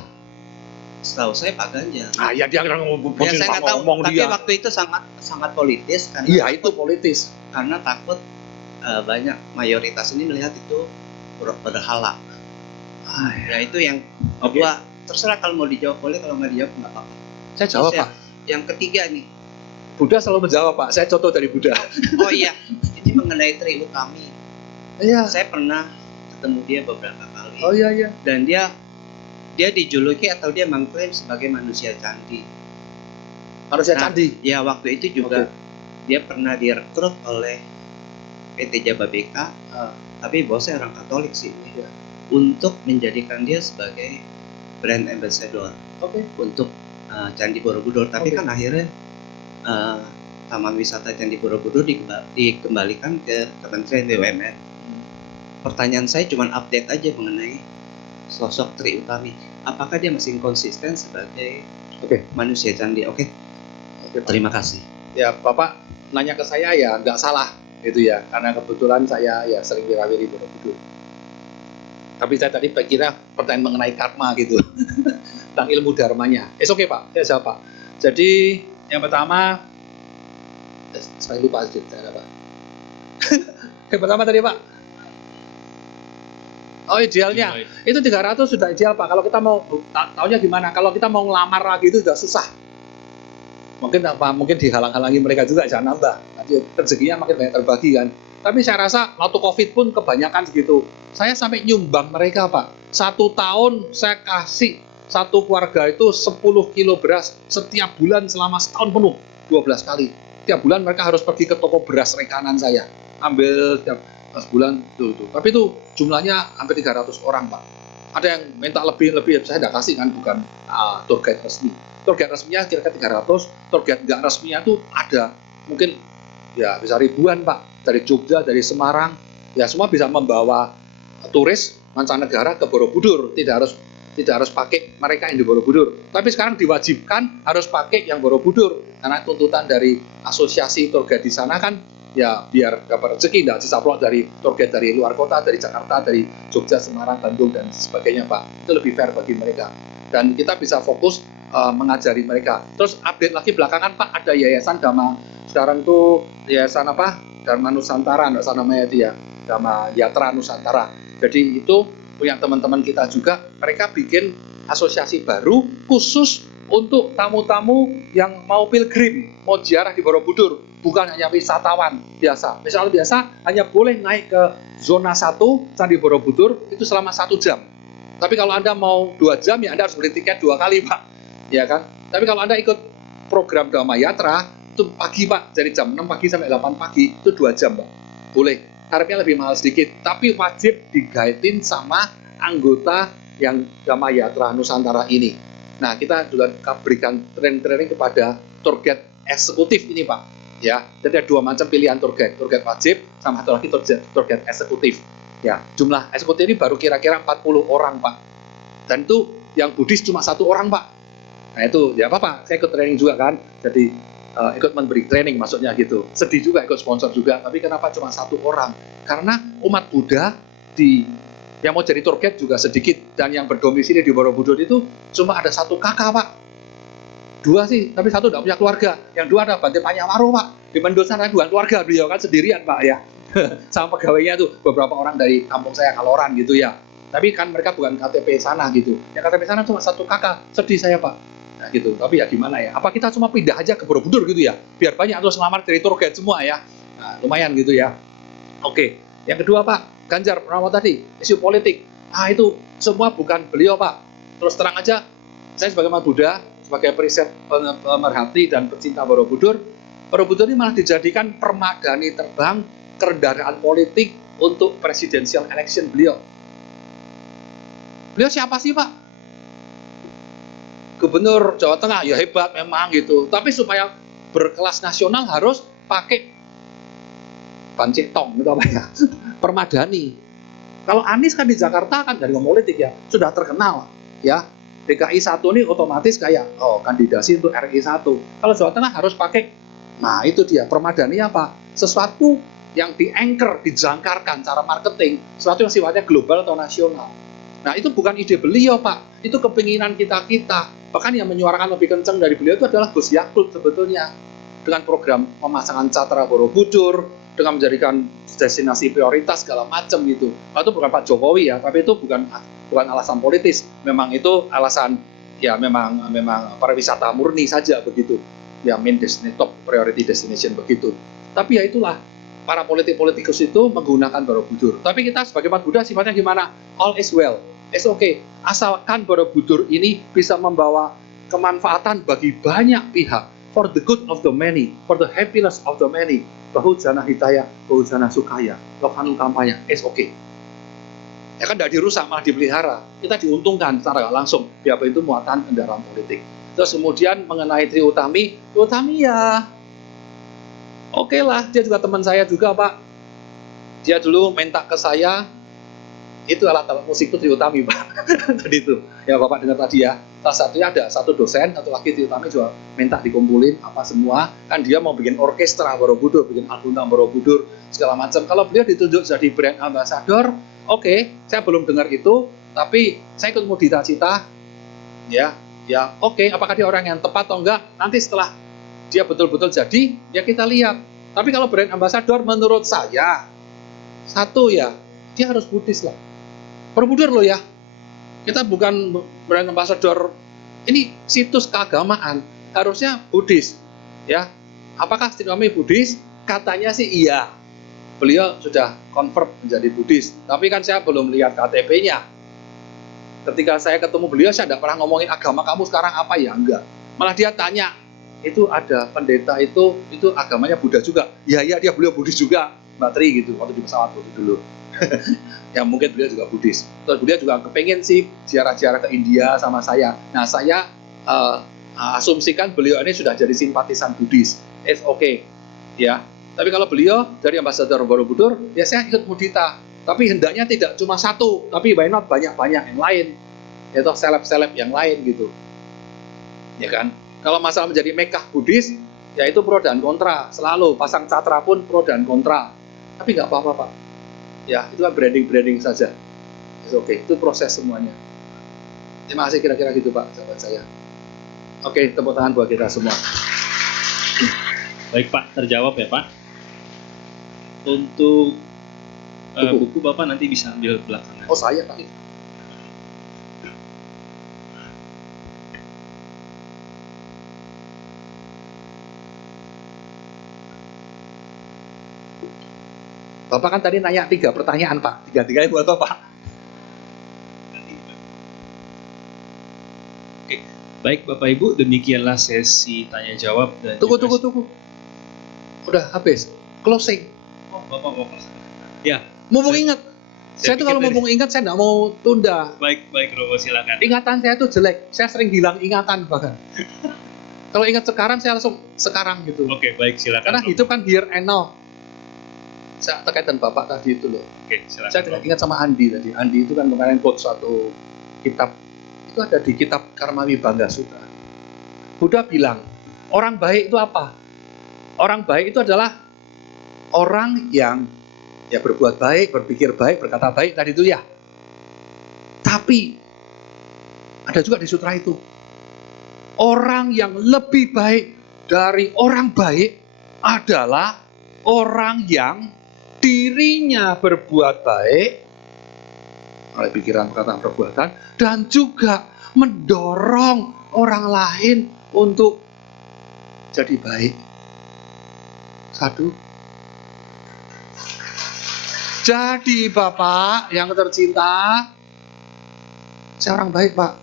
Setahu saya Pak Ganjar. Ya dia ngomong Ya, saya nggak tahu, tapi waktu itu sangat politis karena iya, itu politis. Karena takut banyak mayoritas ini melihat itu berhala. Ya itu yang kedua. Terserah, kalau mau dijawab boleh, kalau nggak dijawab nggak apa-apa. Saya jawab, Pak. Yang ketiga nih. Buddha selalu menjawab, Pak. Saya contoh dari Buddha. Oh iya, ini mengenai Tri Utami. Iya. Saya pernah ketemu dia beberapa kali. Oh iya. Dan dia dijuluki atau dia mengklaim sebagai manusia candi. Manusia candi. Ya, waktu itu juga dia pernah direkrut oleh PT Jababeka, tapi bosnya orang Katolik sih, untuk menjadikan dia sebagai brand ambassador untuk Candi Borobudur. Tapi kan akhirnya Taman Wisata Candi Borobudur dikembalikan ke Kementerian BUMN. Pertanyaan saya cuma update aja mengenai sosok Tri Utami. Apakah dia masih konsisten sebagai manusia candi? Oke. Terima kasih. Ya, Bapak nanya ke saya ya nggak salah gitu ya, karena kebetulan saya ya sering wirawiri Borobudur. Tapi saya tadi kira pertanyaan mengenai karma gitu, tentang ilmu dharmanya. Oke Pak, saya jawab Pak. Jadi yang pertama, saya lupa saya apa. Yang pertama tadi Pak. Oh idealnya, itu 300 sudah ideal Pak. Kalau kita mau, taunya gimana? Kalau kita mau ngelamar lagi itu sudah susah. Mungkin dihalang-halangi mereka juga, jangan nambah. Nanti rezekinya makin banyak terbagi kan. Tapi saya rasa waktu COVID pun kebanyakan segitu. Saya sampai nyumbang mereka Pak. 1 tahun saya kasih satu keluarga itu 10 kilo beras setiap bulan selama setahun penuh, 12 kali. Tiap bulan mereka harus pergi ke toko beras rekanan saya. Ambil tiap bulan tuh. Tapi itu jumlahnya hampir 300 orang Pak. Ada yang minta lebih, saya tidak kasih kan, bukan tour guide resmi. Tour guide resminya kira-kira 300, tour guide nggak resminya tuh ada mungkin ya bisa ribuan Pak. Dari Jogja, dari Semarang, ya semua bisa membawa turis mancanegara ke Borobudur. Tidak harus pakai mereka yang di Borobudur. Tapi sekarang diwajibkan harus pakai yang Borobudur. Karena tuntutan dari asosiasi tour guide di sana kan, ya biar dapat rezeki, tidak disaplok dari tour guide dari luar kota, dari Jakarta, dari Jogja, Semarang, Bandung, dan sebagainya Pak. Itu lebih fair bagi mereka. Dan kita bisa fokus mengajari mereka. Terus update lagi belakangan Pak, ada yayasan Dhamma. Sekarang tuh yayasan apa? Dharma Nusantara, nggak salah namanya dia, Dhamma Yatra Nusantara. Jadi itu punya teman-teman kita juga, mereka bikin asosiasi baru khusus untuk tamu-tamu yang mau pilgrim, mau ziarah di Borobudur, bukan hanya wisatawan biasa. Wisatawan biasa hanya boleh naik ke zona 1 Candi Borobudur itu selama 1 jam. Tapi kalau Anda mau 2 jam ya Anda harus beli tiket 2 kali Pak, ya kan? Tapi kalau Anda ikut program Dhamma Yatra itu pagi Pak, dari jam 6 pagi sampai 8 pagi itu 2 jam Pak, boleh. Tarifnya lebih mahal sedikit, tapi wajib digaitin sama anggota yang Dhamma Yatra Nusantara ini. Nah kita juga berikan training kepada tour guide eksekutif ini Pak. Ya, jadi ada dua macam pilihan tour guide wajib sama satu lagi tour guide eksekutif. Ya, jumlah eksekutif ini baru kira-kira 40 orang, Pak. Dan itu yang Buddhis cuma 1 orang, Pak. Nah itu ya apa-apa, saya ikut training juga kan. Jadi ikut memberi training maksudnya gitu. Sedih juga ikut sponsor juga, tapi kenapa cuma 1 orang? Karena umat Buddha yang mau jadi tour guide juga sedikit, dan yang berdomisili di Borobudur itu cuma ada 1 kakak, Pak. 2 sih, tapi 1 tidak punya keluarga. Yang 2 ada Bante Panyawaro, Pak. Di Mendosana bukan keluarga, beliau kan sendirian, Pak ya. Sama pegawainya tuh beberapa orang dari kampung saya Kaloran gitu ya. Tapi kan mereka bukan KTP sana gitu. Yang KTP sana cuma 1 kakak. Sedih saya, Pak. Nah gitu. Tapi ya gimana ya? Apa kita cuma pindah aja ke Borobudur gitu ya? Biar banyak terus ngelamar dari tour guide semua ya. Nah, lumayan gitu ya. Oke. Yang kedua, Pak, Ganjar Pranowo tadi, isu politik. Ah itu semua bukan beliau, Pak. Terus terang aja, saya sebagai umat Buddha, sebagai periset pemerhati dan pecinta Borobudur ini malah dijadikan permadani terbang kendaraan politik untuk presidential election beliau. Beliau siapa sih, Pak? Gubernur Jawa Tengah, ya hebat memang gitu. Tapi supaya berkelas nasional harus pakai bancik tong gitu apa ya? Permadani. Kalau Anies kan di Jakarta kan dari politik ya, sudah terkenal ya. DKI 1 ini otomatis kayak kandidasi untuk RI 1. Kalau Jawa Tengah harus pakai, nah itu dia permadani apa? Sesuatu yang di-anchor, dijangkarkan cara marketing, sesuatu yang sifatnya global atau nasional. Nah itu bukan ide beliau, Pak, itu kepinginan kita. Bahkan yang menyuarakan lebih kencang dari beliau itu adalah Gus Yakut sebetulnya, dengan program pemasangan Catra Borobudur, dengan menjadikan destinasi prioritas segala macam gitu. Nah, itu bukan Pak Jokowi ya, tapi itu bukan alasan politis, memang itu alasan ya memang pariwisata murni saja begitu. Ya main destination, top priority destination begitu. Tapi ya itulah, para politikus itu menggunakan Borobudur. Tapi kita sebagai umat Buddha sifatnya gimana? All is well, it's okay. Asalkan Borobudur ini bisa membawa kemanfaatan bagi banyak pihak, for the good of the many, for the happiness of the many. Bahujana hitaya, bahujana sukaya, lokanu kampanye, it's okay. Ya kan tidak dirusak, malah dipelihara. Kita diuntungkan secara langsung, biar itu muatan kendaraan politik. Terus kemudian mengenai Tri Utami ya oke lah, dia juga teman saya juga, Pak. Dia dulu minta ke saya, itu alat-alat musik itu Tri Utami, Pak. Tadi itu, ya Bapak dengar tadi ya. Salah satunya ada 1 dosen, satu lagi Tri Utami juga minta dikumpulin apa semua. Kan dia mau bikin orkestra Borobudur, bikin album Borobudur, segala macam. Kalau beliau ditunjuk jadi brand ambassador, oke, saya belum dengar itu, tapi saya ikut mau cita-cita, ya oke, apakah dia orang yang tepat atau enggak, nanti setelah dia betul-betul jadi, ya kita lihat. Tapi kalau brand ambassador menurut saya, satu ya, dia harus Buddhis lah. Borobudur loh ya, kita bukan brand ambassador, ini situs keagamaan, harusnya Buddhis ya. Apakah Stinwami Buddhis? Katanya sih iya, beliau sudah convert menjadi Buddhis, tapi kan saya belum lihat KTP-nya. Ketika saya ketemu beliau, saya tidak pernah ngomongin agama kamu sekarang apa ya, enggak. Malah dia tanya, itu ada pendeta itu agamanya Buddha juga. Ya dia beliau Buddhis juga, Mbak Tri gitu, waktu di pesawat dulu. Ya mungkin beliau juga Buddhis. Terus beliau juga kepengen sih ziarah-ziarah ke India sama saya. Nah saya asumsikan beliau ini sudah jadi simpatisan Buddhis. It's okay ya. Tapi kalau beliau dari Ambassador Borobudur, ya saya ikut mudita. Tapi hendaknya tidak cuma 1, tapi why not banyak-banyak yang lain, yaitu seleb-seleb yang lain gitu. Ya kan? Kalau masalah menjadi Mekah Buddhis, ya itu pro dan kontra. Selalu pasang Catra pun pro dan kontra. Tapi nggak apa-apa, Pak. Ya, itu kan branding saja. It's okay, itu proses semuanya. Terima kasih kira-kira gitu, Pak, sahabat saya. Oke, tepuk tangan buat kita semua. Baik, Pak, terjawab ya, Pak. Untuk buku Bapak nanti bisa ambil belakangan. Oh, saya tadi. Bapak kan tadi nanya 3 pertanyaan, Pak. 3-3 buat Bapak. Oke. Baik, Bapak Ibu, demikianlah sesi tanya jawab dan Tunggu. Udah habis. Closing. Oh, Bapak. Ya. Mumpung ingat. Saya tuh kalau mumpung ingat, saya nggak mau tunda. Baik, Romo, silakan. Ingatan saya tuh jelek. Saya sering hilang ingatan bahkan. Kalau ingat sekarang, saya langsung sekarang gitu. Oke, baik, silakan. Karena hidup kan here and now. Saya terkaitan Bapak tadi itu loh. Oke, silakan. Saya tidak ingat sama Andi tadi. Andi itu kan kemarin quote suatu kitab. Itu ada di kitab Karmawi Bangga Sutra. Buddha bilang, orang baik itu apa? Orang baik itu adalah orang yang ya berbuat baik, berpikir baik, berkata baik tadi itu ya. Tapi ada juga di sutra itu, orang yang lebih baik dari orang baik adalah orang yang dirinya berbuat baik oleh pikiran, perkataan, perbuatan, dan juga mendorong orang lain untuk jadi baik. Satu. Jadi Bapak yang tercinta, saya orang baik Pak.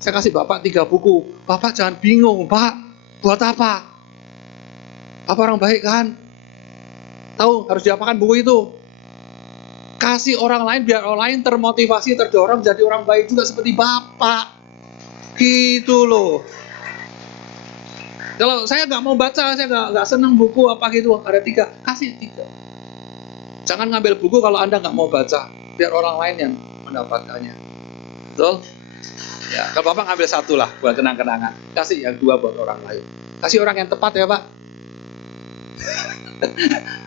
Saya kasih Bapak 3 buku. Bapak jangan bingung Pak, buat apa? Bapak orang baik kan? Tahu harus diapakan buku itu? Kasih orang lain biar orang lain termotivasi, terdorong jadi orang baik juga seperti Bapak. Gitu loh. Kalau saya nggak mau baca, saya nggak senang buku apa gitu, ada 3, kasih 3. Jangan ngambil buku kalau Anda nggak mau baca, biar orang lain yang mendapatkannya. Betul? Ya, kalau Bapak ngambil 1 lah buat kenang-kenangan, kasih yang 2 buat orang lain. Kasih orang yang tepat ya Pak.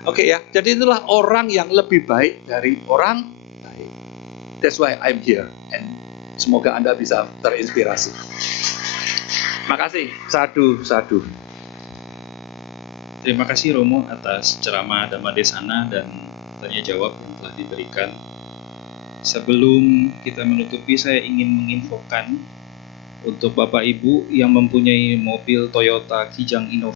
Oke ya, jadi itulah orang yang lebih baik dari orang baik. That's why I'm here, and semoga Anda bisa terinspirasi. Makasih, sadu. Terima kasih Romo atas ceramah Dhammadesana dan tanya jawab yang telah diberikan. Sebelum kita menutupi, saya ingin menginfokan untuk Bapak Ibu yang mempunyai mobil Toyota Kijang Innova